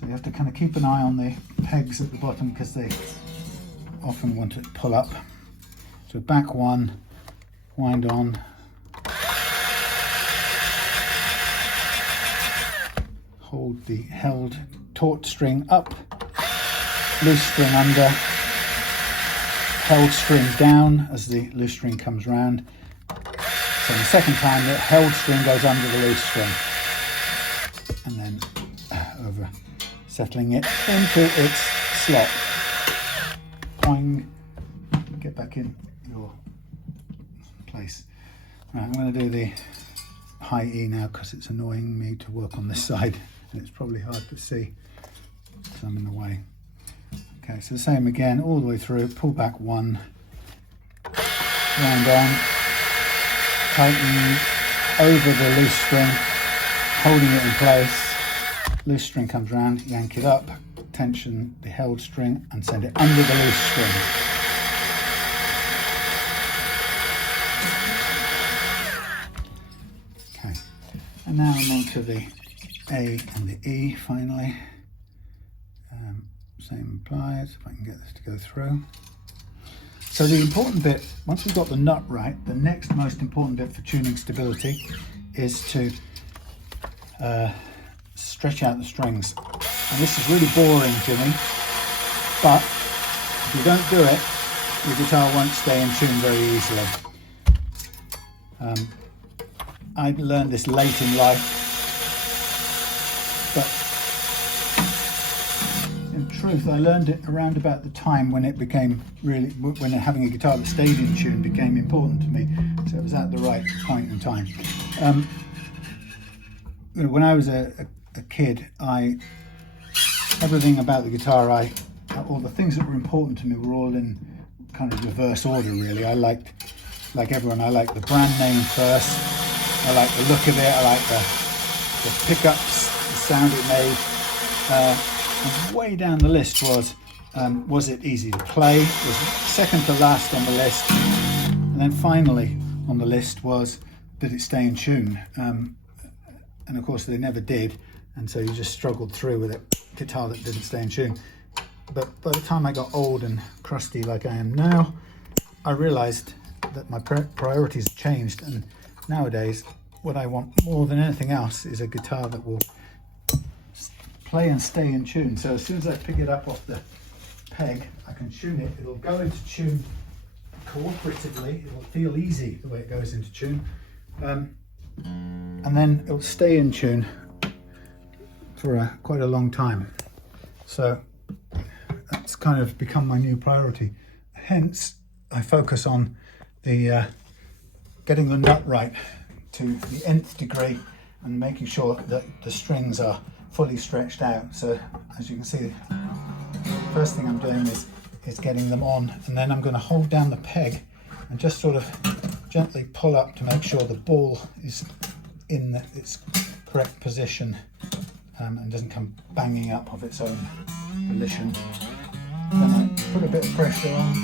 So you have to kind of keep an eye on the pegs at the bottom because they often want to pull up. So back 1, wind on, hold the held taut string up, loose string under, held string down as the loose string comes round. So the second time the held string goes under the loose string, and then over, settling it into its slot. Poing, get back in your place. Right, I'm going to do the high E now because it's annoying me to work on this side, and it's probably hard to see because I'm in the way. Okay, so the same again, all the way through, pull back 1, round on, tighten over the loose string, holding it in place. Loose string comes round, yank it up, tension the held string and send it under the loose string. Okay, and now I'm on to the A and the E finally. Same applies, if I can get this to go through. So the important bit, once we've got the nut right, the next most important bit for tuning stability is to stretch out the strings. And this is really boring to me, but if you don't do it, your guitar won't stay in tune very easily. I learned this late in life, but in truth I learned it around about the time when it became really, when having a guitar that stayed in tune became important to me. So it was at the right point in time. When I was a kid, everything about the guitar I all the things that were important to me were all in kind of reverse order, really. I liked, like everyone, I liked the brand name first. I liked the look of it. I liked the pickups, the sound it made. And way down the list was it easy to play? It was second to last on the list. And then finally on the list was, did it stay in tune? And of course they never did. And so you just struggled through with a guitar that didn't stay in tune. But by the time I got old and crusty like I am now, I realized that my priorities changed, and nowadays what I want more than anything else is a guitar that will play and stay in tune. So as soon as I pick it up off the peg, I can tune it. It'll go into tune cooperatively. It'll feel easy the way it goes into tune, and then it'll stay in tune for quite a long time. So that's kind of become my new priority. Hence, I focus on the getting the nut right to the nth degree and making sure that the strings are fully stretched out. So as you can see, first thing I'm doing is getting them on, and then I'm going to hold down the peg and just sort of gently pull up to make sure the ball is in its correct position and doesn't come banging up of its own volition. Then I put a bit of pressure on,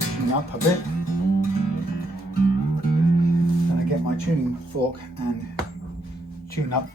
tune up a bit, and I get my tuning fork and tune up.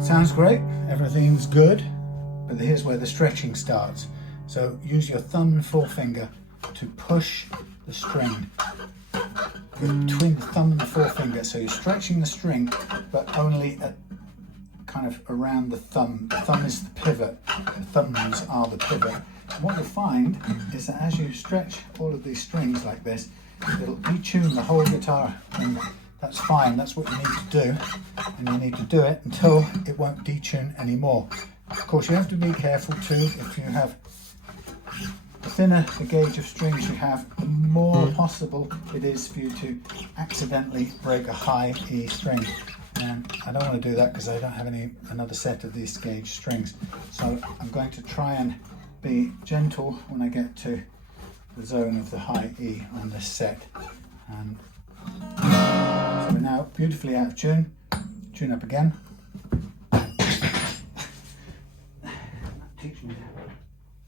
Sounds great, everything's good, but here's where the stretching starts. So use your thumb and forefinger to push the string between the thumb and the forefinger. So you're stretching the string, but only at kind of around the thumb. The thumb is the pivot, the thumbs are the pivot. And what you'll find is that as you stretch all of these strings like this, it'll detune the whole guitar, and that's fine. That's what you need to do, and you need to do it until it won't detune anymore. Of course, you have to be careful too. If you have the thinner the gauge of strings you have, the more possible it is for you to accidentally break a high E string. And I don't want to do that because I don't have another set of these gauge strings. So I'm going to try and be gentle when I get to the zone of the high E on this set. And so we're now beautifully out of tune. Tune up again. Teach me to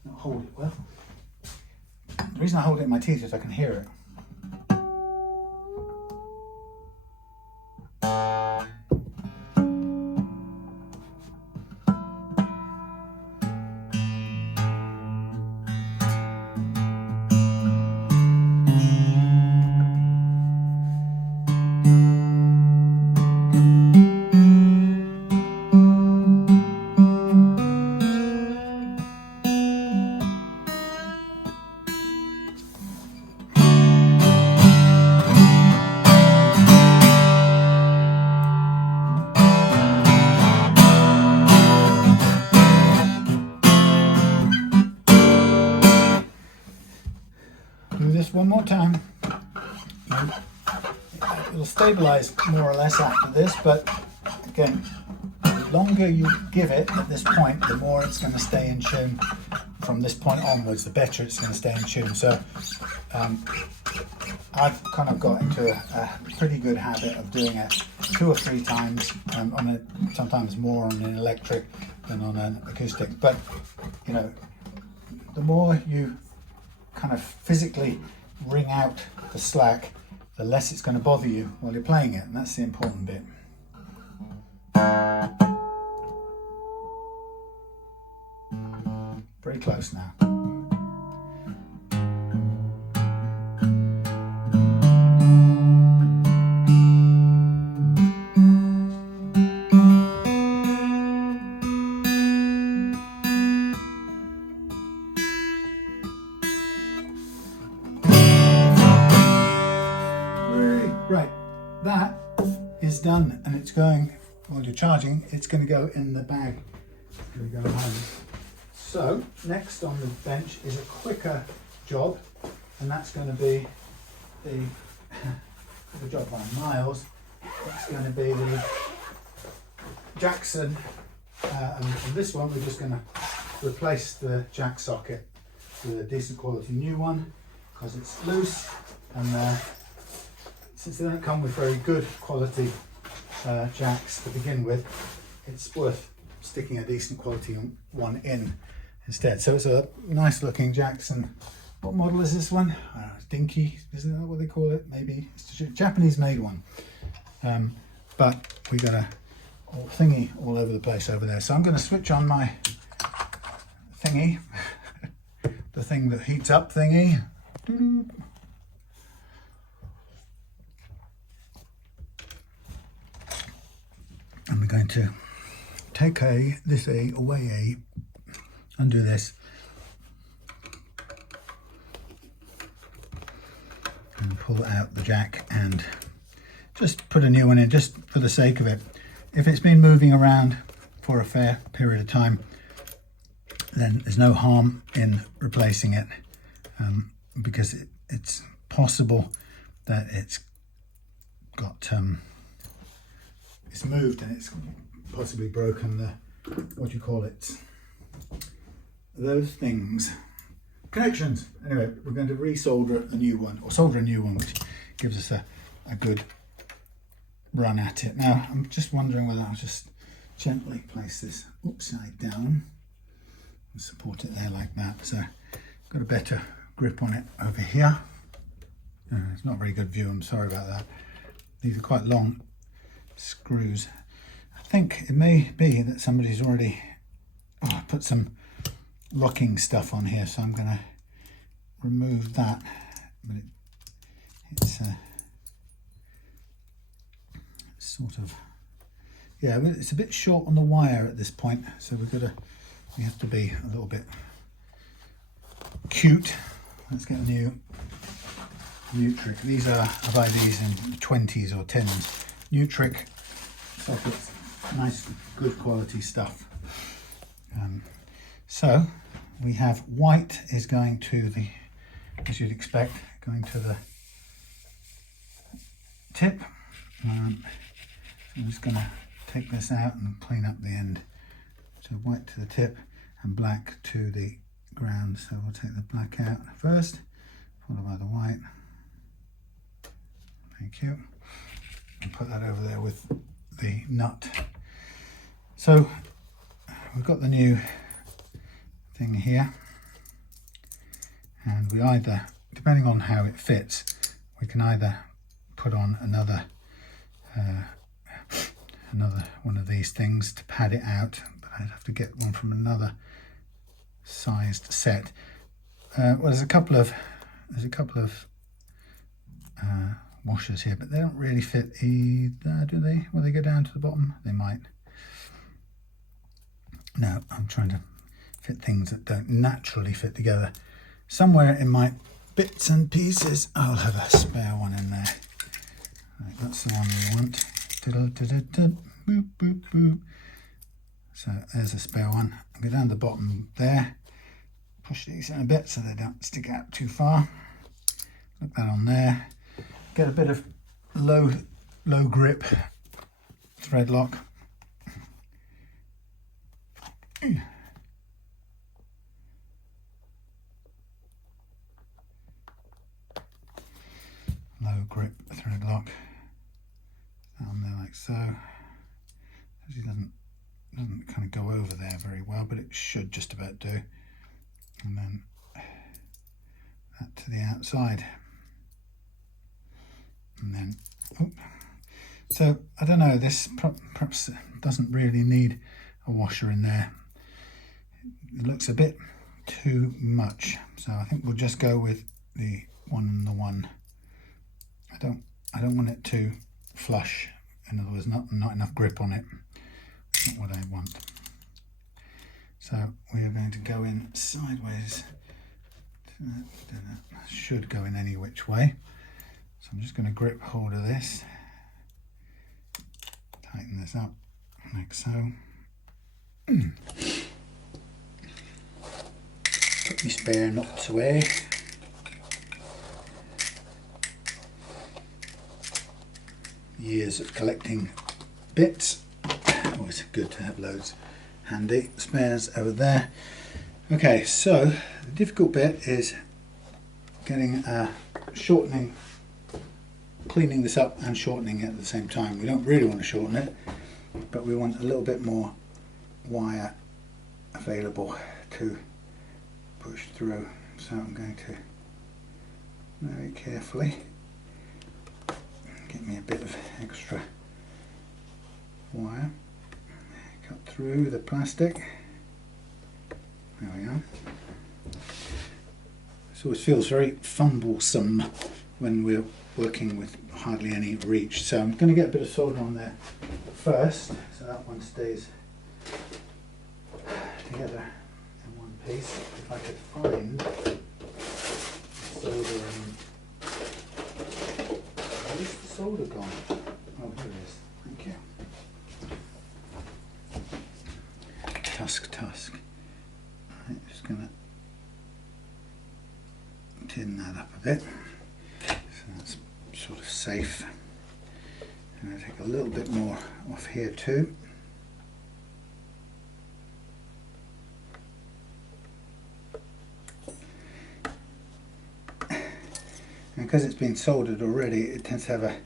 not hold it well. The reason I hold it in my teeth is I can hear it. Do this one more time. It'll stabilize more or less after this, but again, the longer you give it at this point, the more it's going to stay in tune. From this point onwards, the better it's going to stay in tune. So I've kind of got into a pretty good habit of doing it 2 or 3 times, sometimes more on an electric than on an acoustic. But you know, the more you kind of physically wring out the slack, the less it's going to bother you while you're playing it, and that's the important bit. close now. Right, that is done, and it's going, while you're charging, it's going to go in the bag. It's going to go home. So, next on the bench is a quicker job, and that's going to be the job by miles. It's going to be the Jackson, and this one we're just going to replace the jack socket with a decent quality new one, because it's loose, and since they don't come with very good quality jacks to begin with, it's worth sticking a decent quality one in instead. So it's a nice looking Jackson. What model is this one? Dinky, isn't that what they call it? Maybe it's a Japanese made one. But we got a thingy all over the place over there. So I'm going to switch on my thingy, the thing that heats up thingy. And we're going to take undo this, and pull out the jack and just put a new one in, just for the sake of it. If it's been moving around for a fair period of time, then there's no harm in replacing it, because it's possible that it's got it's moved and it's possibly broken the, what do you call it, those things, connections. Anyway, we're going to resolder a new one, or solder a new one, which gives us a good run at it. Now I'm just wondering whether I'll just gently place this upside down and support it there like that, so I've got a better grip on it over here. It's not a very good view, I'm sorry about that. These are quite long screws. I think it may be that somebody's already put some locking stuff on here, so I'm going to remove that, but it's sort of, yeah, it's a bit short on the wire at this point, so we have to be a little bit cute. Let's get a new trick. These are, I buy these in 20s or 10s. New trick sockets, nice good quality stuff. So we have white is going to the, as you'd expect, going to the tip. I'm just going to take this out and clean up the end. So white to the tip and black to the ground. So we'll take the black out first, followed by the white. Thank you. And put that over there with the nut. So we've got the new thing here, and we either, depending on how it fits, we can either put on another one of these things to pad it out, but I'd have to get one from another sized set. Well, there's a couple of washers here, but they don't really fit either, do they? Will they go down to the bottom? They might. No, I'm trying to fit things that don't naturally fit together. Somewhere in my bits and pieces, I'll have a spare one in there. Right, that's the one we want. Boop, boop, boop. So there's a spare one. I'll go down the bottom there, push these in a bit so they don't stick out too far. Look that on there. Get a bit of low grip thread lock. Low grip thread lock down there like so. Actually doesn't kind of go over there very well, but it should just about do. And then that to the outside. And then, so I don't know, this perhaps doesn't really need a washer in there. It looks a bit too much, so I think we'll just go with the 1 and the 1. I don't want it too flush. In other words, not enough grip on it. That's not what I want. So we are going to go in sideways. Should go in any which way. So I'm just going to grip hold of this, tighten this up like so. Put my spare nuts away. Years of collecting bits. Always good to have loads handy. Spares over there. Okay, so the difficult bit is getting shortening, cleaning this up and shortening it at the same time. We don't really want to shorten it, but we want a little bit more wire available to push through. So I'm going to very carefully get me a bit of extra wire, cut through the plastic. There we are. This always feels very fumblesome when we're working with hardly any reach. So I'm going to get a bit of solder on there first, so that one stays together in one piece. If I could find solder, where's the solder gone? Oh, here it is. Thank you. Tusk. I'm just going to tin that up a bit, so that's sort of safe. I'm going to take a little bit more off here too. And because it's been soldered already, it tends to have a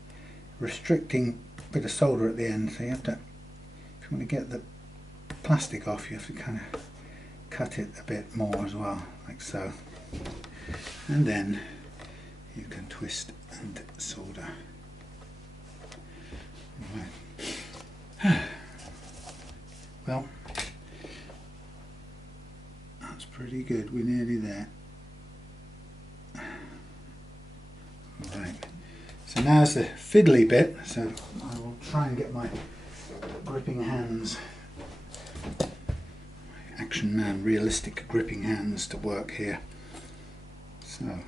restricting bit of solder at the end, so you have to, if you want to get the plastic off, you have to kind of cut it a bit more as well, like so. And then you can twist and solder. Right. Well, that's pretty good. We're nearly there. Right. So now's the fiddly bit. So I will try and get my gripping hands, Action Man realistic gripping hands, to work here. So,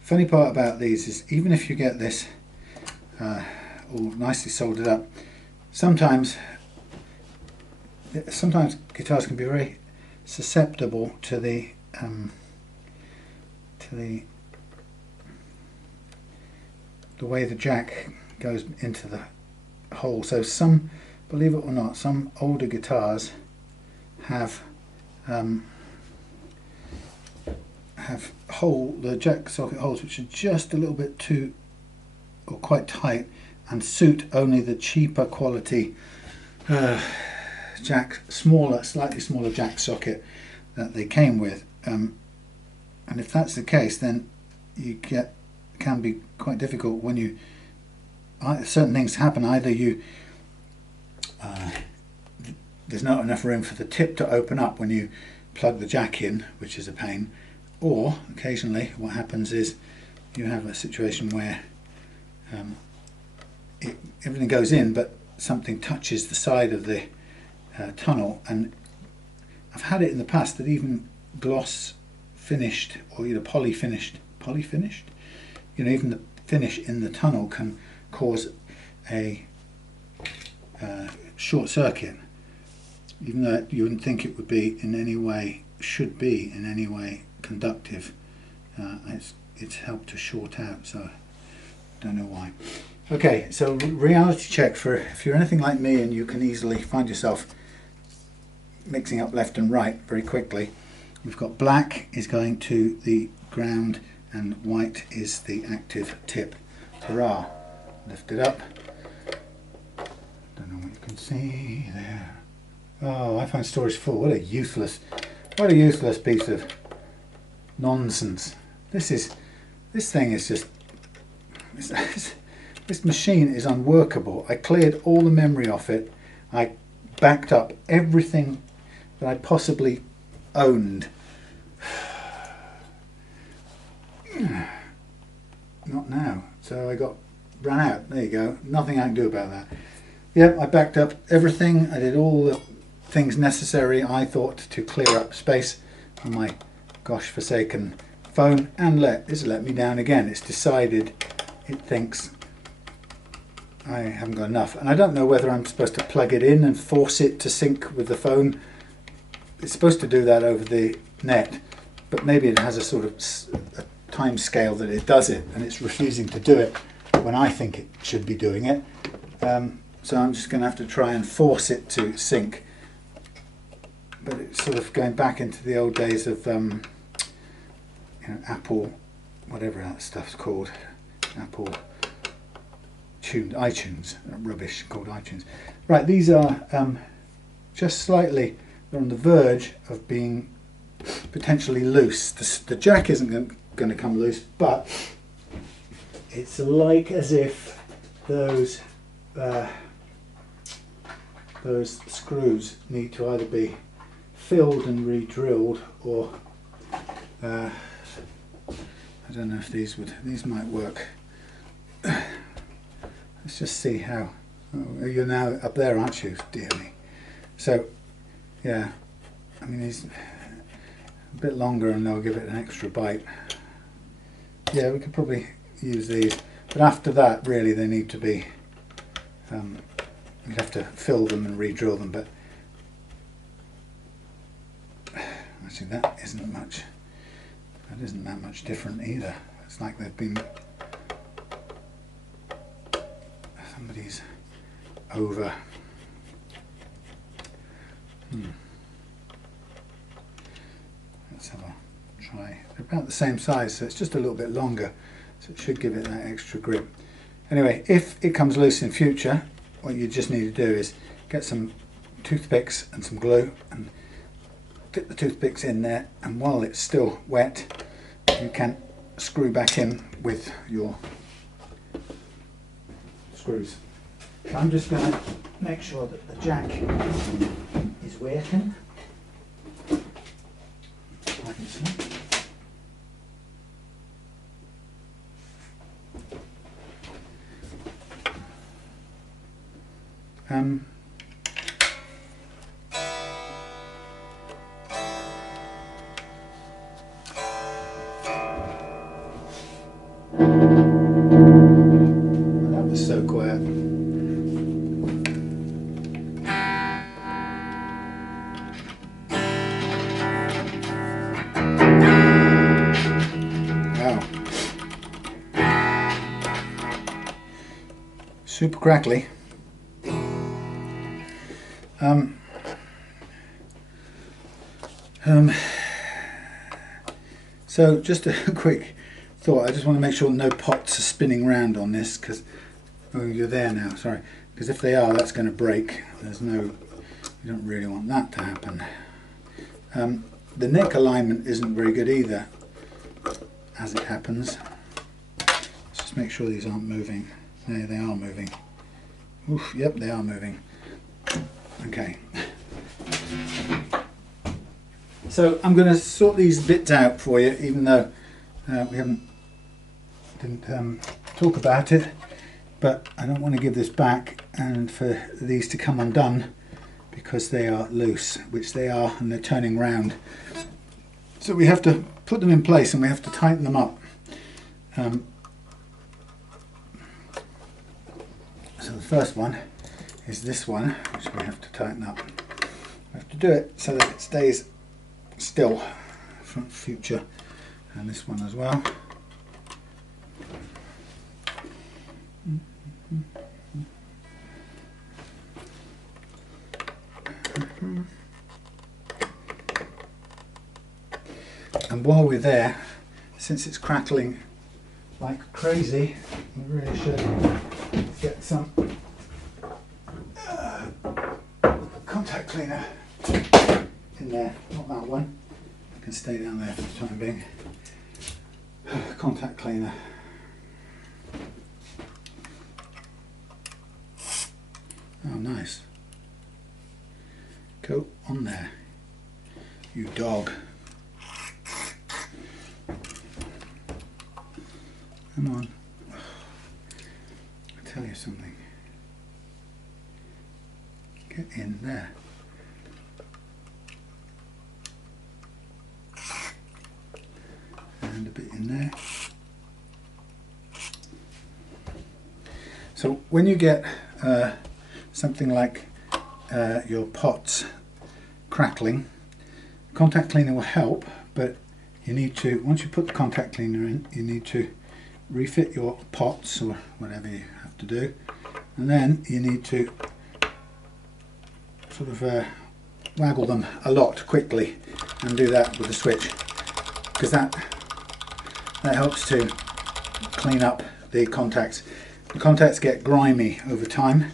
funny part about these is even if you get this all nicely soldered up, sometimes guitars can be very susceptible to the way the jack goes into the hole. So some, believe it or not, some older guitars have the jack socket holes which are just a little bit too, or quite tight, and suit only the cheaper quality slightly smaller jack socket that they came with. And if that's the case, then can be quite difficult when you certain things happen. Either you there's not enough room for the tip to open up when you plug the jack in, which is a pain, or occasionally what happens is you have a situation where everything goes in but something touches the side of the tunnel. And I've had it in the past that even gloss finished or either poly finished, even the finish in the tunnel can cause a short circuit, even though you wouldn't think it would be in any way, should be in any way conductive. It's helped to short out, so don't know why. Okay, so reality check for if you're anything like me and you can easily find yourself mixing up left and right very quickly. We've got black is going to the ground and white is the active tip. Hurrah! Lift it up. Don't know what you can see there. Oh, iPhone storage full. What a useless piece of nonsense. This thing is just, this machine is unworkable. I cleared all the memory off it. I backed up everything that I possibly owned Not now. So I ran out. There you go. Nothing I can do about that. Yep, I backed up everything. I did all the things necessary, I thought, to clear up space on my gosh forsaken phone, and it's let me down again. It's decided, it thinks I haven't got enough, and I don't know whether I'm supposed to plug it in and force it to sync with the phone. It's supposed to do that over the net, but maybe it has a sort of a time scale that it does it, and it's refusing to do it when I think it should be doing it. So I'm just going to have to try and force it to sync. But it's sort of going back into the old days of Apple, whatever that stuff's called, Apple iTunes, rubbish called iTunes. Right, these are just slightly, they're on the verge of being potentially loose. The jack isn't going to come loose, but it's like as if those screws need to either be filled and re-drilled, or I don't know if these might work. Let's just see how. Oh, you're now up there, aren't you? Dear me. So, yeah, I mean, he's a bit longer and they'll give it an extra bite. Yeah, we could probably use these, but after that, really, they need to be. We'd have to fill them and re-drill them, but actually, that isn't that much different either. It's like they've been. Somebody's over. Let's have a try. They're about the same size, so it's just a little bit longer, so it should give it that extra grip. Anyway, if it comes loose in future, what you just need to do is get some toothpicks and some glue and dip the toothpicks in there, and while it's still wet, you can screw back in with your screws. So I'm just going to make sure that the jack is working. Like so. That was so quiet. Wow. Super crackly. So just a quick thought, I just want to make sure no pots are spinning around on this, because you're there now, sorry, because if they are, that's going to break. You don't really want that to happen. The neck alignment isn't very good either, as it happens. Let's just make sure these aren't moving. No, they are moving. Oof, yep, they are moving. Okay. So I'm going to sort these bits out for you, even though we didn't talk about it, but I don't want to give this back and for these to come undone because they are loose, which they are, and they're turning round. So we have to put them in place and we have to tighten them up. So the first one is this one, which we have to tighten up. We have to do it so that it stays still for future, and this one as well. And while we're there, since it's crackling like crazy, we really should get some contact cleaner in there. Not that one, it can stay down there for the time being. Contact cleaner. Oh, nice. Go on there, you dog. Come on. I'll tell you something. Get in there. And a bit in there. So when you get something like your pots crackling, contact cleaner will help, but you need to, once you put the contact cleaner in, you need to refit your pots or whatever you have to do, and then you need to sort of waggle them a lot quickly, and do that with the switch, because that helps to clean up the contacts. The contacts get grimy over time.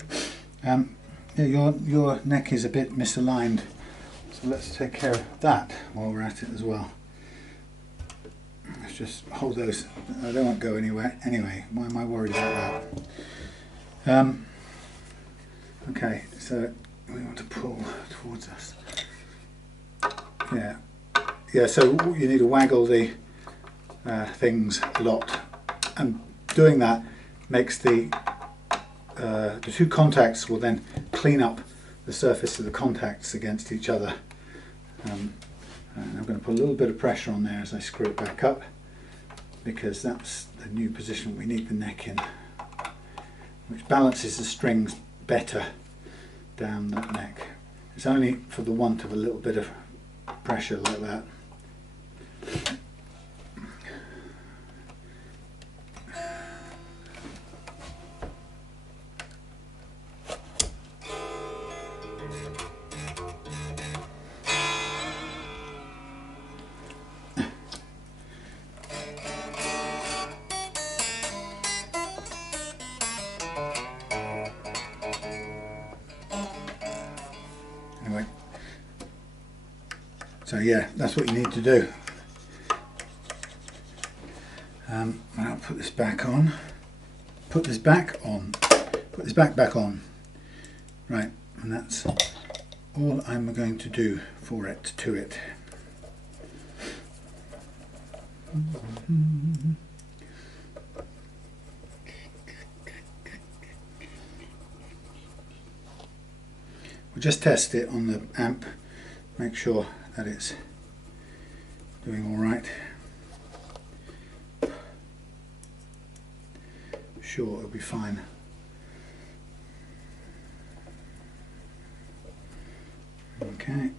Your neck is a bit misaligned, so let's take care of that while we're at it as well. Let's just hold those. They won't go anywhere anyway. Why am I worried about that? Okay, so we want to pull towards us. Yeah. So you need to waggle the things a lot, and doing that makes the two contacts will then clean up the surface of the contacts against each other. And I'm going to put a little bit of pressure on there as I screw it back up, because that's the new position we need the neck in, which balances the strings better down that neck. It's only for the want of a little bit of pressure like that. Anyway, so yeah, that's what you need to do. I'll put this back on. Put this back on. Put this back on. Right, and that's all I'm going to do for it, to it. We'll just test it on the amp, make sure that it's doing all right. Sure, it'll be fine. Okay.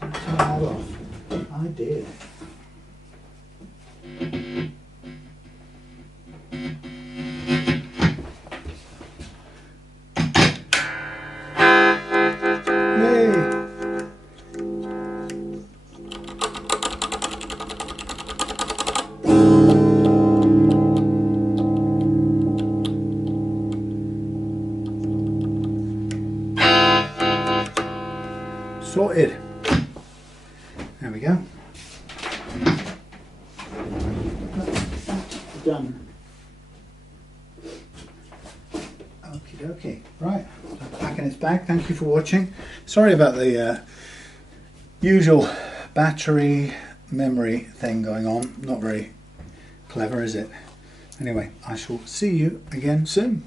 Turn that off. I did. Sorted. There we go. Done. Okie dokie. Right, back in its bag. Thank you for watching. Sorry about the usual battery memory thing going on. Not very clever, is it? Anyway, I shall see you again soon.